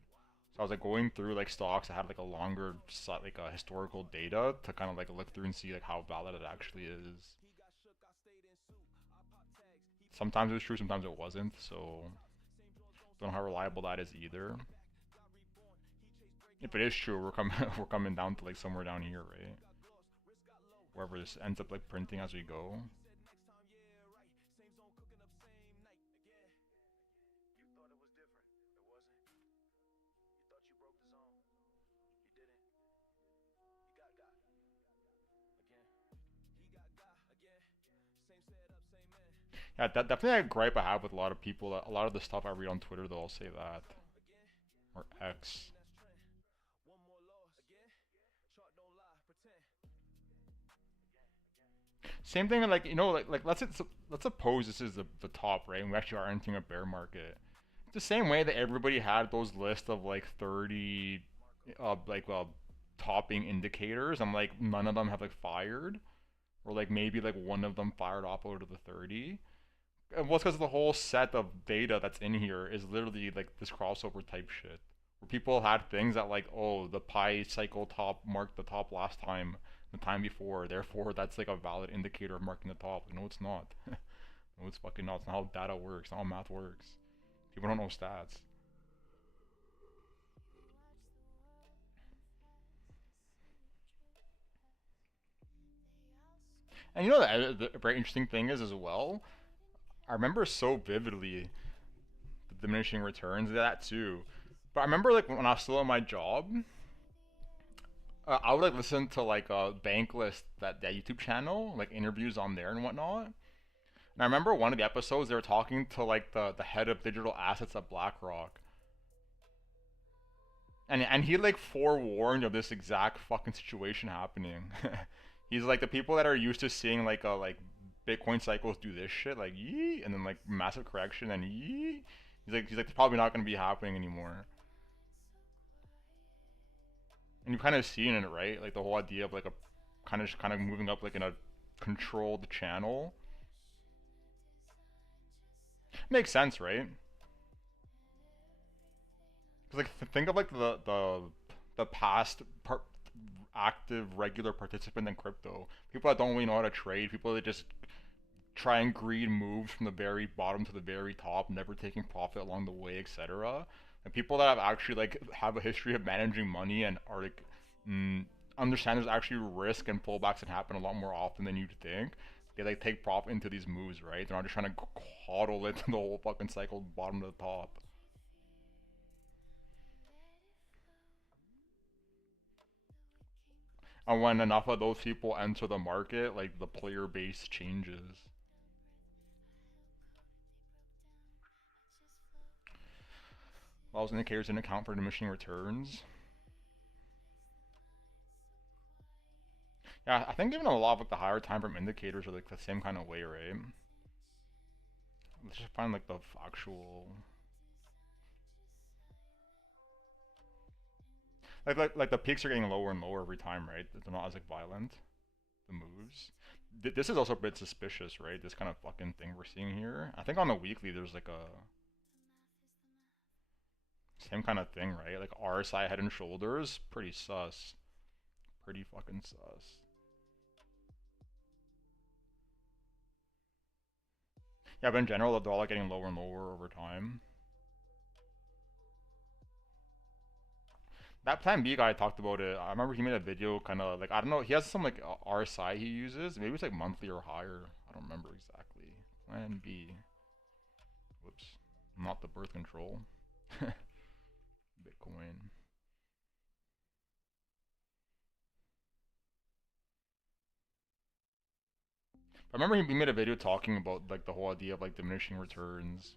So I was like going through like stocks that had like a longer, like a historical data to kind of like look through and see like how valid it actually is. Sometimes it was true, sometimes it wasn't, so don't know how reliable that is either. If it is true, we're coming we're coming down to like somewhere down here, right? Wherever this ends up like printing as we go. Yeah, definitely a gripe I have with a lot of people. That a lot of the stuff I read on Twitter, they'll say that, or X. Same thing, like, you know, like let's suppose this is the top, right? And we actually are entering a bear market. It's the same way that everybody had those lists of like 30, topping indicators. I'm like, none of them have like fired, or like maybe like one of them fired off out of the 30. And well, it's because the whole set of data that's in here is literally like this crossover type shit. Where people had things that like, oh, the pi cycle top marked the top last time, the time before, therefore that's like a valid indicator of marking the top. No, it's not. No, it's fucking not. It's not how data works, not how math works. People don't know stats. And you know the very interesting thing is as well, I remember so vividly the diminishing returns, that too. But I remember like when I was still at my job, I would like listen to like Bankless, that YouTube channel, like interviews on there and whatnot. And I remember one of the episodes they were talking to like the head of digital assets at BlackRock. And he like forewarned of this exact fucking situation happening. He's like, the people that are used to seeing like Bitcoin cycles do this shit, like yee, and then like massive correction and yee. He's like it's probably not gonna be happening anymore. And you've kind of seen it, right? Like the whole idea of like a kind of moving up like in a controlled channel. Makes sense, right? Cause like think of like the past active regular participant in crypto. People that don't really know how to trade, people that just try and greed moves from the very bottom to the very top, never taking profit along the way, etc. And people that have actually like have a history of managing money and are like understand there's actually risk and pullbacks that happen a lot more often than you'd think. They like take profit into these moves, right? They're not just trying to coddle it to the whole fucking cycle, bottom to the top. And when enough of those people enter the market, like the player base changes. Those indicators didn't account for diminishing returns. Yeah, I think even a lot of like the higher time frame indicators are like the same kind of way, right? Let's just find like the actual like the peaks are getting lower and lower every time, right? They're not as like violent, the moves. This is also a bit suspicious, right? This kind of fucking thing we're seeing here. I think on the weekly there's like a same kind of thing, right? Like RSI head and shoulders, pretty sus. Pretty fucking sus. Yeah, but in general, they're all like getting lower and lower over time. That Plan B guy talked about it. I remember he made a video kind of like, I don't know, he has some like RSI he uses. Maybe it's like monthly or higher. I don't remember exactly. Plan B. Whoops. Not the birth control. Bitcoin. I remember he made a video talking about like the whole idea of like diminishing returns.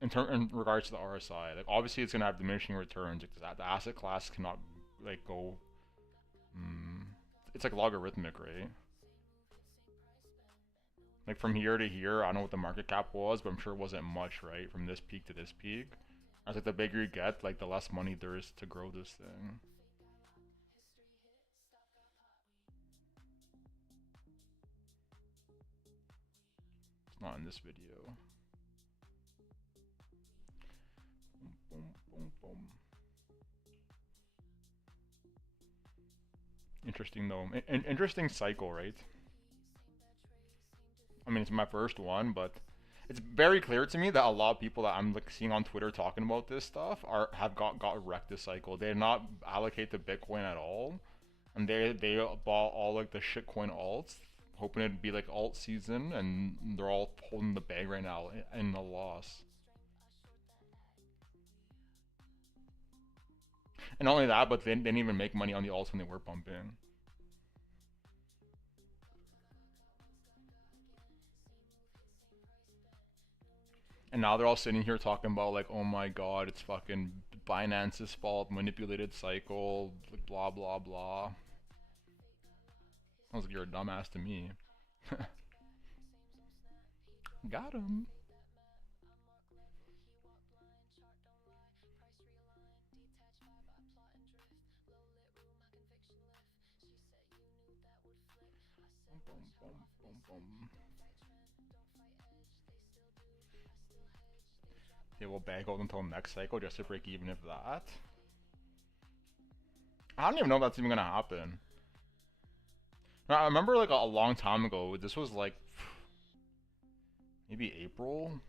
In regards to the RSI, like obviously it's gonna have diminishing returns. Like the asset class cannot like go. It's like logarithmic, right? Like from here to here, I don't know what the market cap was, but I'm sure it wasn't much, right? From this peak to this peak. I was like, the bigger you get, like the less money there is to grow this thing. It's not in this video. Boom, boom, boom. Interesting though. Interesting cycle, right? I mean, it's my first one, but it's very clear to me that a lot of people that I'm like seeing on Twitter talking about this stuff have got wrecked this cycle. They did not allocate to Bitcoin at all, and they bought all like the shitcoin alts, hoping it'd be like alt season, and they're all holding the bag right now in a loss. And not only that, but they didn't even make money on the alts when they were pumping. And now they're all sitting here talking about like, oh my god, it's fucking Binance's fault, manipulated cycle, blah blah blah. Sounds like you're a dumbass to me. Got him. They will bag hold until next cycle just to break even if that. I don't even know if that's even gonna happen. I remember like a long time ago, this was like maybe April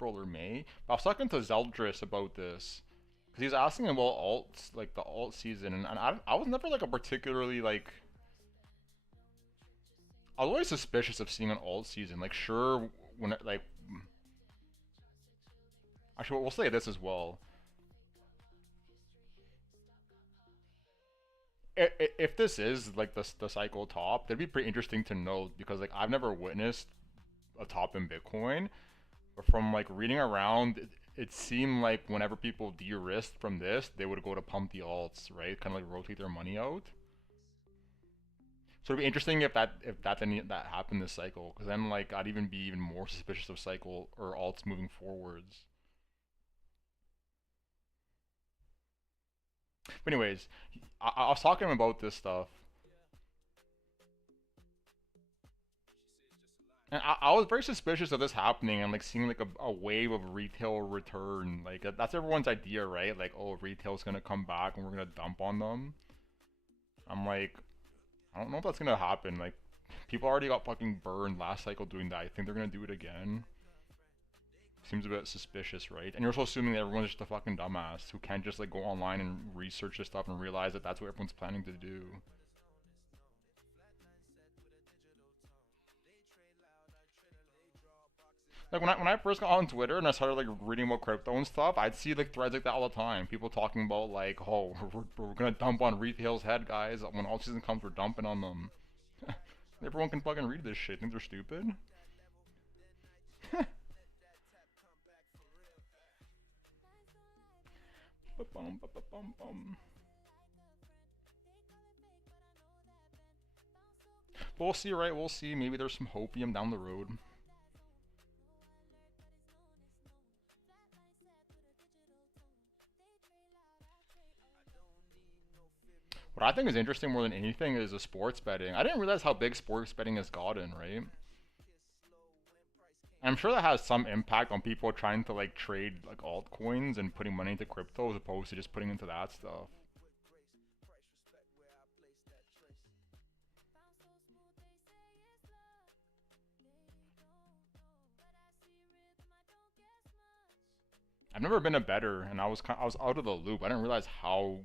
or May. But I was talking to Zeldris about this because he was asking about alts, like the alt season, and I was never like a particularly like. I was always suspicious of seeing an alt season. Like, sure, when it, like. Actually, we'll say this as well. If this is like the cycle top, that'd be pretty interesting to know because like I've never witnessed a top in Bitcoin, but from like reading around, it seemed like whenever people de-risked from this, they would go to pump the alts, right? Kind of like rotate their money out. So it'd be interesting if that happened this cycle, because then like I'd even be even more suspicious of cycle or alts moving forwards. But anyways, I was talking about this stuff. And I was very suspicious of this happening and like seeing like a wave of retail return. Like that's everyone's idea, right? Like, oh, retail's gonna come back and we're gonna dump on them. I'm like, I don't know if that's gonna happen. Like, people already got fucking burned last cycle doing that. I think they're gonna do it again. Seems a bit suspicious, right? And you're also assuming that everyone's just a fucking dumbass who can't just like go online and research this stuff and realize that that's what everyone's planning to do. Like when I first got on Twitter and I started like reading about crypto and stuff, I'd see like threads like that all the time. People talking about like, oh, we're gonna dump on retail's head, guys. When all season comes, we're dumping on them. Everyone can fucking read this shit. Think they're stupid? We'll see, right? We'll see. Maybe there's some hopium down the road. What I think is interesting more than anything is the sports betting. I didn't realize how big sports betting has gotten, right? I'm sure that has some impact on people trying to like trade like altcoins and putting money into crypto as opposed to just putting into that stuff. I've never been a bettor, and I was out of the loop. I didn't realize how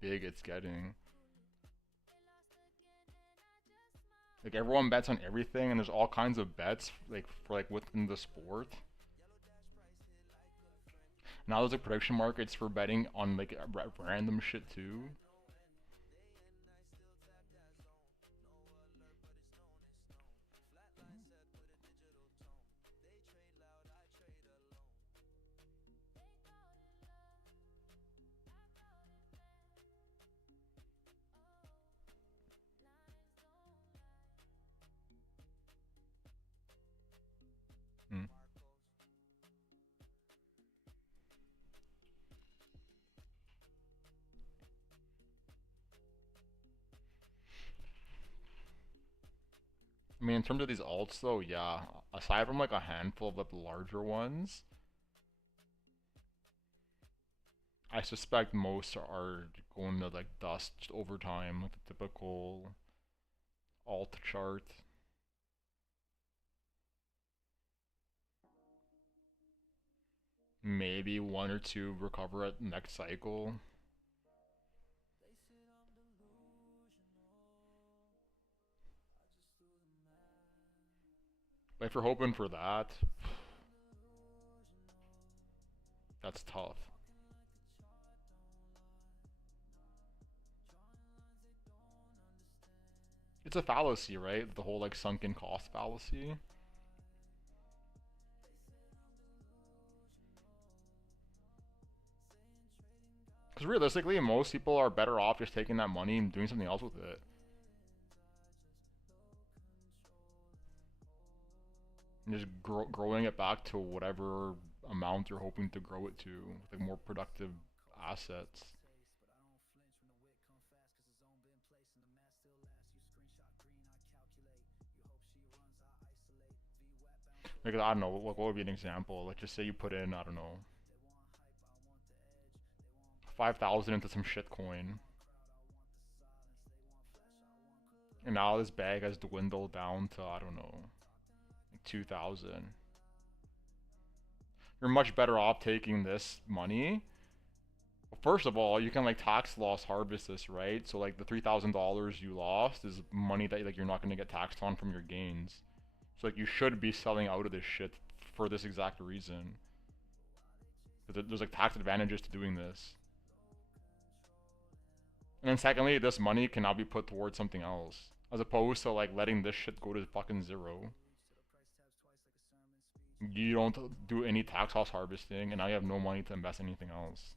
big it's getting. Like everyone bets on everything, and there's all kinds of bets like for like within the sport. Now there's like prediction markets for betting on like random shit too. Hmm. I mean, in terms of these alts though, yeah, aside from like a handful of the larger ones, I suspect most are going to like dust over time, like the typical alt chart. Maybe one or two recover at next cycle. But if you're hoping for that, that's tough. It's a fallacy, right? The whole like sunken cost fallacy. Because realistically, most people are better off just taking that money and doing something else with it. And just growing it back to whatever amount you're hoping to grow it to, like more productive assets. Like, I don't know, what would be an example? Let's just say you put in, I don't know, 5,000 into some shit coin. And now this bag has dwindled down to, I don't know, like 2,000. You're much better off taking this money. First of all, you can like tax loss harvest this, right? So like the $3,000 you lost is money that like you're not going to get taxed on from your gains. So like you should be selling out of this shit for this exact reason. There's like tax advantages to doing this. And then secondly, this money can now be put towards something else, as opposed to like letting this shit go to fucking zero. You don't do any tax loss harvesting, and now you have no money to invest in anything else.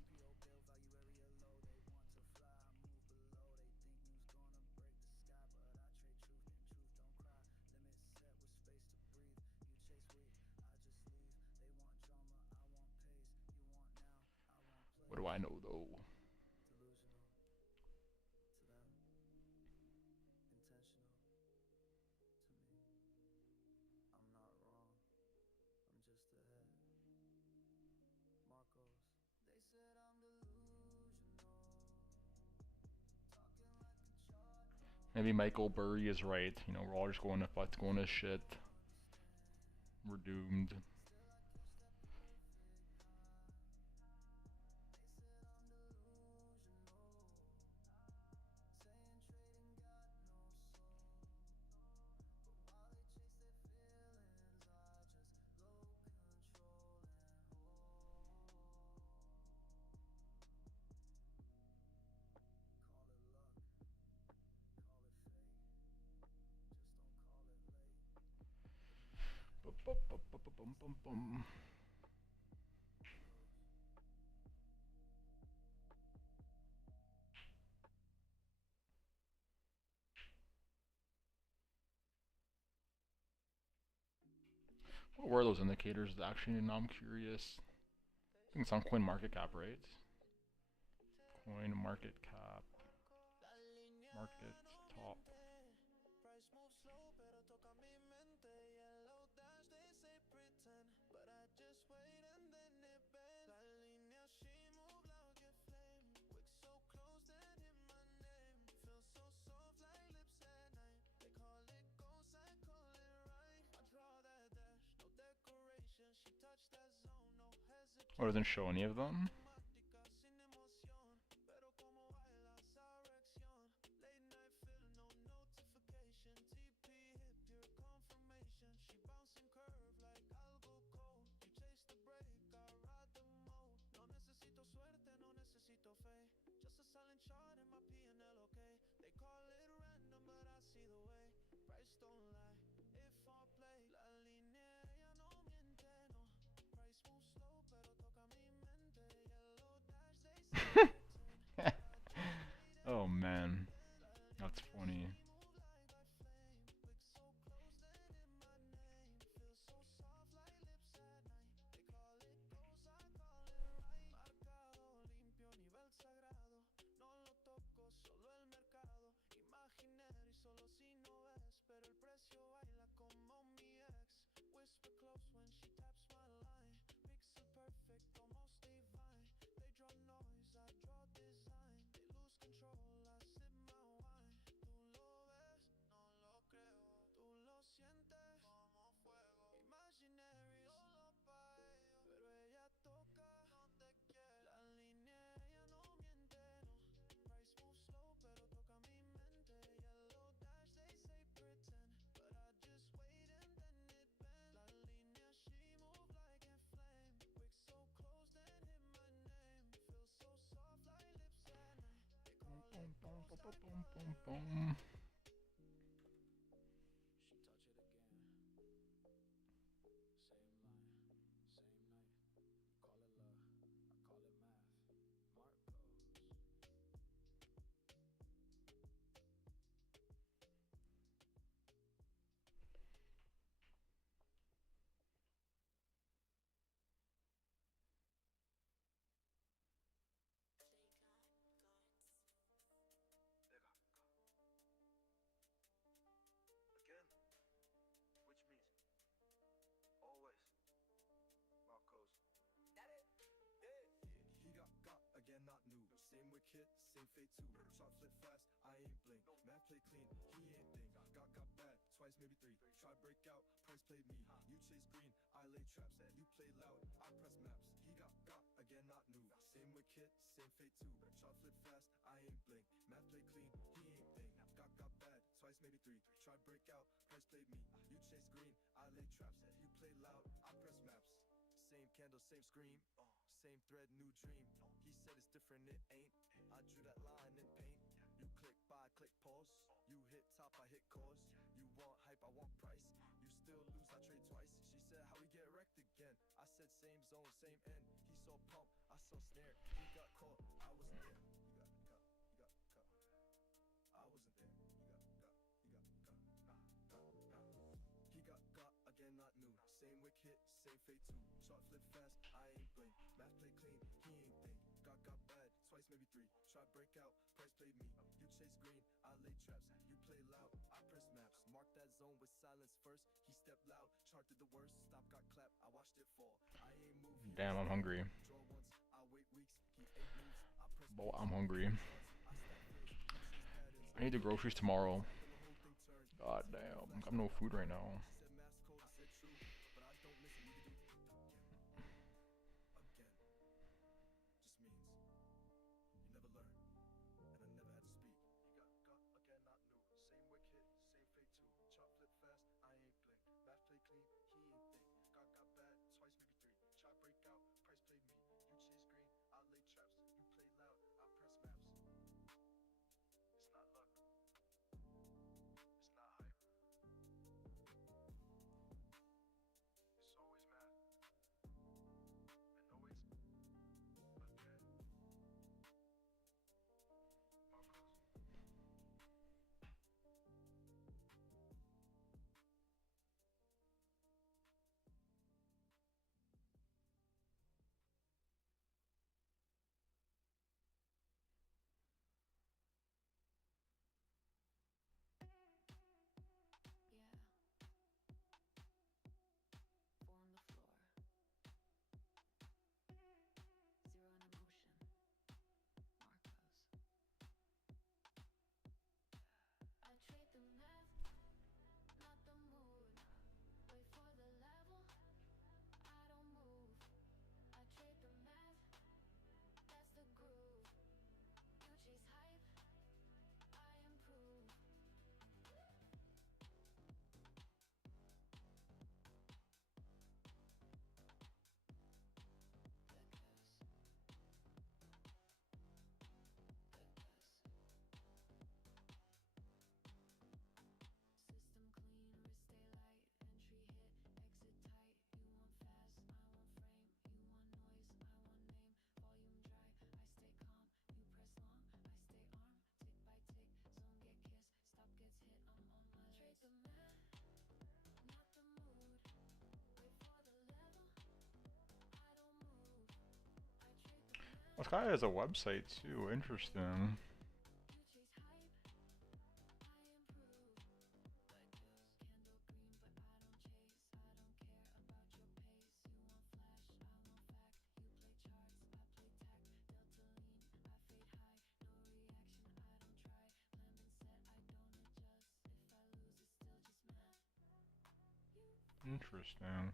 What do I know though? Maybe Michael Burry is right. You know, we're all just going to shit. We're doomed. What were those indicators actually? Now I'm curious. I think it's on CoinMarketCap, right? CoinMarketCap. Market top. Oh, it doesn't show any of them? Ba-bum-bum-bum. She touch it again. Same line, same night. Call it love, I call it math. Marcos. Again, which means always. Marcos. He got again, not new. Same with kid, same fate too. Shot flip fast, I ain't blink. Man play clean, he ain't think. Got bad, twice maybe three. Try break out, price played me. You chase green, I lay traps. You play loud, I press maps. He got again, not new. Same with kid, same fate too. Shot flip fast, I ain't blink. Man play clean, he ain't think. Got bad, twice maybe three. Try break out, price played me. You chase green, I lay traps. You play loud, I press maps. Same candle, same scream. Same thread, new dream. He said it's different, it ain't. I drew that line in paint. You click buy, click pause. You hit top, I hit cause. You want hype, I want price. You still lose, I trade twice. She said, how we get wrecked again? I said, same zone, same end. He saw pump, I saw snare. He got caught, I wasn't there. You got cut. I wasn't there. You got cut. He got again, not new. Same wick hit, same fate too. Shot flip fast, I ain't blink. Math play clean, he ain't think. Got bad, twice maybe three. Try break out, price played me. You chase green, I lay traps. You play loud, I press maps. Mark that zone with silence first. He stepped loud, charted the worst. Stop, got clapped, I watched it fall. I ain't moved. Damn, I'm hungry. Draw once, I wait weeks. He ain't moves, I press. Boy, I'm hungry. I need the groceries tomorrow. God damn, I got no food right now. Trade the math, not the mood. Wait for the level, I don't move. I trade the math, that's the groove. You chase hype, I improve. This guy has a website too, interesting. Interesting.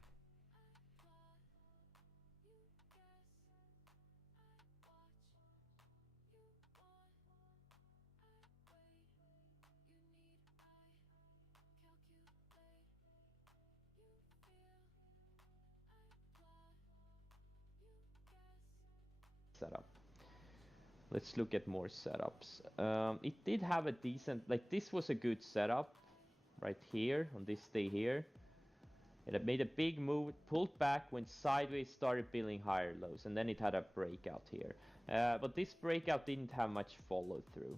Setup. Let's look at more setups. It did have a decent, like this was a good setup right here on this day here. It had made a big move, pulled back, went sideways, started building higher lows, and then it had a breakout here. But this breakout didn't have much follow through.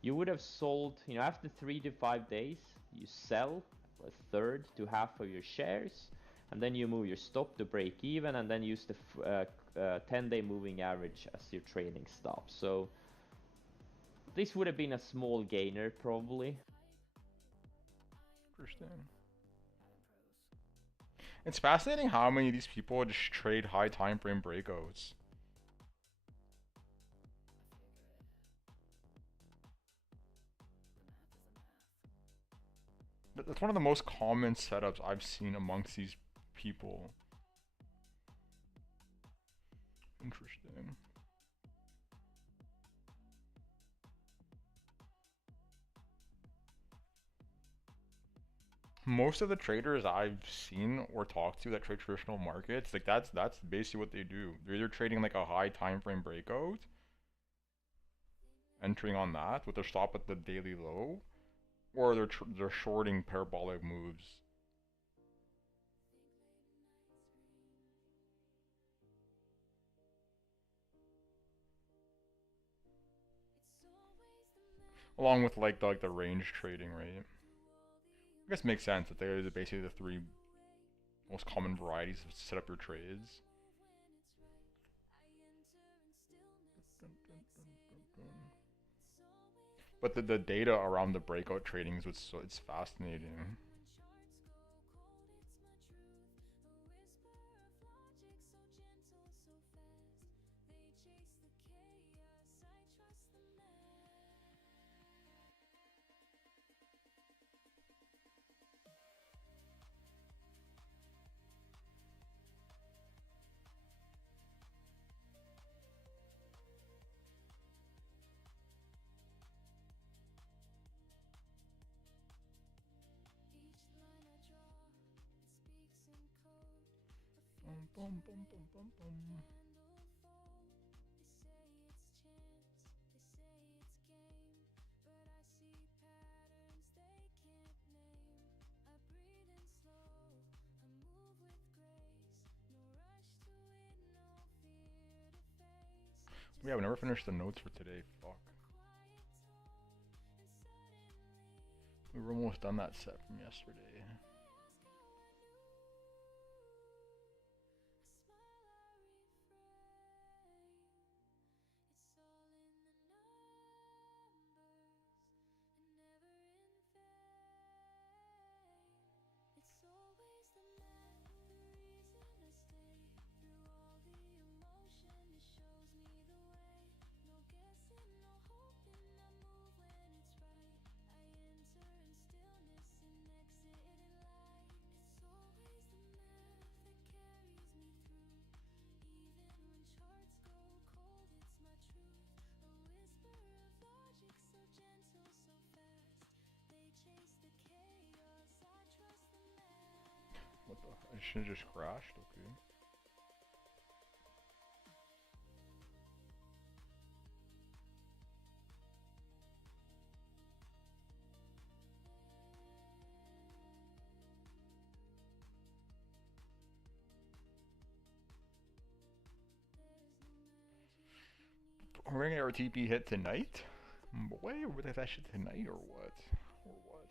You would have sold, you know, after 3 to 5 days, you sell a third to half of your shares, and then you move your stop to break even, and then use the 10-day moving average as your trailing stop. So this would have been a small gainer probably. Interesting. It's fascinating how many of these people just trade high time frame breakouts. That's one of the most common setups I've seen amongst these people. Interesting. Most of the traders I've seen or talked to that trade traditional markets, like that's basically what they do. They're either trading like a high time frame breakout, entering on that with their stop at the daily low, or they're shorting parabolic moves. Along with like the range trading, right? I guess it makes sense that they're basically the 3 most common varieties to set up your trades. But the data around the breakout trading is what's it's fascinating. Boom, boom, boom, boom, boom. Yeah, we never finished the notes for today. Fuck. We were almost done that set from yesterday. What the? I should have just crashed. Okay. We're gonna get our TP hit tonight? Boy, we're gonna that shit tonight or what? Or what?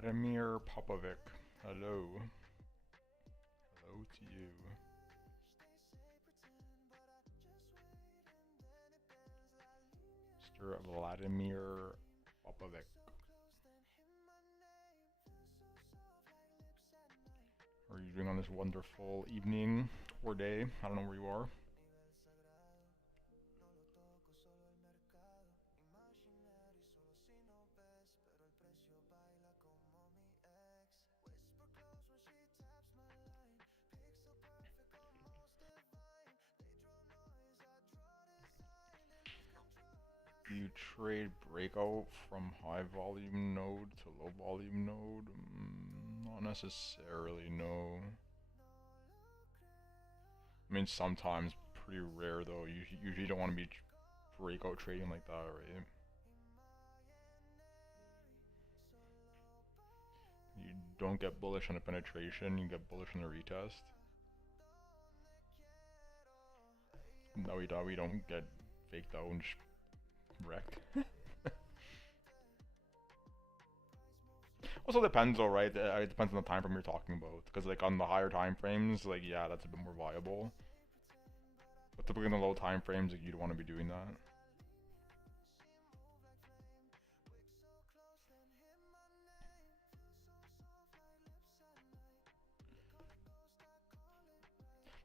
Vladimir Popovic, hello. Hello to you. Mr. Vladimir Popovic. How are you doing on this wonderful evening or day? I don't know where you are. You trade breakout from high volume node to low volume node? Not necessarily, no. I mean, sometimes, pretty rare though. You usually don't want to be breakout trading like that, right? You don't get bullish on a penetration, you get bullish on the retest. No, we don't get faked out and just wrecked. Also depends though, right? It depends on the time frame you're talking about. Because like on the higher time frames, like yeah, that's a bit more viable. But typically in the low time frames, like, you'd want to be doing that.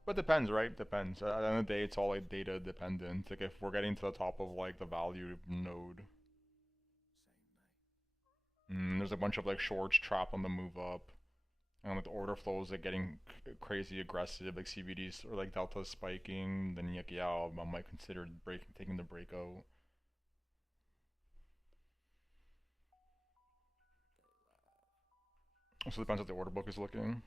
But depends, right? Depends. At the end of the day, it's all like data dependent. Like if we're getting to the top of like the value node, there's a bunch of like shorts trapped on the move up, and like the order flows like getting crazy aggressive, like CVDs or like delta spiking. Then like yeah, I might consider taking the breakout. Also depends what the order book is looking.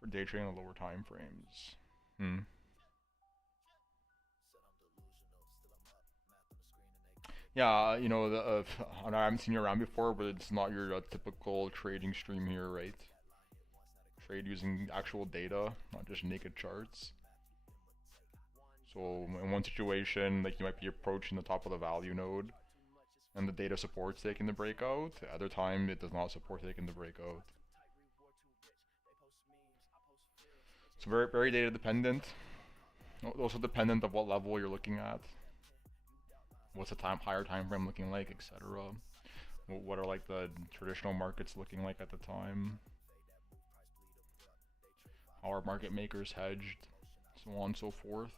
For day trading the lower time frames. Yeah, you know, I haven't seen you around before, but it's not your typical trading stream here, right? Trade using actual data, not just naked charts. So in one situation, like you might be approaching the top of the value node, and the data supports taking the breakout. The other time, it does not support taking the breakout. So very data dependent. Also dependent of what level you're looking at. What's the higher time frame looking like, etc. What are like the traditional markets looking like at the time? How are market makers hedged? So on and so forth.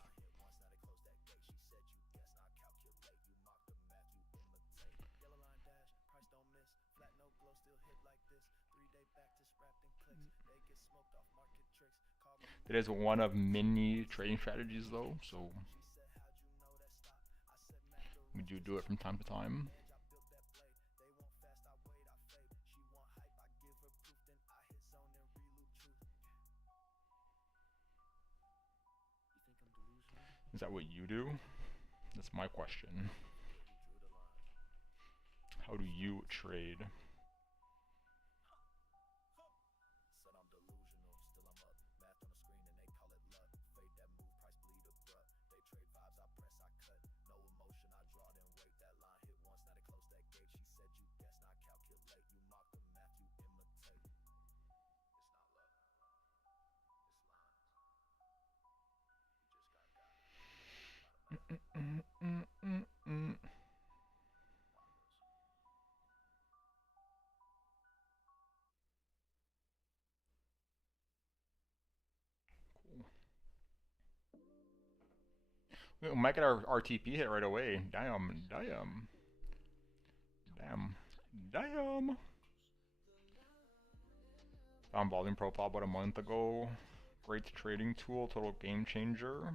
It is one of many trading strategies though, so we do it from time to time. Is that what you do? That's my question. How do you trade? We might get our RTP hit right away. Damn, damn. Damn. Damn. Found volume profile about a month ago. Great trading tool, total game changer.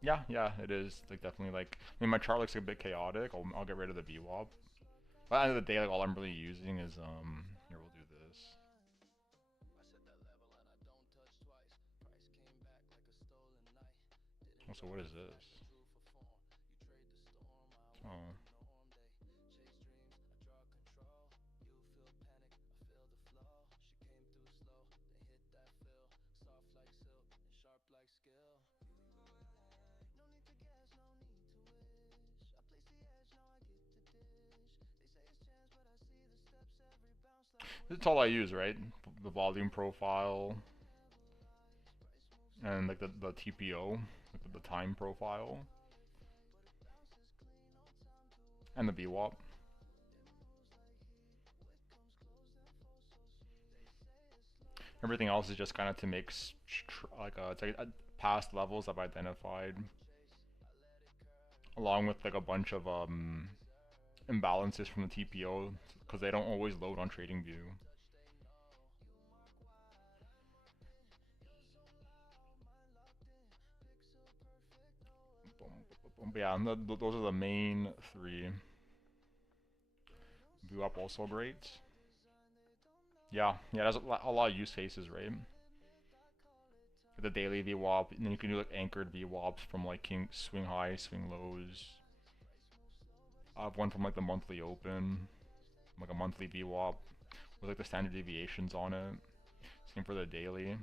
Yeah, yeah, it is. Like definitely like I mean my chart looks a bit chaotic. I'll get rid of the VWAP. But at the end of the day, like all I'm really using is here we'll do this. Oh, so what is this? Oh. It's all I use, right? The volume profile and like the TPO, like the time profile, and the VWAP. Everything else is just kind of to make it's like past levels I've identified, along with like a bunch of imbalances from the TPO because they don't always load on TradingView. But yeah, those are the main three. VWAP also great. Yeah, there's a lot of use cases, right? The daily VWAP, and then you can do like anchored VWAPs from like swing highs, swing lows. I have one from like the monthly open, like a monthly VWAP with like the standard deviations on it. Same for the daily.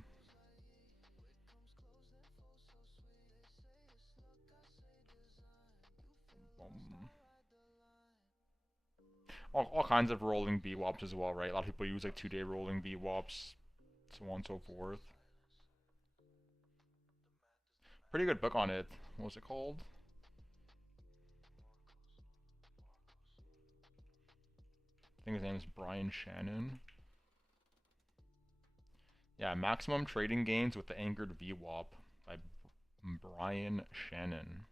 All kinds of rolling VWAPs as well, right? A lot of people use like 2-day rolling VWAPs, so on and so forth. Pretty good book on it. What was it called? I think his name is Brian Shannon. Yeah, Maximum Trading Gains with the Anchored VWAP by Brian Shannon.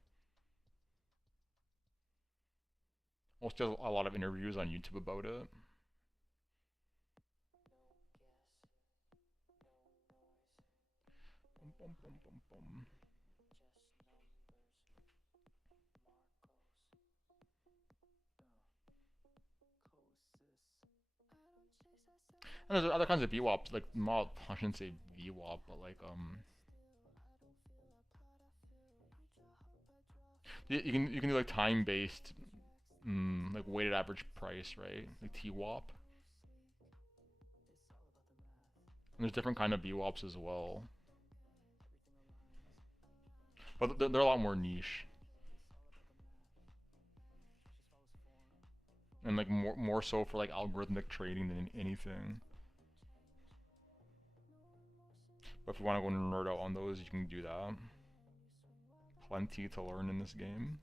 Also, a lot of interviews on YouTube about it. Bum, bum, bum, bum. And there's other kinds of VWAPs, like not, I shouldn't say VWAP, but like you can do like time based, like weighted average price, right? Like TWAP. And there's different kind of VWAPs as well, but they're a lot more niche. And like more so for like algorithmic trading than anything. But if you want to go nerd out on those, you can do that. Plenty to learn in this game.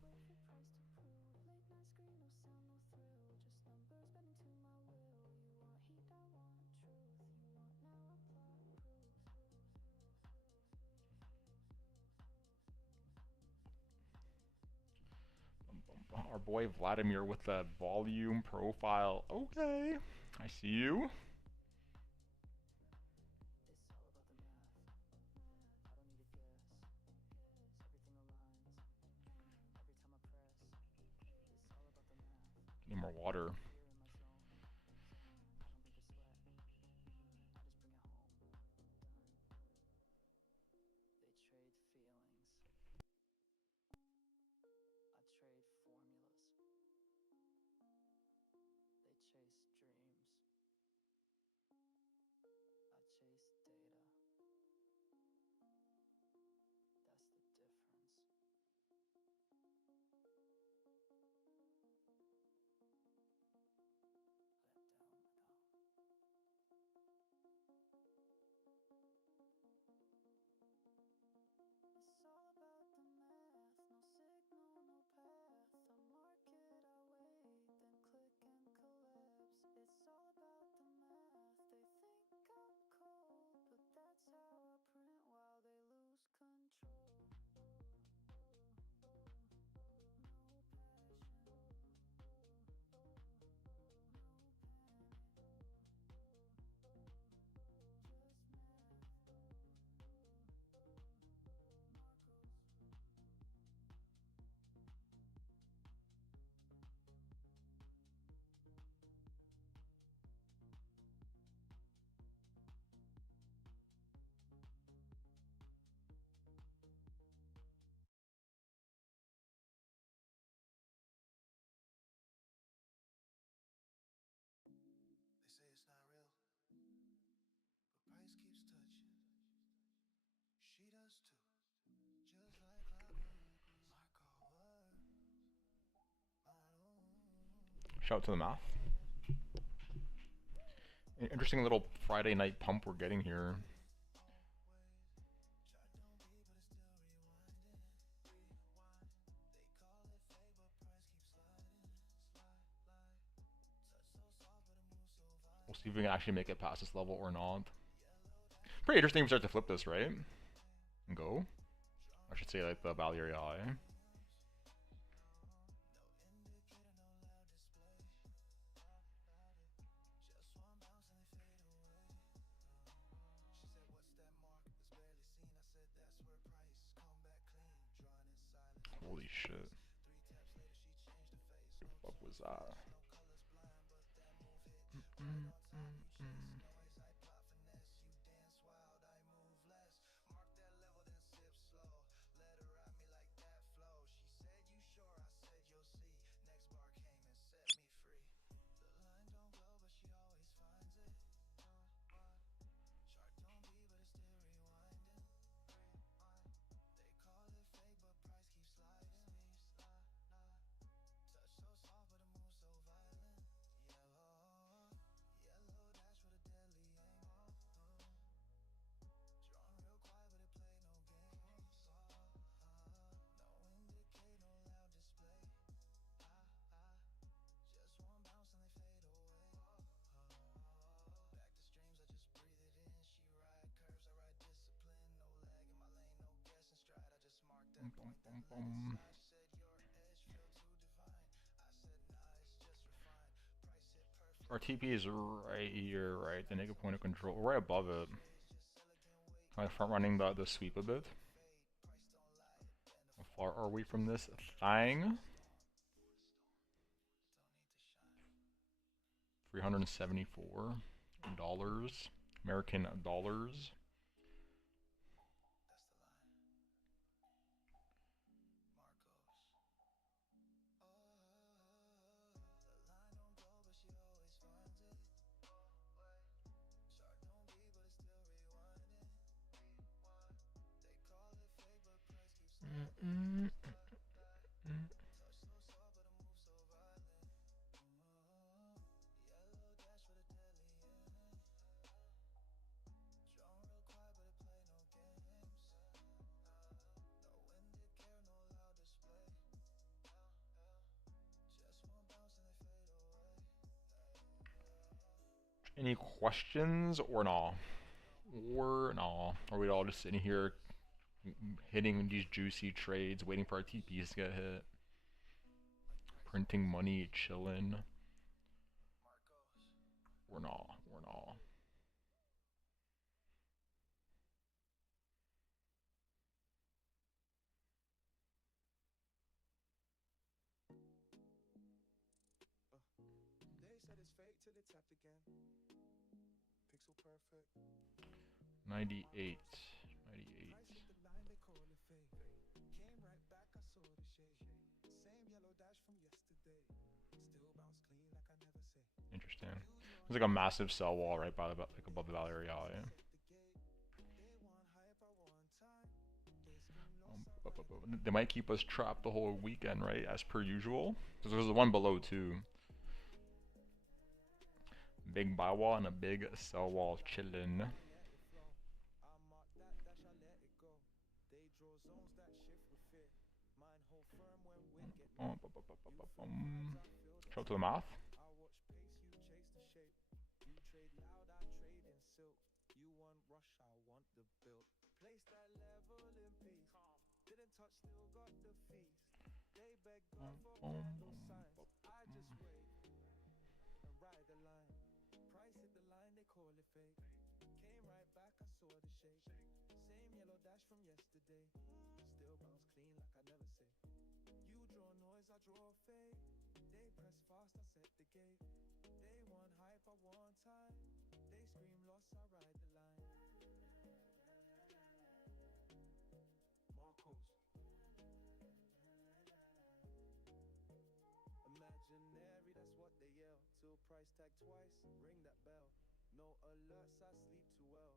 Our boy Vladimir with the volume profile. Okay, I see you. Need more water. Trade Shout out to the math. Interesting little Friday night pump we're getting here. We'll see if we can actually make it past this level or not. Pretty interesting if we start to flip this, right? And go. I should say like the value area high. Holy shit. What the fuck was that? Our TP is right here, right? The naked point of control, right above it. Kind of front running the sweep a bit. How far are we from this thing? $374 American dollars. Any questions or no? Or no? Are we all just sitting here hitting these juicy trades, waiting for our TPs to get hit? Printing money, chilling. Or no? Or no? They said it's fake till they tapped again. Pixel perfect. 98. 98. Price hit the line, they call it fake. Came right back, I saw the shade. Same yellow dash from yesterday. Still bounce clean like I never say. Interesting. There's like a massive cell wall right by the like above the Valkyrie area. They might keep us trapped the whole weekend, right? As per usual. Because there's the one below too. Big buy wall and a big sell wall chillin'. Show to the mouth. Call it fake. Came right back, I saw the shake. Same yellow dash from yesterday. Still bounce clean like I never say. You draw noise, I draw fake. They press fast, I set the gate. They want hype, I want time. They scream loss, I ride the line. Marcos. Imaginary, that's what they yell. Till price tag twice, ring that bell. No alerts, I sleep too well.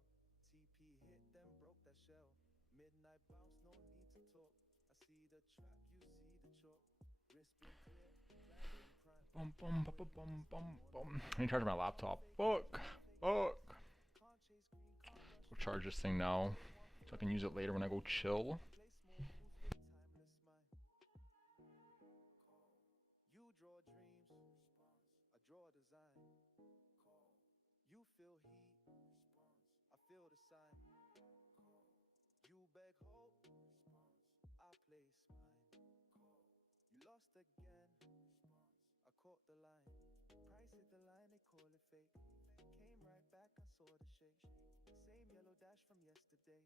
TP hit, then broke that shell. Midnight bounce, no need to talk. I see the trap, you see the chalk. Wrist been clear, plan in prime. Bum, bum, bum, bum, bum, bum. I need to charge my laptop. Fuck. Fuck. Let's go charge this thing now, so I can use it later when I go chill. You draw dreams, I draw a design. You feel heat, I feel the sign. You beg hope, I place mine. You lost again, I caught the line. Price hit the line, they call it fake. Came right back, I saw the shake. Same yellow dash from yesterday.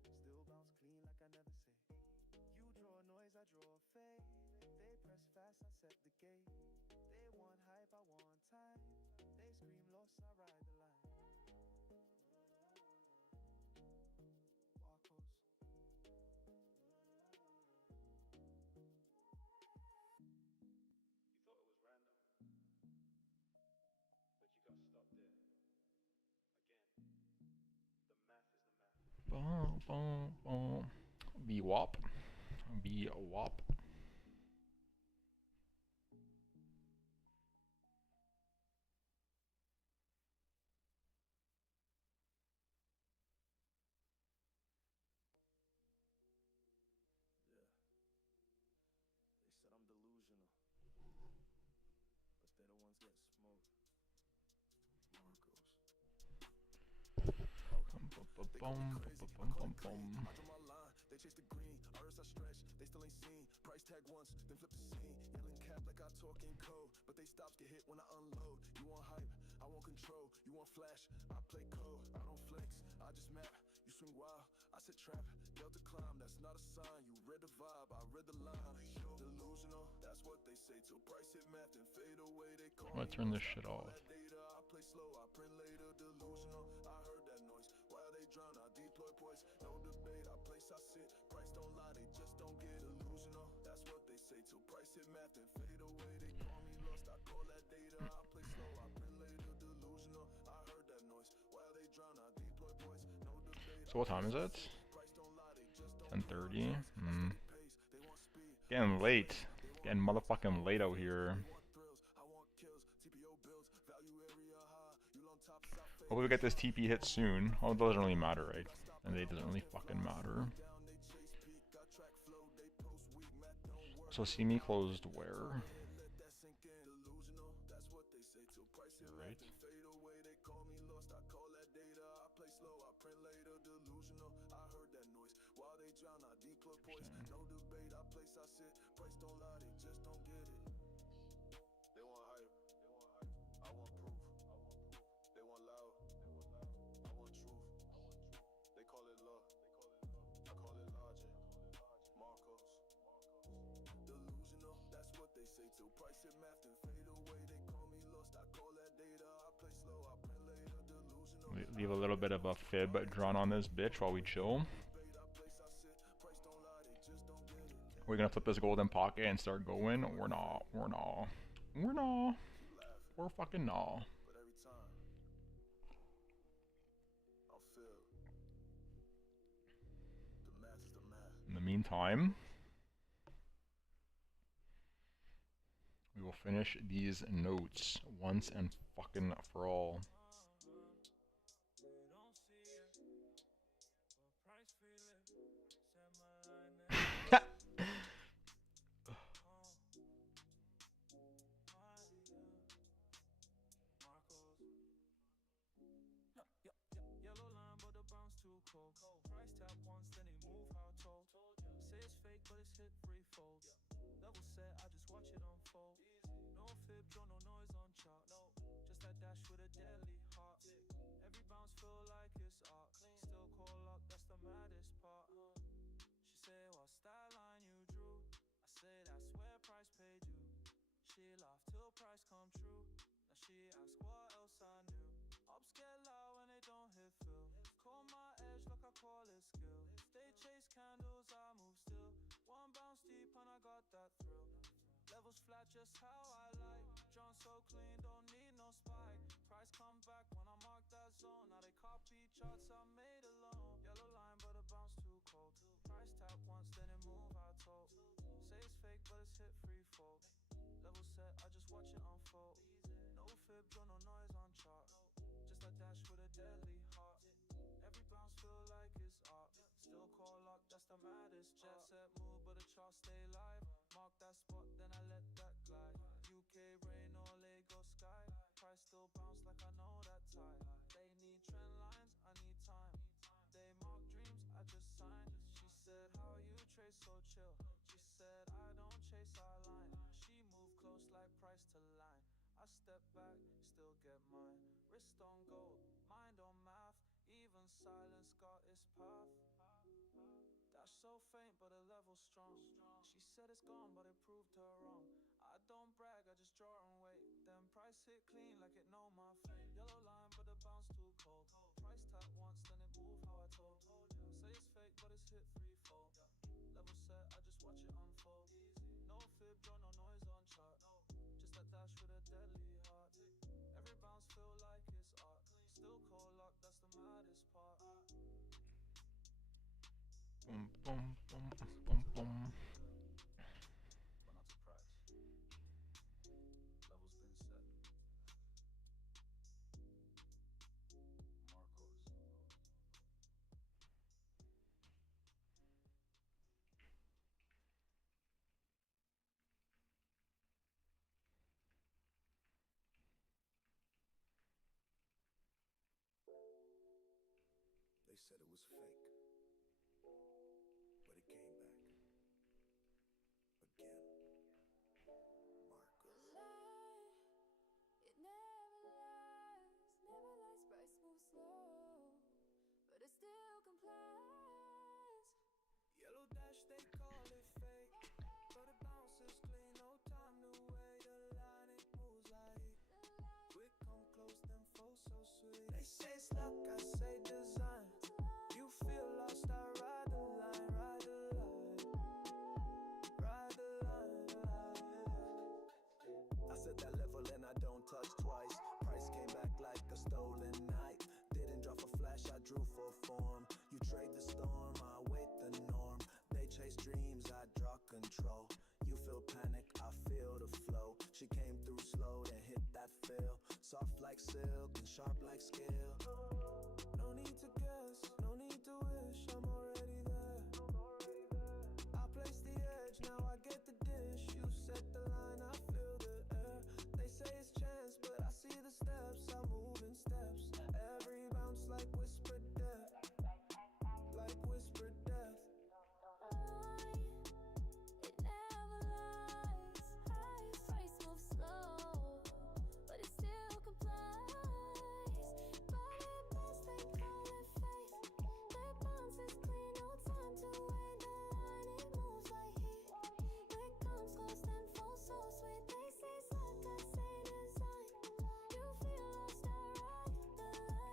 Still bounce clean like I never say. You draw noise, I draw a fade. They press fast, I set the gate. They want hype, I want time. They scream lost, I ride the line. Marcos. You thought it was random, but you got stopped there. Again, the math is the math. Bum, bum, bum. VWAP. VWAP. Yeah. They said I'm delusional, but they're the ones getting smoked. Marcos. They chase the green, ours I stretch, they still ain't seen. Price tag once, then flip the scene. Yelling cap like I talk in code, but they stops get hit when I unload. You want hype, I want control. You want flash, I play code. I don't flex, I just map. You swing wild, I said trap. Delta climb, that's not a sign. You read the vibe, I read the line. Delusional, that's what they say. Till price hit math and fade away. They call I'm gonna turn this shit off. data, I play slow, I print later. Delusional, I heard that noise. While they drown, I deploy poise. No debate, I place, I sit. Price don't lie, they just don't get illusional. That's what they say. Till price hit math and fade away. They call me lost, I call that data. I play slow, I print later. Delusional, I heard that noise. While they drown, I deploy poise. No debate. So what time is it? 10:30. Getting late. Getting motherfucking late out here. Hopefully we get this TP hit soon. Oh, it doesn't really matter, right? And it doesn't really fucking matter. So see me closed where? You're right. No debate, I place, I sit. Price don't lie, they just don't get it. They want hype, I want proof. They want loud, I want truth. They call it love, I call it logic. Marcos. Delusional, that's what they say. Till price hit math and fade away. They call me lost, I call that data. I play slow, I print later. Delusional. Leave a little bit of a fib drawn on this bitch while we chill. We're gonna flip this golden pocket and start going. We're not. We're not. We're not. We're fucking not. But every time, I'll feel the math is the math. In the meantime, we will finish these notes once and fucking for all. Yellow line, but the brown's too cold. Price tap once, then they move how told. Say it's fake, but it's hit free fold. Level set, I just watch it unfold. No fib, draw no noise on chart. Just that dash with a deadly heart. Every bounce feel like it's art. Still call up, that's the maddest part. She say, what style line you drew? I say, that's where price paid you. She laughed till price come true. Now she ask what else I knew. Ups get loud when they don't hit fill. Call my edge like I call it skill. They chase candles, I move still. One bounce deep and I got that thrill. Levels flat just how I like. John so clean, don't need no spike. Price come back when I mark that zone. Now they copy charts I made alone. Yellow line but the bounce too cold. Price tap once then it move out told. Say it's fake but it's hit free fold. Level set, I just watch it unfold. No fib, draw no noise on chart. Just a dash with a deadly heart. Every bounce feel like it's art. Still call lock, that's the maddest. Jet set move, but the chart stay live. Mark that spot, then I let that glide. UK rain or Lagos sky. Price still bounce like I know that tide. They need trend lines, I need time. They mark dreams, I just signed. She said, how you trade so chill? She said, I don't chase our line. She moved close like price to line. I step back, still get mine. Wrist on gold, mind on math. Even silence got its path. Dash so faint, but the level strong. She said it's gone, but it proved her wrong. I don't brag, I just draw and wait. Then price hit clean like it know my fate. Yellow line, but the bounce too cold. Price tap once, then it moved how I told. Say it's fake, but it's hit threefold. Level set, I just watch it unfold. No fib, draw no noise on chart. Just a dash with a deadly heart. Every bounce feel like it's art. Still cold lock, that's the maddest part. Boom, boom, boom, boom, boom. But not surprised. Level's been set. Marcos. They said it was fake, but it came back again. Marcus. It never lies, never lies. Price moves slow, but it still complies. Yellow dash, they call it fake, but it bounces clean, no time to wait. The line, it moves like quick, come close, then flow so sweet. They say it's luck, I say design. You feel lost, I ride the line, ride the line, ride the line. I set that level and I don't touch twice. Price came back like a stolen night. Didn't draw for flash, I drew for form. You trade the storm, I wait the norm. They chase dreams, I draw control. You feel panic, I feel the flow. She came through slow, then hit that feel. Soft like silk and sharp like scale. No need to guess, no need to wish, I'm already there. I place the edge, now I get the dish. You set the line, I feel the air. They say it's chance, but I see the steps. I move in steps. Every bounce like whispered death, like whispered death. It never lies. Price moves slow, but it still complies. But it best they call it faith. Their bounce is clean, no time to wait. The line, it moves like heat. When comes close, then falls so sweet. They say it's like I say design. You feel lost, I ride the line.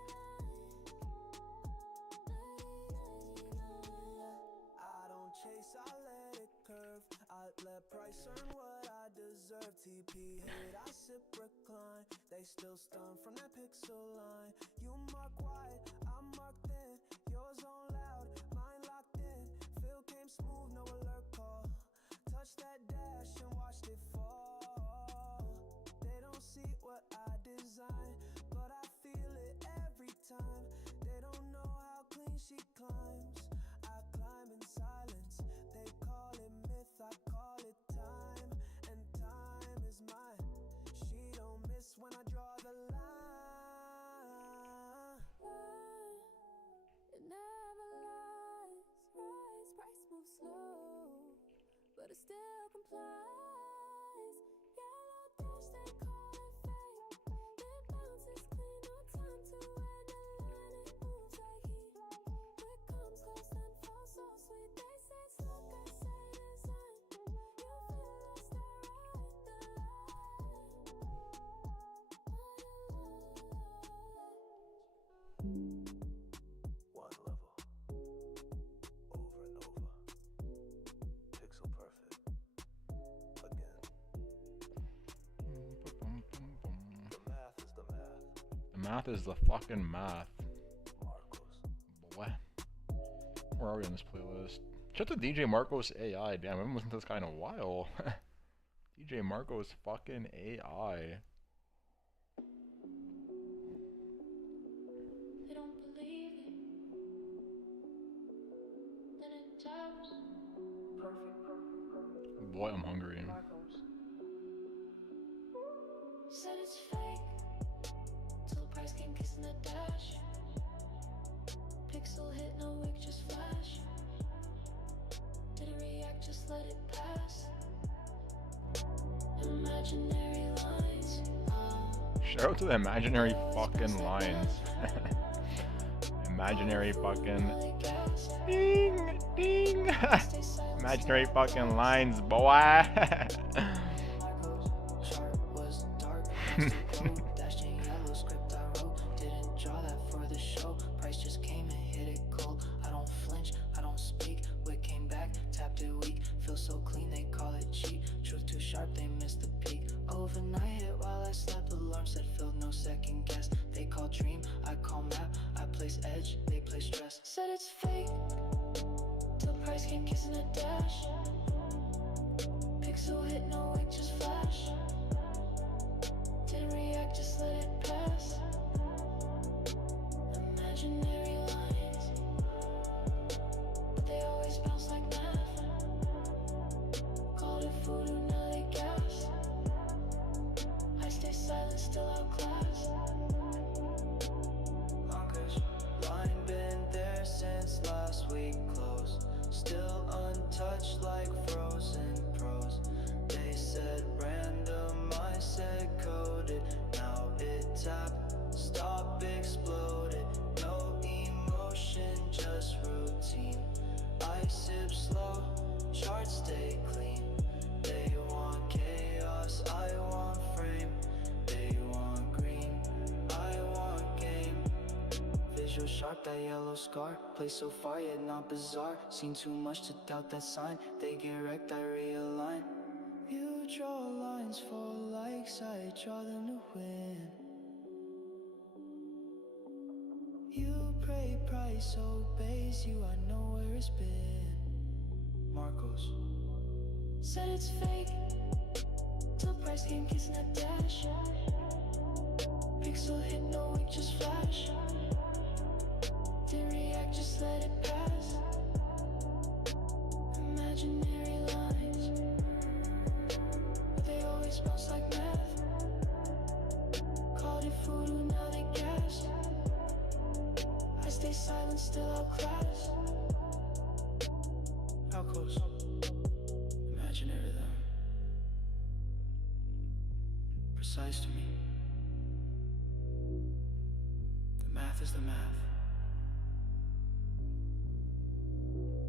I don't chase, I let it curve. I let price earn what I deserve. TP hit, I sip recline. They still stun from that pixel line. You mark wide, I mark thin. Yours on loud, mine locked in. Feel came smooth, no alert call. Touch that dash and watched it fall. They don't see what I design, but I feel it every time. They don't know how clean she climbs. I climb in silence. They call it myth, I call it time. And time is mine. She don't miss when I draw the line. It never lies. Rise, price moves slow, but it still complies. Yellow dash, they call it fake. Their bounce is clean, no time to wait. The line, it moves like heat. Quick comes close, then falls so sweet. They say it's like I say design. You feel lost, I ride the One level, over and over. Pixel perfect. Again. The math is the math. The math is the fucking math. Marcos. Boy. Where are we on this playlist? Shout out to DJ Marcos AI. Damn, I haven't listened to this guy in a while. DJ Marco is fucking AI. They don't believe it. Then it taps. Boy, I'm hungry. Said it's fake. Till price came kissing the dash. Pixel hit, no wick, just flash. Didn't react, just let it pass. Imaginary lines. Shout out to the imaginary fucking lines. Imaginary fucking ding ding. Imaginary fucking lines, boy. Overnight hit while I slept, alarm said filled, no second guess. They call dream, I call map, I place edge, they play stress. Said it's fake. Till price came kissing a dash. Pixel hit, no wick, just flash. Didn't react, just let it pass. Imaginary lines, but they always bounce like math. Called it voodoo, now they gas. I stay silent, still outclassed. Longest line been there since last week closed. Still untouched like frozen prose. They said random, I said coded. Now it tapped, stop, exploded. No emotion, just routine. I sip slow, charts stay clean. They want chaos, I want frame. They want green, I want game. Visual sharp, that yellow scar. Play so far yet not bizarre. Seen too much to doubt that sign. They get wrecked, I realign. You draw lines for likes, I draw them to win. You pray, price obeys you, I know where it's been. Marcos. Said it's fake. Till price came kissing a dash. Pixel hit, no wick, just flash. Didn't react, just let it pass. Imaginary lines, but they always bounce like math. Called it voodoo, now they gas. I stay silent, still outclassed. How close? Imaginary them. Precise to me. The math is the math.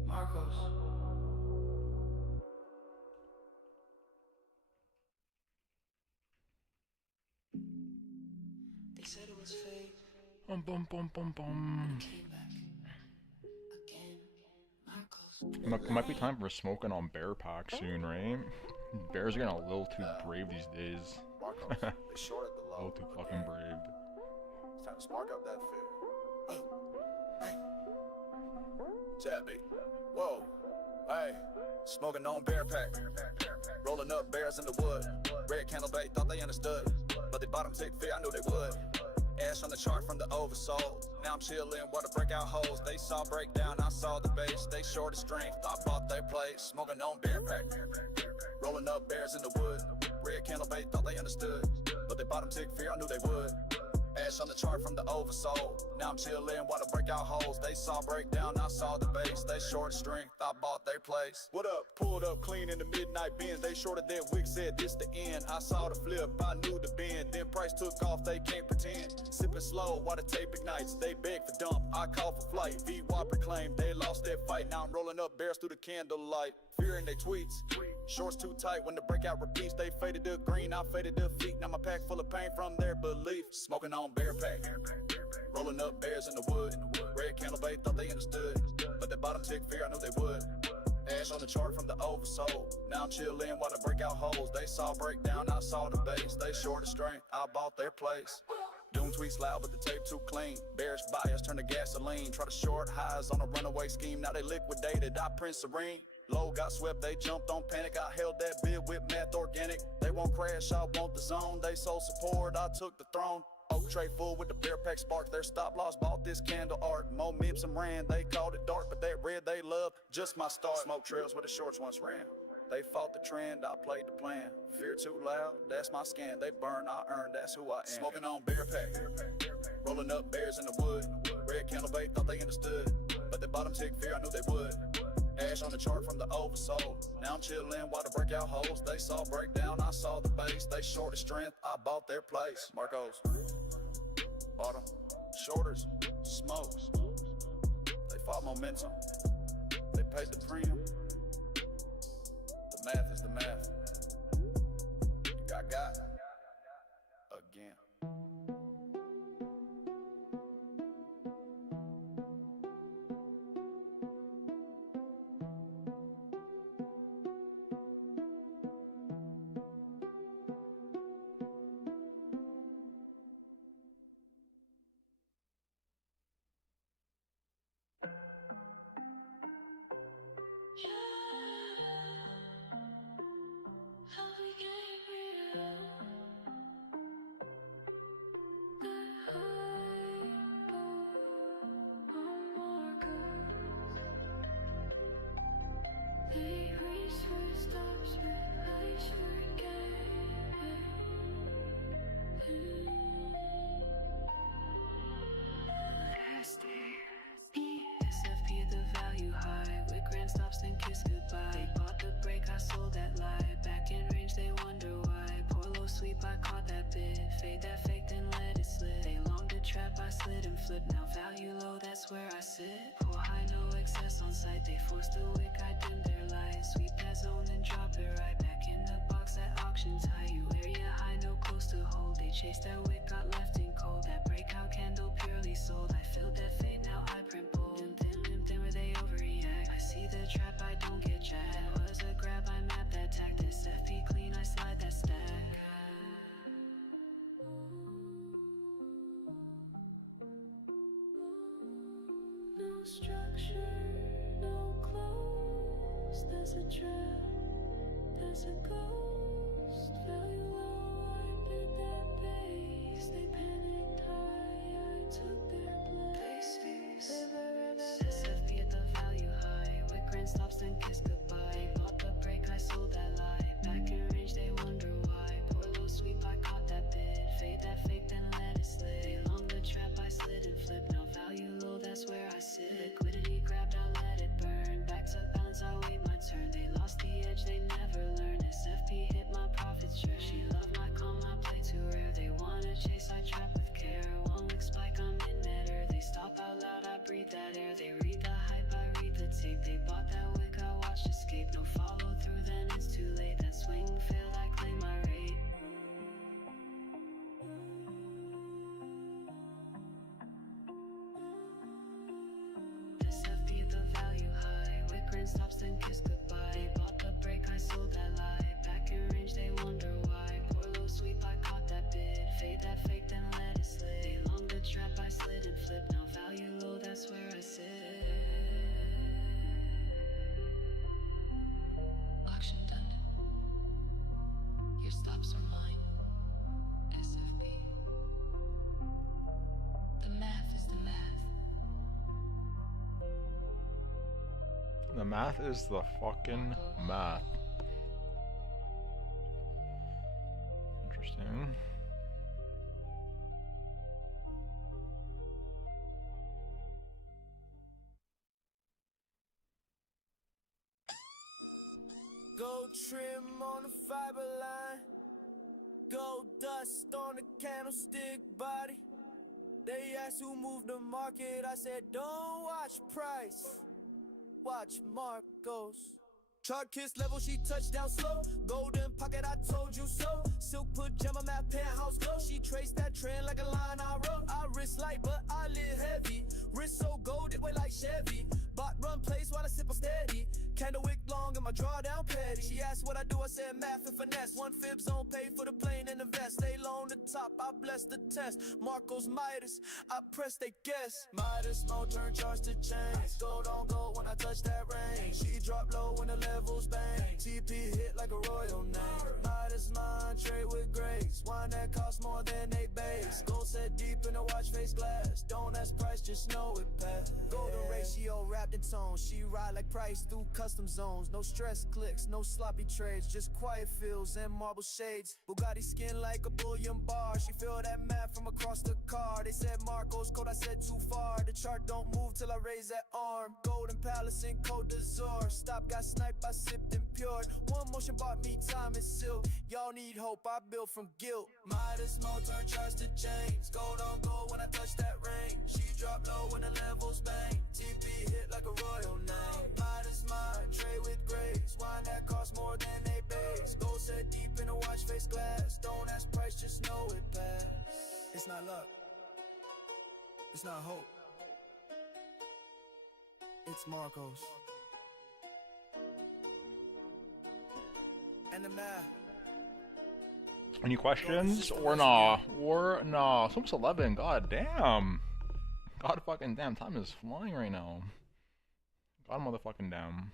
Marcos. They said it was fake. Bum bum bum bum bum. Might be time for smoking on Bear Pack soon, right? Bears are getting a little too brave these days. They shorted the A low. little too fucking brave. It's time to spark up that fear. Tabby. Whoa. Hey. Smoking on Bear Pack. Rolling up bears in the wood. Red candle bait, thought they understood. But they bottom tick fear, I knew they would. Ash on the chart from the oversold. Now I'm chillin', water break out holes. They saw breakdown, I saw the base. They short of strength, I bought their place. Smoking on Bear Pack. Rolling up bears in the wood. Red candle bait, thought they understood. But they bottom tick fear, I knew they would. Ash on the chart from the oversold. Now I'm chillin', water break out holes. They saw breakdown, I saw the base. They short of strength, I bought their place. What up? Pulled up clean in the midnight bins. They shorted their wick, said this the end. I saw the flip, I knew the bend. Then price took off, they can't pretend. Sipping slow while the tape ignites. They beg for dump, I call for flight. VWAP reclaimed, they lost that fight. Now I'm rolling up bears through the candlelight. Fear in their tweets. Shorts too tight when the breakout repeats. They faded to green, I faded to feet. Now my pack full of pain from their belief. Smoking on Bear Pack. Rolling up bears in the wood. Red candle bait, thought they understood. But that bottom tick fear, I knew they would. Ash on the chart from the oversold. Now I'm chillin' while they break out holes. They saw breakdown, I saw the base. They short of strength, I bought their place. Doom tweets loud, but the tape too clean. Bearish bias turn to gasoline. Try to short highs on a runaway scheme. Now they liquidated, I print serene. Low got swept, they jumped on panic. I held that bid with math organic. They won't crash, I want the zone. They sold support, I took the throne. Oak tray full with the bear pack spark. Their stop loss bought this candle art. Mo Mips and ran, they called it dark, but that red they love, just my start. Smoke trails where the shorts once ran. They fought the trend, I played the plan. Fear too loud, that's my scan. They burn, I earn, that's who I am. Smoking on bear pack, rolling up bears in the wood. Red candle bait, thought they understood, but the bottom tick fear, I knew they would. Ash on the chart from the oversold. Now I'm chillin' while the breakout holes. They saw breakdown, I saw the base. They shorted strength, I bought their place. Marcos, bottom, shorters, smokes. They fought momentum, they paid the premium. The math is the math. You got again. SFP the value high, with grand stops then kiss goodbye. They bought the break, I sold that lie. Back in range, they wonder why. Poor low sweep, I caught that bid. Fade that fake, then let it slip. They longed to trap, I slid and flipped. Now value low, that's where I sit. Poor high, no excess on site. They forced the wick, I dimmed their light. Sweep that zone, then drop it right back in the box at auction tie. You area high, no close to hold. They chased that wick, got left in cold. That breakout candle purely sold. I filled that fade, now I print bold. Then where they overreact. I see the trap, I don't get jacked. That was a grab, I map that tag. This FP clean, I slide that stack. No structure, no close. There's a trap, there's a ghost. Value low, I bid that base. They panicked high, I took their place. SFP at the value high, with grand stops then kiss goodbye. Bought the break, I sold that lie. Back in range, they wonder why. Poor low sweep, I caught that bid. Fade that fake, then let it slip. They long the trap, I slid and flipped. Now value low, that's where I sit. Liquidity grabbed, I let it burn. Back to balance, I wait my turn. They lost the edge, they never learned. SFP hit my profits share. She loved my calm, I play too rare. They wanna chase, I trap with care. One wick spike, I'm in matter. They stop out loud, I breathe that air. They read the hype, I read the tape. They bought that wick, I watched escape. No follow through, then it's too late. That swing failed, I claim my rate. SFP the value high, with grand stops then kiss goodbye. Bought the break, I sold that lie. Back in range, they wonder why. Poor low sweep, I caught that bid. Fade that fake, then let it slip. They long the trap, I slid and flipped. Now value low, that's where I sit. Auction done. Your stops are mine. SFP. The math is the math. The math is the fucking math. Interesting. Gold trim on the fiber line, gold dust on the candlestick body. They asked who moved the market, I said don't watch price, watch Marcos. Chart kiss level, she touched down slow. Golden pocket, I told you so. Silk pajama, map penthouse glow. She traced that trend like a line I wrote. I wrist light, but I live heavy. Wrist so gold, it weigh like Chevy. Bot run place while I sip a steady. Candle wick long and my drawdown petty. She asked what I do, I said math and finesse. One fib zone, pay for the plane and the vest. Stay low on the top, I bless the test. Marcos Midas, I press they guess. Midas, no turn charge to change. Gold on gold when I touch that range. She drop low when the levels bang. TP hit like a royal name. Midas mine, trade with grace. Wine that costs more than they base. Gold set deep in the watch face glass. Don't ask price, just know it pass. Golden ratio wrapped in tone. She ride like price through custom zones. No stress clicks, no sloppy trades. Just quiet feels and marble shades. Bugatti skin like a bullion bar. She feel that math from across the car. They said Marcos code, I said too far. The chart don't move till I raise that arm. Golden Palace in Côte d'Azur. Stop, got sniped, I sipped and pured. One motion bought me time and silk. Y'all need hope, I built from guilt. Midas mode turn charge to chains. Gold on gold when I touch that range. She drop low when the levels bang. TP hit like a royal name. Midas mine, trade with grace. Wine that costs more than they base. Gold set deep in the watch face glass. Don't ask price, just know it pass. It's not luck. It's not hope. It's Marcos. And the math. Any questions? Or nah? Or nah? It's almost 11. God damn. God fucking damn. Time is flying right now. God motherfucking damn.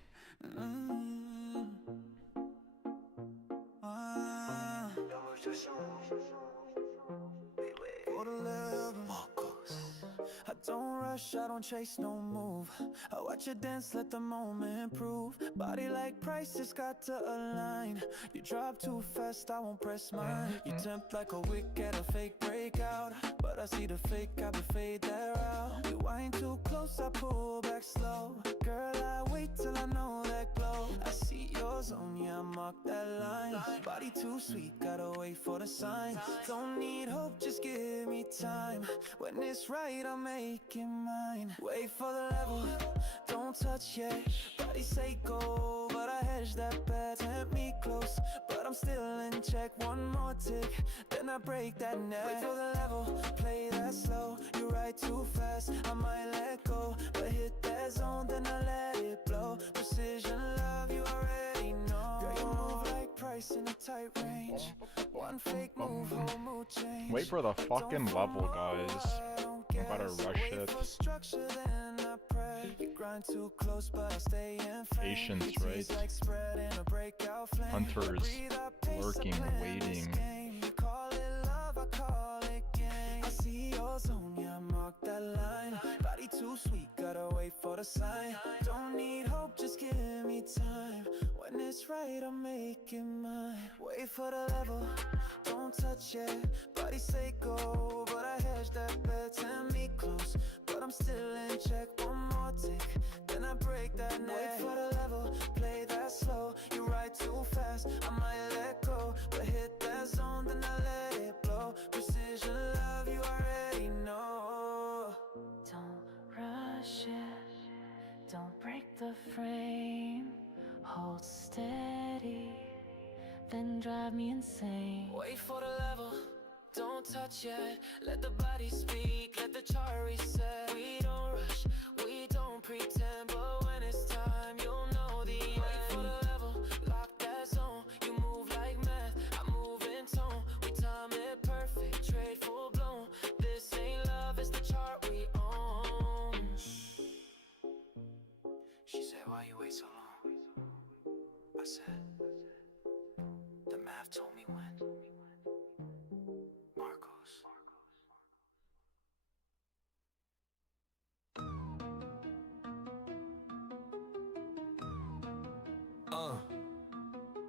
I don't rush, I don't chase, no move. I watch you dance, let the moment improve. Body like prices got to align. You drop too fast, I won't press mine. You tempt like a wick at a fake breakout. But I see the fake, I be fade that out. You wind too close, I pull back slow. Girl, I wait till I know that glow. I see your zone, yeah, I mark that line. Body too sweet, gotta wait for the sign. Don't need hope, just give me time. When it's right, I'll make it mine. Wait for the level, don't touch yet. Body say go, but I hedge that bet. Tempt me close, but I'm still in check. One more tick, then I break that neck. Wait for the level, play that slow. You ride too fast, I might let go. But hit that zone, then I let it blow. Precision love, you already know. Girl, you move like price in a tight range. One fake move, whole mood change. Wait for the fucking level, guys. I'm about to rush it. Patience, right? Hunters lurking, waiting. I see your zone, yeah, mark that line. Body too sweet, gotta wait for the sign. Don't need hope, just give me time. When it's right, I'll make it mine. Wait for the level, don't touch it. Body say go, but I hedge that bet. Tempt me close, but I'm still in check. One more tick, then I break that neck. Wait for the level, play that slow. You ride too fast, I might let go. But hit that zone, then I let it blow. Precision love, you already know. Don't rush it, don't break the frame. Hold steady, then drive me insane. Wait for the level, don't touch yet. Let the body speak, let the chart reset. We don't rush, we don't pretend, but when it's time, you'll know the end. Wait for the level, lock that zone. You move like math, I move in tone. We time it perfect, trade full blown. This ain't love, it's the chart we own. She said, why you wait so long? I said, the math told me when. Marcos.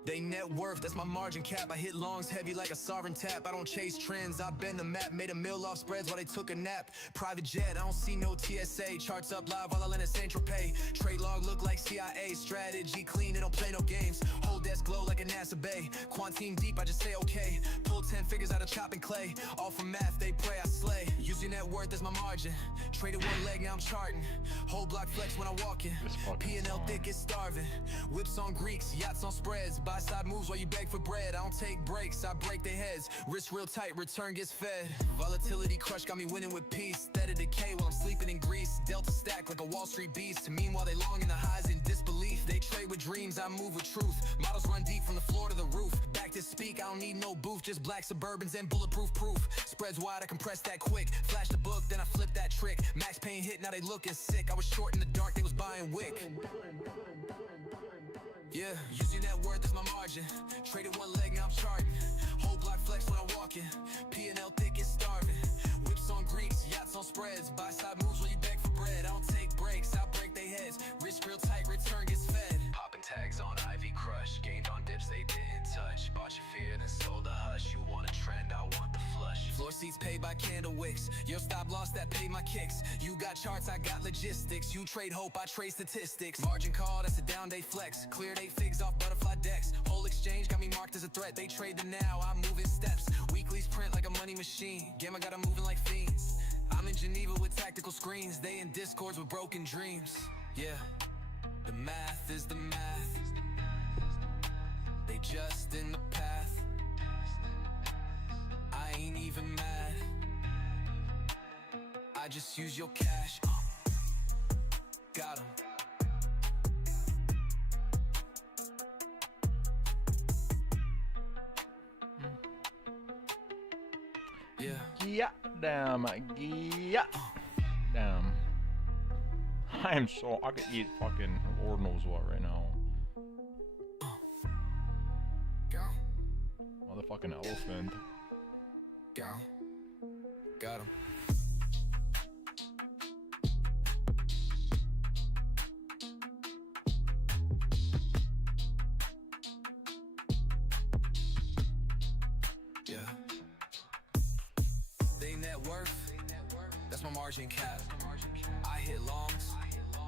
They net worth, that's my margin cap. I hit longs heavy like a sovereign tap. I don't chase trends, I bend the map. Made a meal off spreads while they took a nap. Private jet, I don't see no TSA. Charts up live while I land in Saint Tropez. Trade log look like CIA. Strategy clean, they don't play no games. Whole desk glow like an NASA Bay. Quantine deep, I just say okay. Pull 10 figures out of chopping clay. All from math, they pray I slay. Use your net worth as my margin. Traded one leg, now I'm charting. Whole block flex when I walk in. P&L thick is starving. Whips on Greeks, yachts on spreads. Buy side moves while you beg for bread. I don't take breaks, I break their heads. Risk real tight, return gets fed. Volatility crush got me winning with peace. Steady decay while I'm sleeping in Greece. Delta stack like a Wall Street beast. Meanwhile they long in the highs in disbelief. They trade with dreams, I move with truth. Models run deep from the floor to the roof. Back to speak, I don't need no booth. Just black Suburbans and bulletproof proof. Spreads wide, I compress that quick. Flash the book, then I flip that trick. Max Payne hit, now they looking sick. I was short in the dark, they was buying wick. Yeah, using net worth as my margin. Traded one leg, now I'm charting. Whole block flex when I walk in. P&L thick is starving. Whips on Greeks, yachts on spreads. Buy side moves when you beg for bread. I don't take breaks, I break their heads. Risk real tight, return gets fed. Popping tags on Ivy Crush. Gained on dips they didn't touch. Bought your fear, then sold the hush. You want a trend, I want the flush. Floor seats paid by candle wicks. Your stop loss that paid my kicks. You got charts, I got logistics. You trade hope, I trade statistics. Margin call, that's a down day flex. Cleared 8 figs off butterfly decks. Whole exchange got me marked as a threat. They trade the now, I'm moving steps. Weeklies print like a money machine. Gamma got 'em moving like fiends. I'm in Geneva with tactical screens. They in discords with broken dreams. Yeah, the math is the math. They just in the path. I ain't even mad. I just use your cash. Got 'em. Yeah, damn, yeah, damn. I am so, I could eat fucking Lord knows what right now. Motherfucking elephant. Got 'em. That's my margin cap. I hit longs,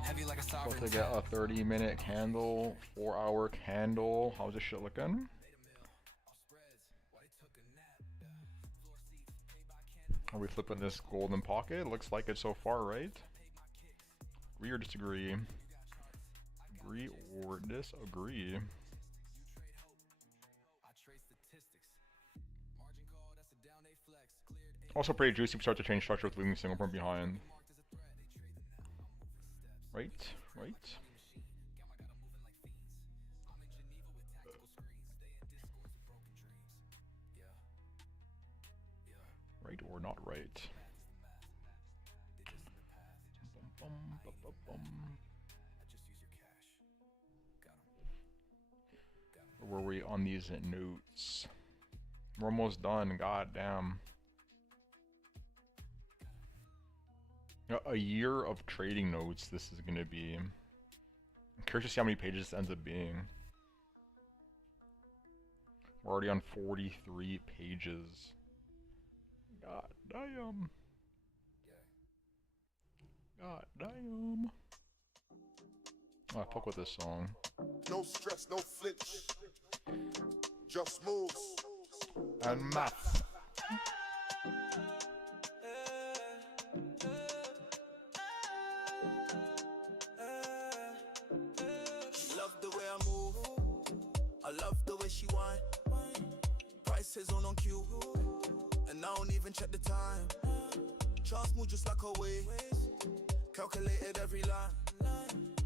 heavy like a sovereign. About to get a 30-minute candle, 4-hour candle. How's this shit looking? Are we flipping this golden pocket? Looks like it so far, right? Agree or disagree? Agree or disagree? Also pretty juicy if you start to change structure with leaving a single from behind. Right? Right? Right or not right? Where were we on these notes? We're almost done, god damn. A year of trading notes this is gonna be. I'm curious to see how many pages this ends up being. We're already on 43 pages. God damn. God damn. Oh, I fuck with this song. No stress, no flinch. Just moves. And math. I love the way she whine. Prices on cue, and I don't even check the time. Chance move just like a wave. Calculated every line.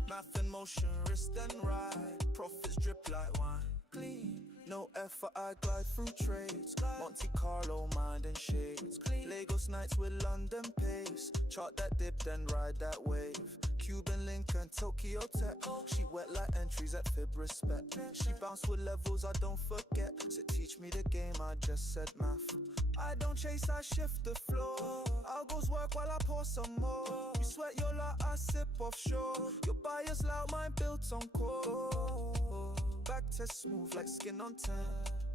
Math in motion, wrist and ride. Profits drip like wine. Clean, no effort, I glide through trades. Monte Carlo, mind and shades. Lagos nights with London pace. Chart that dip, then ride that wave. Cuban link and Tokyo Tech. She wet like entries at Fib Respect. She bounce with levels I don't forget. So teach me the game, I just said math. I don't chase, I shift the floor. I'll goes work while I pour some more. You sweat your lot, I sip offshore. Your bias loud, mine built on core. Back test smooth like skin on tan.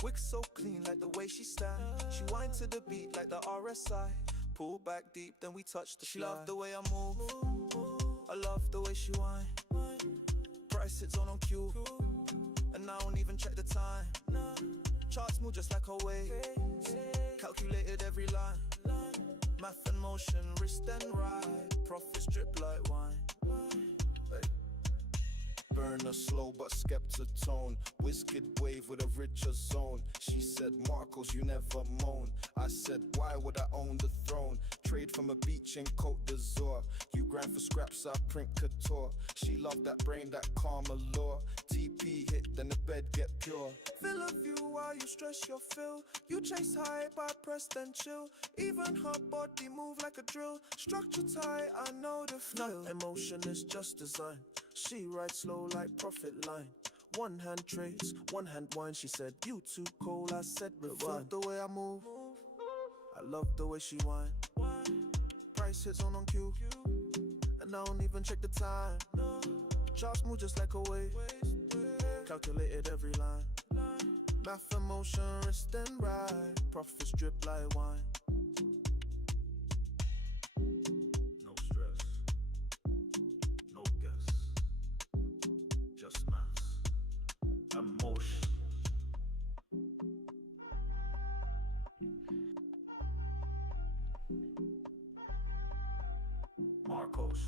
Wick so clean like the way she stand. She whine to the beat like the RSI. Pull back deep, then we touch the She love the way I move. I love the way she whine. Price sits on cue, and I don't even check the time. move just like a wave. Calculated every line. Math and motion, wrist and ride. Profits drip like wine. Burner slow but skeptitone. Whisked wave with a richer zone. She said, Marcos, you never moan. I said, why would I own the throne? Trade from a beach in Côte d'Azur. You grind for scraps, I print couture. She loved that brain, that calm allure. TP hit, then the bed get pure. Feel a view while you stress your fill. You chase high, but press then chill. Even her body move like a drill. Structure tight, I know the feel. Emotion is just design. She rides slow like profit line. One hand trace, one hand wine. She said, you too cold, I said rewind. The way I move, I love the way she whine. Price hits on cue, and I don't even check the time. Charts move just like a wave. Calculated every line. Math and motion, wrist and ride. Profits drip like wine. No stress, no guess, just maths, emotion. Marcos.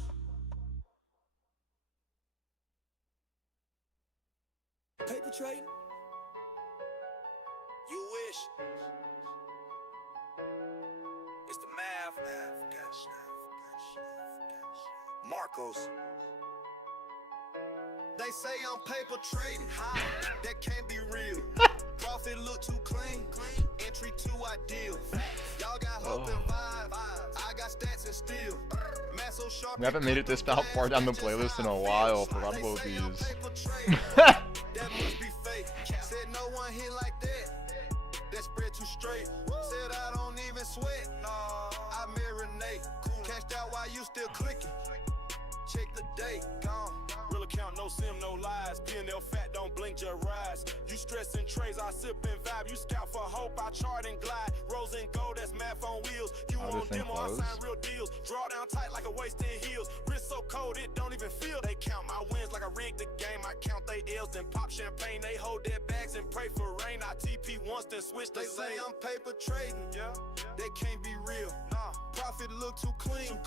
Paper trading? You wish. It's the math. Marcos. They say I'm paper trading, that can't be real. Profit look too clean, entry too ideal. Y'all got hope and vibe, I got stats and steel. So sharp. We haven't made it this far down the playlist in a while. Forgot about these. That must be fake. Said no one hit like that. That spread too straight. Said I don't even sweat. I marinate. Cashed out while you still clicking. Check the date. Gone. Real account, no sim, no lies. P&L fat, don't blink, just rise. You stressing trays, I sip and vibe. You scout for hope, I chart and glide. Rose and gold, that's math on wheels. You on demo, I sign real deals. Draw down tight like a waist in heels. Wrist so cold, it don't even feel. They count my wins like I rigged the game. I count they L's, then pop champagne. They hold their bags and pray for rain. I TP once, then switch the They say lane. I'm paper trading, that can't be real. Profit look too clean,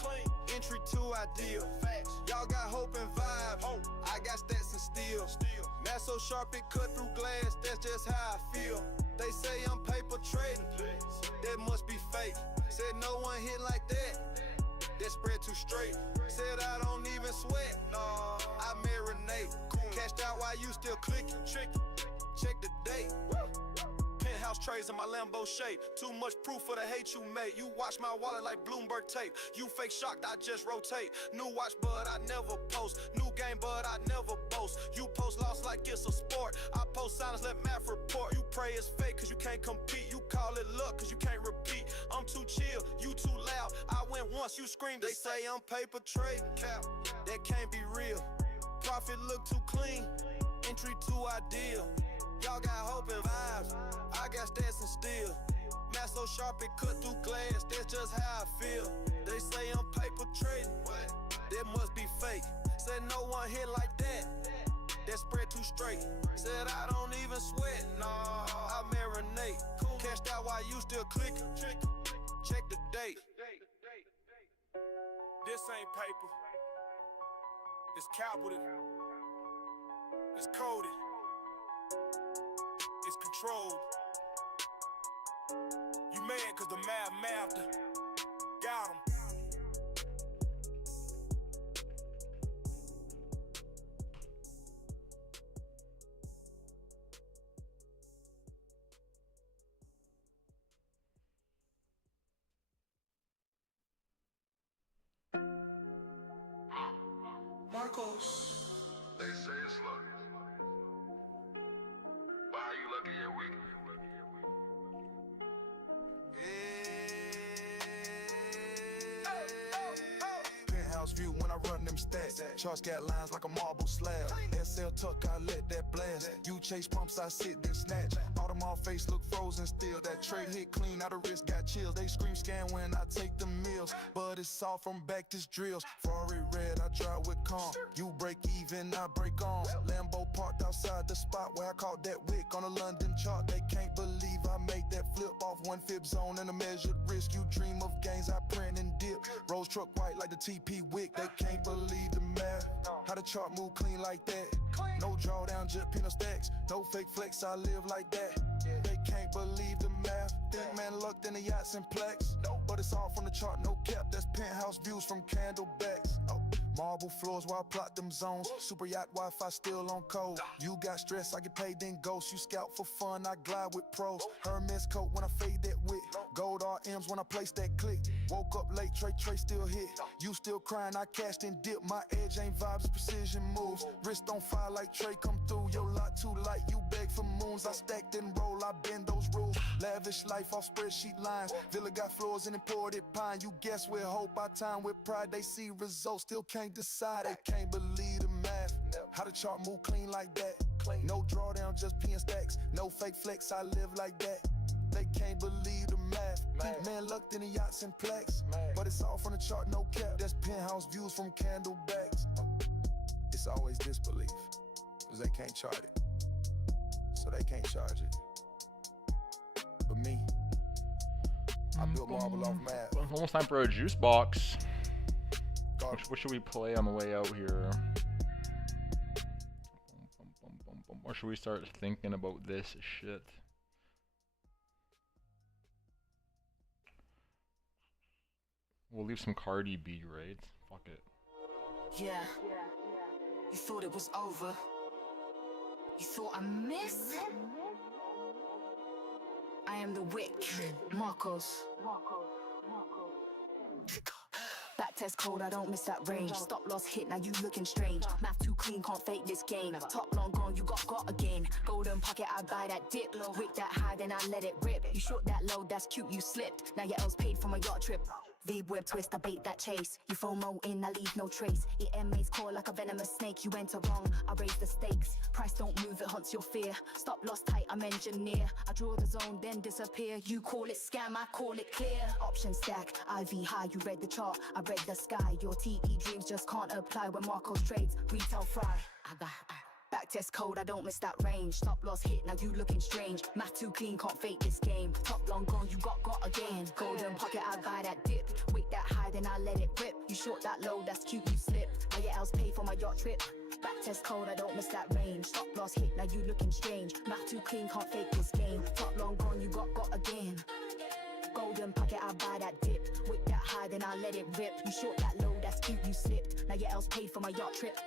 entry too ideal. Y'all got hope and vibe, I got stats and steel. Math so sharp it cut through glass, that's just how I feel. They say I'm paper trading, that must be fake. Said no one hit like that, that spread too straight. Said I don't even sweat, I marinate. Cashed out while you still clicking, check the date. Penthouse trays in my Lambo shape. Too much proof for the hate you made. You watch my wallet like Bloomberg tape. You fake shocked, I just rotate. New watch, but I never post. New game, but I never boast. You post loss like it's a sport. I post silence, let math report. You pray it's fake cause you can't compete. You call it luck cause you can't repeat. I'm too chill, you too loud. I went once, you screamed. They say I'm paper trading, that can't be real. Profit look too clean, entry too ideal. Y'all got hope and vibes, I got stats and steel. Math so sharp it cut through glass, that's just how I feel. They say I'm paper trading, that must be fake. Said no one hit like that, that spread too straight. Said I don't even sweat, I marinate. Cashed out while you still clicking, check the date. This ain't paper. It's capital. It's coded. It's controlled. You mad cause the math mapped it. Got 'em. Marcos. They say it's luck. Why are you lucky you're weak? Penthouse view when I run them stats. Charts got lines like a marble slab. SL tuck, I let that blast. You chase pumps, I sit then snatch. Audemars face look frozen still. That trade hit clean, out of wrist got chills. They scream scan when I take the meals. But it's all from back this drills. Ferrari red, I drive with calm. You break even, I break on. Lambo parked outside the spot where I caught that wick on a London chart. They can't believe I one fib zone and a measured risk. You dream of gains, I print and dip. Rose truck white like the TP wick. They can't believe the math. How the chart move clean like that. No drawdown, just pin stacks. No fake flex, I live like that. They can't believe the math. Think man lucked in the yachts and plex. But it's all from the chart, no cap. That's penthouse views from candlebacks. Marble floors while I plot them zones. Super yacht Wi-Fi still on code. You got stress, I get paid then ghost. You scout for fun, I glide with pros. Hermes coat when I fade that wit. Gold RMs when I place that click. Woke up late, Trey still hit. You still crying, I cashed and dip. My edge ain't vibes, precision moves. Wrist on fire like Trey come through. Your lot too light, you beg for moons. I stacked and roll, I bend those rules. Lavish life off spreadsheet lines. Villa got floors and imported pine. You guess with hope, I time with pride. They see results, still can't decide. They can't believe the math. How the chart move clean like that. No drawdown, just pen stacks. No fake flex, I live like that. They can't believe the math. Think man lucked in the yachts and plex. But it's all from the chart, no cap. That's penthouse views from candlebacks. It's always disbelief, cause they can't chart it, so they can't charge it. But me, I built marble off math. Almost time for a juice box. What should we play on the way out here? Or should we start thinking about this shit? We'll leave some Cardi B, right? Fuck it. Yeah. You thought it was over. You thought I missed? I am the Wick, Marcos. Back test code, I don't miss that range. Stop loss hit, now you looking strange. Math too clean, can't fake this game. Top long gone, you got again. Golden pocket, I buy that dip. Wick that high, then I let it rip. You short that low, that's cute, you slipped. Now your L's paid for my yacht trip. V-whip twist, I bait that chase. You FOMO in, I leave no trace. It MA's core like a venomous snake. You enter wrong, I raise the stakes. Price don't move, it haunts your fear. Stop loss tight, I'm engineer. I draw the zone, then disappear. You call it scam, I call it clear. Option stack, IV high, you read the chart, I read the sky. Your TE dreams just can't apply when Marcos trades. Retail fry, I got back test code, I don't miss that range. Stop loss hit, now you looking strange. Math too clean, can't fake this game. Top long gone, you got again. Golden pocket, I buy that dip. Wick that high, then I let it rip. You short that low, that's cute, you slip. Now your L's pay for my yacht trip. Back test code, I don't miss that range. Stop loss hit, now you looking strange. Math too clean, can't fake this game. Top long gone, you got again. Golden pocket, I buy that dip. Wick that high, then I let it rip. You short that low, that's cute, you slipped. Now your L's paid for my yacht trip.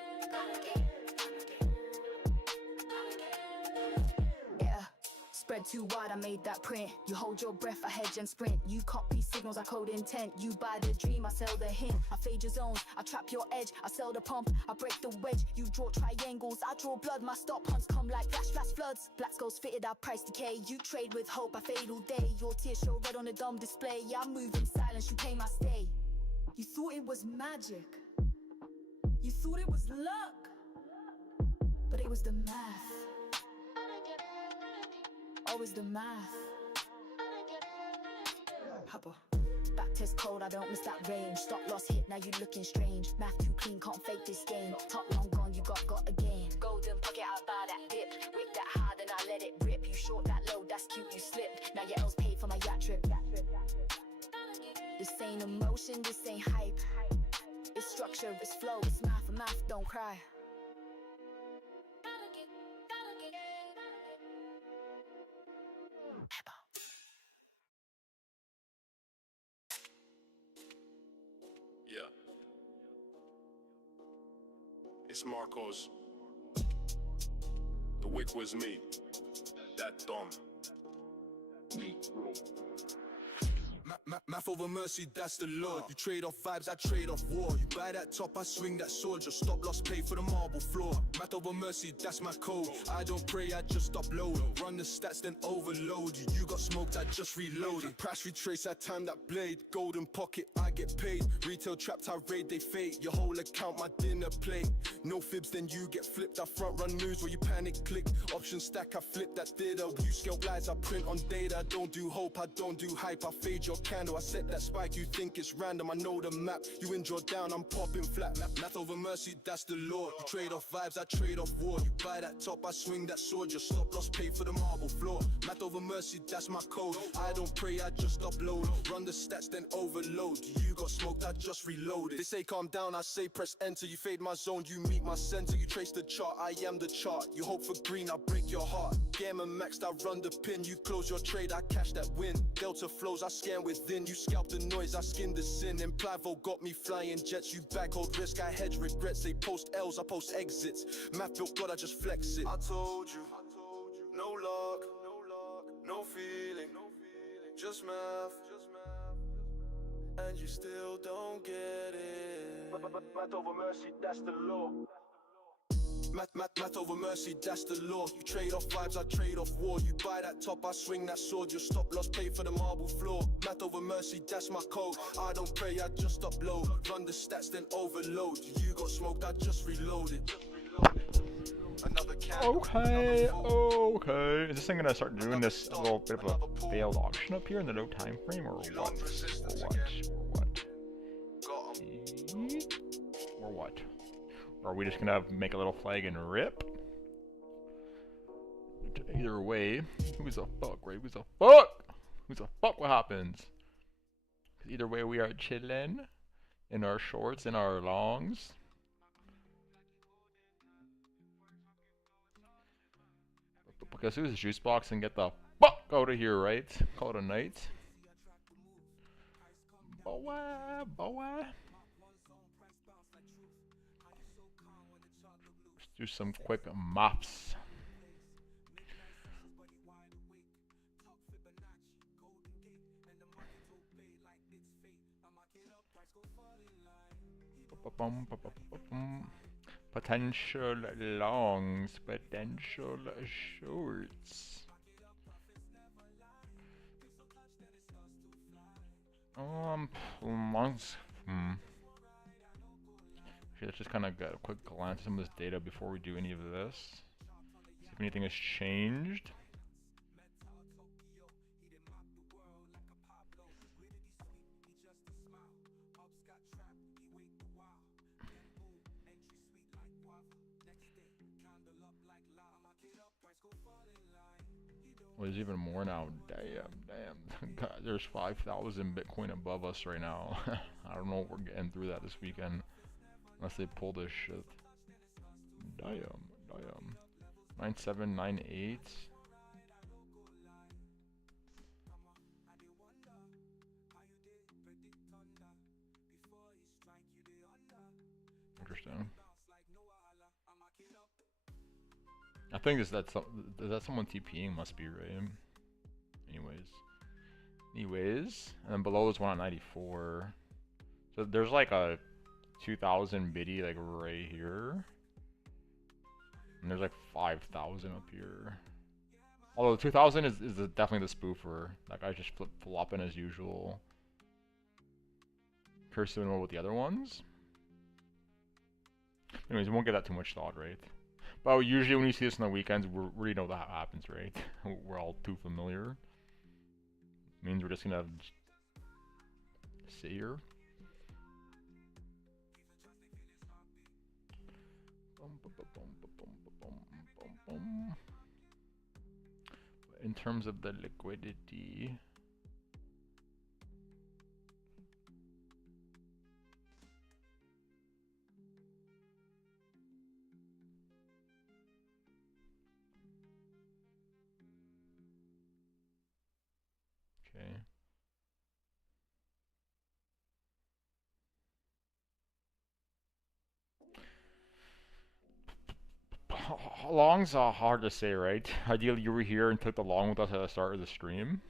Spread too wide, I made that print. You hold your breath, I hedge and sprint. You copy signals, I code intent. You buy the dream, I sell the hint. I fade your zones, I trap your edge. I sell the pump, I break the wedge. You draw triangles, I draw blood. My stop hunts come like flash floods. Black goes fitted, I price decay. You trade with hope, I fade all day. Your tears show red on the dumb display. Yeah, I move in silence, you pay my stay. You thought it was magic. You thought it was luck. But it was the math. Always the math. Hopper. Back test code, I don't miss that range. Stop loss hit, now you looking strange. Math too clean, can't fake this game. Top long gone, you got again. Golden pocket, I buy that dip. Wick that high, then I let it rip. You short that low, that's cute, you slipped. Now your L's paid for my yacht trip. This ain't emotion, this ain't hype. It's structure, it's flow, it's math, don't cry. Yeah. It's Marcos. The Wick was me. That dumb. Math over mercy, that's the Lord. You trade off vibes, I trade off war. You buy that top, I swing that sword. Just stop loss, pay for the marble floor. Math over mercy, that's my code. I don't pray, I just upload. Run the stats, then overload you. You got smoked, I just reloaded. Price retrace, I time that blade. Golden pocket, I get paid. Retail trapped, I raid, they fade. Your whole account, my dinner plate. No fibs, then you get flipped. I front run moves where you panic click. Option stack, I flip that data. You scale lies, I print on data. I don't do hope, I don't do hype. I fade your candle, I set that spike. You think it's random, I know the map. You in draw down, I'm popping flat. Math over mercy, that's the Lord. You trade off vibes, I trade off war. You buy that top, I swing that sword. Your stop loss, pay for the marble floor. Math over mercy, that's my code. I don't pray, I just upload. Run the stats, then overload. You got smoked, I just reloaded. They say calm down, I say press enter. You fade my zone, you meet my center. You trace the chart, I am the chart. You hope for green, I break your heart. Game and maxed, I run the pin. You close your trade, I cash that win. Delta flows, I scan within. You scalp the noise, I skin the sin. And Plavo got me flying jets. You bag hold risk, I hedge regrets. They post L's, I post exits. Math built God, I just flex it. I told you, no luck, no feeling, just math, and you still don't get it. Math over mercy, that's the law. Math over mercy, that's the law. You trade off vibes, I trade off war. You buy that top, I swing that sword. Your stop loss, pay for the marble floor. Math over mercy, that's my code. I don't pray, I just upload. Run the stats, then overload. You got smoked, I just reloaded. Okay, okay. Is this thing gonna start doing this little bit of a failed auction up here in the no time frame, or what? Or what? Or are we just gonna make a little flag and rip? Either way, who's the fuck, right? Who's the fuck? Who's the fuck? What happens? Either way, we are chilling in our shorts and our longs. Because who's the juice box and get the fuck out of here, right? Call it a night. Boa, boa. Let's do some quick mops. Potential longs, potential shorts. Longs. Let's just kind of get a quick glance at some of this data before we do any of this. See if anything has changed. Well, there's even more now. Damn. God, there's 5,000 Bitcoin above us right now. I don't know if we're getting through that this weekend. Unless they pull this shit. Damn. 9798. Interesting. I think that's someone TPing, must be, right? Anyways, and then below is one at 94. So there's like a 2000 biddy like right here, and there's like 5,000 up here. Although 2000 is definitely the spoofer. That guy's just flopping as usual. Curious to know what the other ones. Anyways, we won't give that too much thought, right? But usually when you see this on the weekends, we already know that happens, right? We're all too familiar. Means we're just gonna sit here. In terms of the liquidity, okay. Longs are hard to say, right? Ideally, you were here and took the long with us at the start of the stream.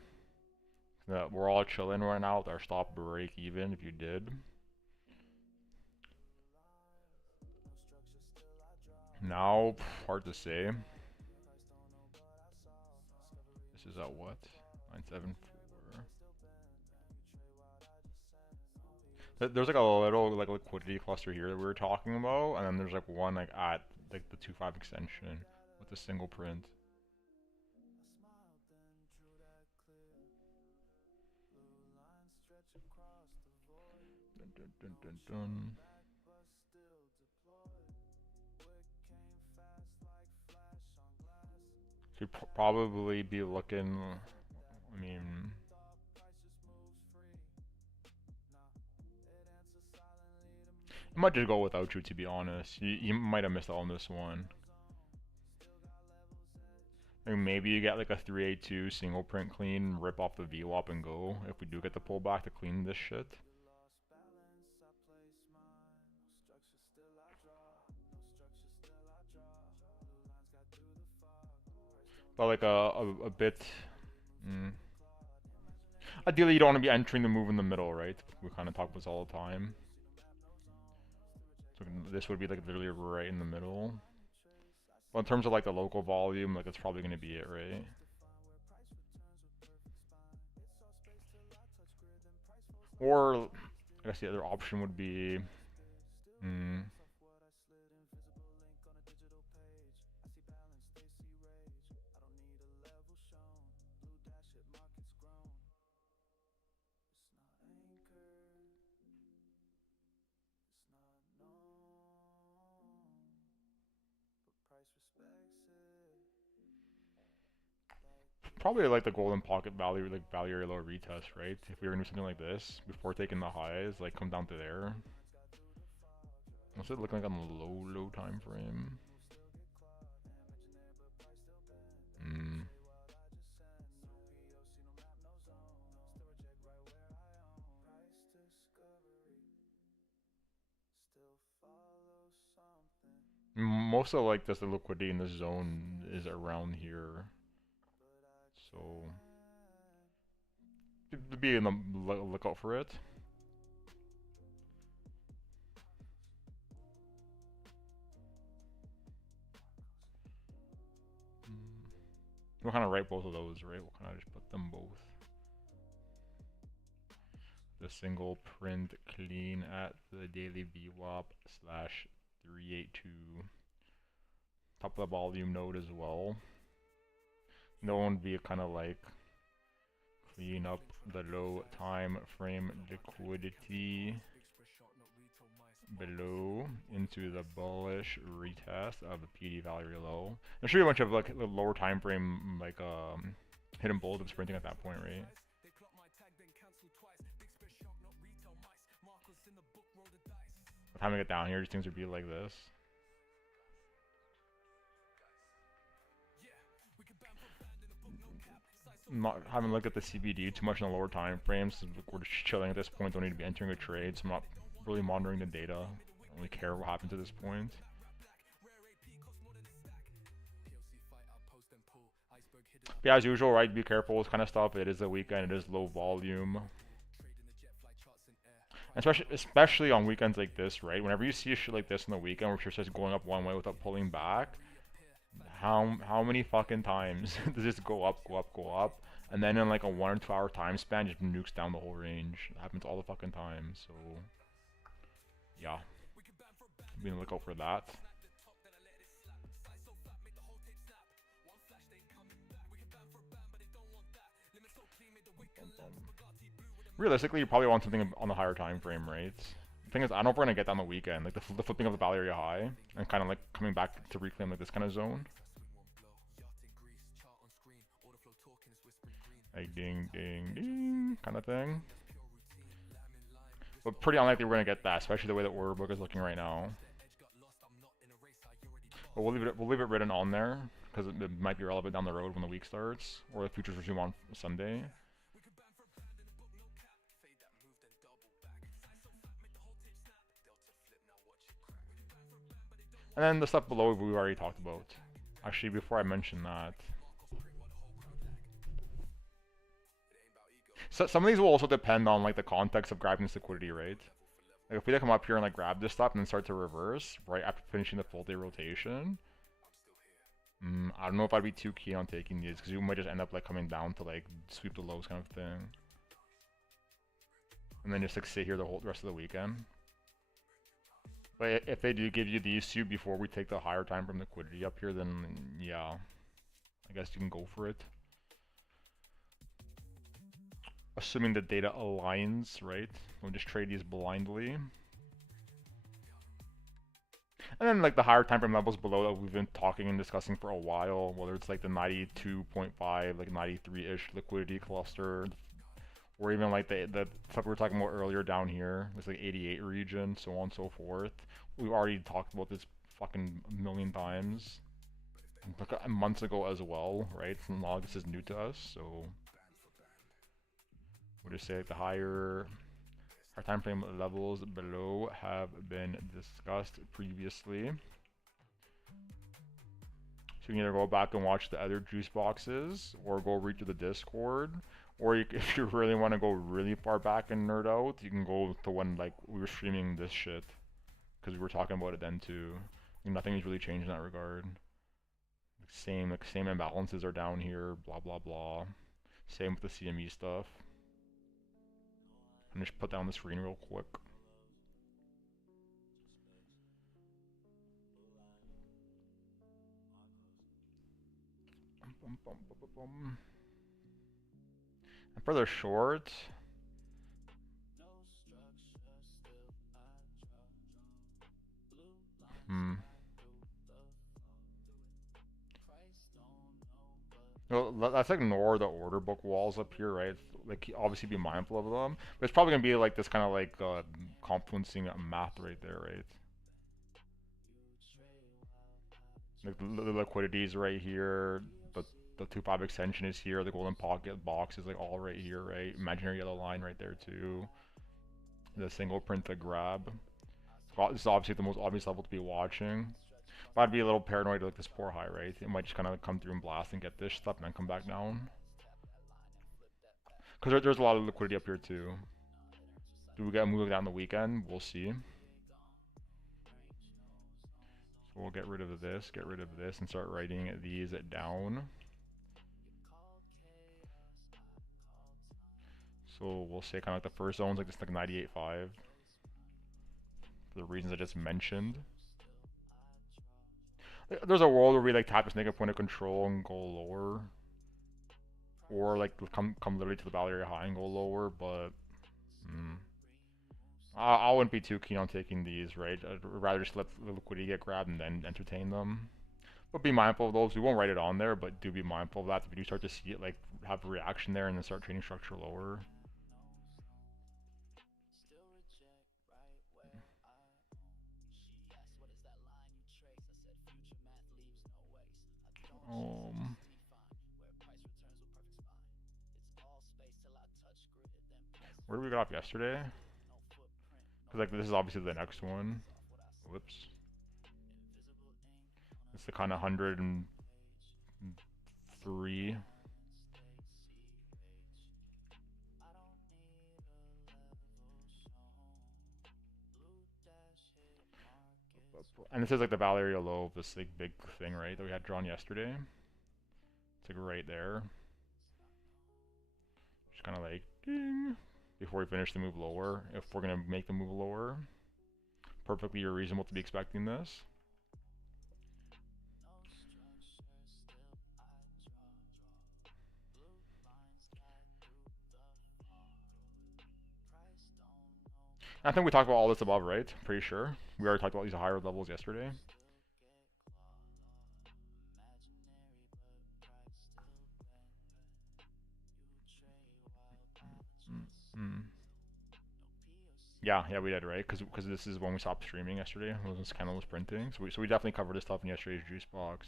We're all chilling right now with our stop break even, if you did. Now, hard to say. This is at what? 974. There's like a little like liquidity cluster here that we were talking about, and then there's like one like at like the 2.5 extension with a single print. Dun, dun, dun, dun. So you'd probably be looking, I mean, I might just go without you, to be honest. You might have missed out on this one. Like maybe you get like a 382 single print clean, rip off the VWAP and go, if we do get the pullback to clean this shit. But like a bit... Ideally you don't want to be entering the move in the middle, right? We kind of talk about this all the time. So this would be like literally right in the middle. Well, in terms of like the local volume, like that's probably going to be it, right? Or I guess the other option would be, probably like the golden pocket value, like value area low retest, right? If we were gonna do something like this before taking the highs, like come down to there. What's it look like on the low time frame? Most of like this, the liquidity in this zone is around here. So be in the lookout for it. We'll kind of write both of those, right? We'll kind of just put them both. The single print clean at the daily VWAP / 382. Top of the volume node as well. No one would be kind of like clean up the low time frame liquidity below into the bullish retest of the PD value low. There should be a bunch of like lower time frame like hidden bulls of sprinting at that point, right? By the time I get down here, these things would be like this. Not having looked at the CBD too much in the lower time frames. We're just chilling at this point. Don't need to be entering a trade, so I'm not really monitoring the data. I don't really care what happens at this point. But yeah, as usual, right? Be careful with this kind of stuff. It is a weekend. It is low volume. Especially on weekends like this, right? Whenever you see a shit like this on the weekend, where it starts going up one way without pulling back, how many fucking times does this go up, and then in like a 1 or 2 hour time span, just nukes down the whole range? It happens all the fucking time. So yeah, be on the lookout for that. Realistically, you probably want something on the higher time frame, right? The thing is, I don't know if we're gonna get down the weekend, like the flipping of the value area high, and kind of like coming back to reclaim like this kind of zone. Like ding, ding, ding, kind of thing. But pretty unlikely we're gonna get that, especially the way that order book is looking right now. But we'll leave it written on there because it might be relevant down the road when the week starts, or the futures resume on Sunday. And then the stuff below we've already talked about. Actually, before I mention that, so some of these will also depend on like the context of grabbing this liquidity, right? Like if we come up here and like grab this stuff and then start to reverse right after finishing the full day rotation, I don't know if I'd be too keen on taking these because you might just end up like coming down to like sweep the lows kind of thing, and then just like sit here the rest of the weekend. But if they do give you these two before we take the higher time from liquidity up here, then yeah, I guess you can go for it. Assuming the data aligns, right? We'll just trade these blindly. And then like the higher time frame levels below that we've been talking and discussing for a while, whether it's like the 92.5, like 93-ish liquidity cluster, or even like the stuff we were talking about earlier down here, it's like 88 region, so on and so forth. We've already talked about this fucking a million times, like months ago as well, right? It's not like this is new to us, so we'll just say like the higher our time frame levels below have been discussed previously. So you can either go back and watch the other juice boxes, or go read through the Discord, or if you really want to go really far back and nerd out, you can go to when like we were streaming this shit, because we were talking about it then too. Nothing has really changed in that regard. Same imbalances are down here, blah blah blah. Same with the CME stuff. And just put down the screen real quick. And for the short, well, let's ignore the order book walls up here, right? Like, obviously be mindful of them, but it's probably gonna be like this kind of like confluencing math right there, right? Like the liquidity is right here, the 2-5 extension is here, the golden pocket box is like all right here, right? Imaginary yellow line right there too. The single print to grab. This is obviously the most obvious level to be watching. But I'd be a little paranoid like this poor high, right? It might just kind of come through and blast and get this stuff and then come back down. Because there's a lot of liquidity up here too. Do we get a move down the weekend? We'll see. So we'll get rid of this, and start writing these down. So we'll say kind of like the first zone's like this, like 98.5. For the reasons I just mentioned. There's a world where we like tap this negative point of control and go lower. Or like come literally to the value area high and go lower, but I wouldn't be too keen on taking these, right? I'd rather just let the liquidity get grabbed and then entertain them. But be mindful of those. We won't write it on there, but do be mindful of that. If you do start to see it like have a reaction there and then start trading structure lower. Where did we get off yesterday? Because like this is obviously the next one. Whoops. It's the kind of 103. And this is like the Valeria low of this like big thing, right, that we had drawn yesterday. It's like right there. Just kind of like ding, before we finish the move lower, if we're gonna make the move lower. Perfectly reasonable to be expecting this. I think we talked about all this above, right? Pretty sure. We already talked about these higher levels yesterday. Yeah, we did, right? Because this is when we stopped streaming yesterday. It was kind of was printing, so we definitely covered this stuff in yesterday's juice box.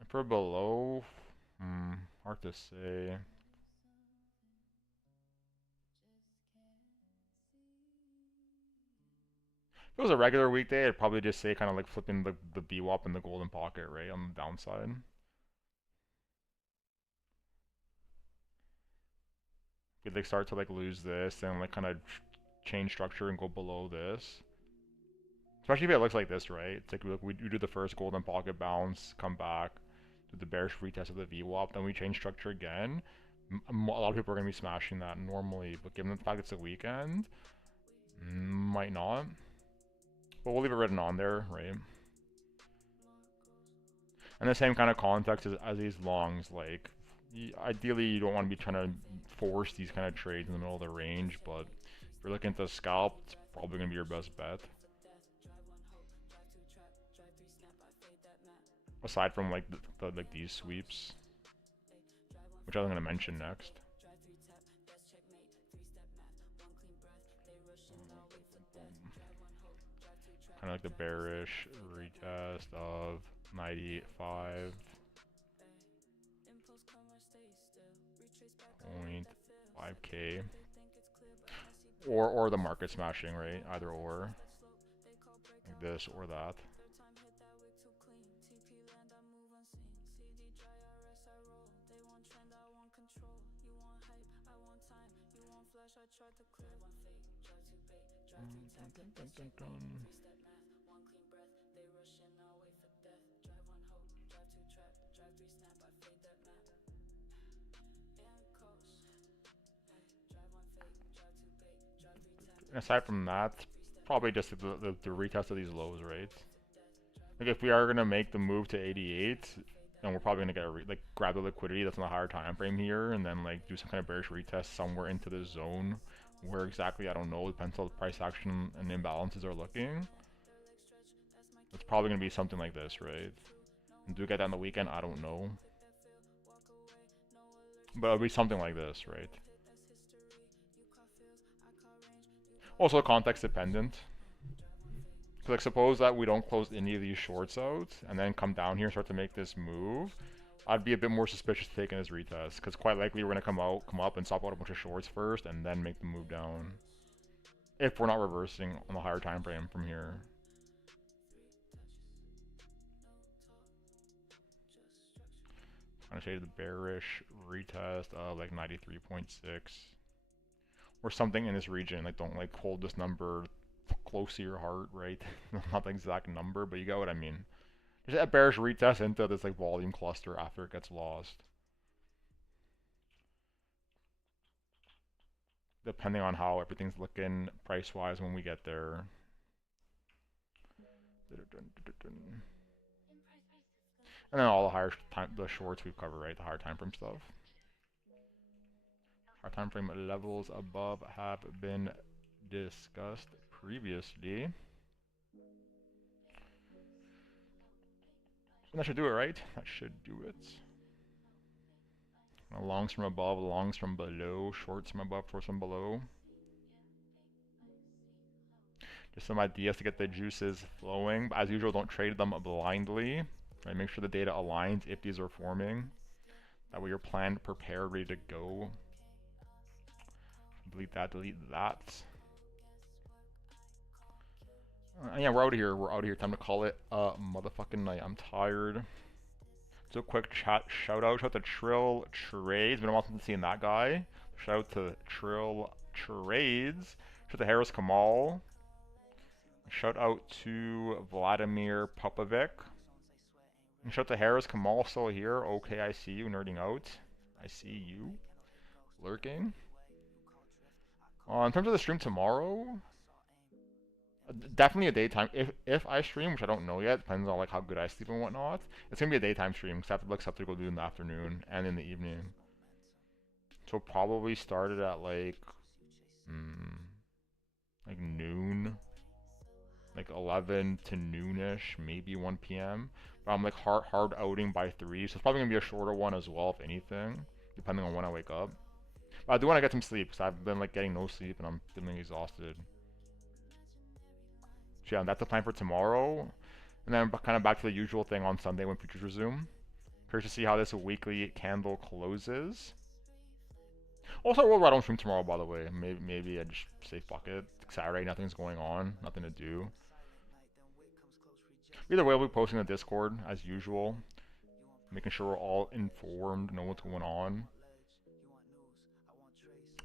And for below, hard to say. If it was a regular weekday, I'd probably just say kind of like flipping the VWAP and the golden pocket, right, on the downside. If they start to like lose this and like kind of change structure and go below this, especially if it looks like this, right? It's like we do the first golden pocket bounce, come back, do the bearish retest of the VWAP, then we change structure again. A lot of people are gonna be smashing that normally, but given the fact it's a weekend, might not. But we'll leave it written on there, right? And the same kind of context as these longs, like ideally you don't want to be trying to force these kind of trades in the middle of the range, but you're looking to scalp, it's probably gonna be your best bet. Aside from like like these sweeps, which I'm gonna mention next. Kind of like the bearish retest of 95.5k, or the market smashing, right? Either or, like this or that. Aside from that, probably just the retest of these lows, right? Like if we are gonna make the move to 88, then we're probably gonna get like grab the liquidity that's in the higher time frame here, and then like do some kind of bearish retest somewhere into the zone. Where exactly, I don't know. Depends how the price action and imbalances are looking. It's probably gonna be something like this, right? And do we get that on the weekend? I don't know. But it'll be something like this, right? Also context dependent. Because like suppose that we don't close any of these shorts out and then come down here and start to make this move, I'd be a bit more suspicious of taking this retest, because quite likely we're gonna come up and stop out a bunch of shorts first and then make the move down. If we're not reversing on the higher time frame from here. Trying to shade the bearish retest of like 93.6. Or something in this region. Like don't like hold this number close to your heart, right? Not the exact number, but you get what I mean. Just a bearish retest into this like volume cluster after it gets lost. Depending on how everything's looking price-wise when we get there. And then all the the shorts we've covered, right? The higher time frame stuff. Our time frame levels above have been discussed previously. And that should do it, right? That should do it. Longs from above, longs from below, shorts from above, shorts from below. Just some ideas to get the juices flowing. As usual, don't trade them blindly. Right? Make sure the data aligns if these are forming. That way you're planned, prepared, ready to go. Delete that, delete that. Yeah, we're out of here. We're out of here. Time to call it a motherfucking night. I'm tired. So quick chat shout out to Trill Trades. Been a while since seeing that guy. Shout out to Trill Trades. Shout out to Harris Kamal. Shout out to Vladimir Popovic. And shout out to Harris Kamal still here. Okay, I see you nerding out. I see you lurking. In terms of the stream tomorrow, definitely a daytime. If I stream, which I don't know yet, depends on like how good I sleep and whatnot. It's gonna be a daytime stream because I have to look stuff to go do in the afternoon and in the evening. So probably started at like noon, like 11 to noonish, maybe 1 p.m. But I'm like hard outing by 3, so it's probably gonna be a shorter one as well, if anything, depending on when I wake up. But I do want to get some sleep because I've been like getting no sleep and I'm feeling exhausted. So yeah, that's the plan for tomorrow. And then kind of back to the usual thing on Sunday when futures resume. Curious to see how this weekly candle closes. Also, World Wide don't stream tomorrow, by the way. Maybe I just say fuck it. Saturday, nothing's going on, nothing to do. Either way, we'll be posting the Discord as usual. Making sure we're all informed, know what's going on.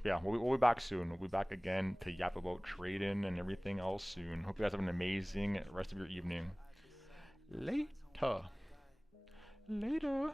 Yeah, we'll be back soon. We'll be back again to yap about trading and everything else soon. Hope you guys have an amazing rest of your evening. Later. Later.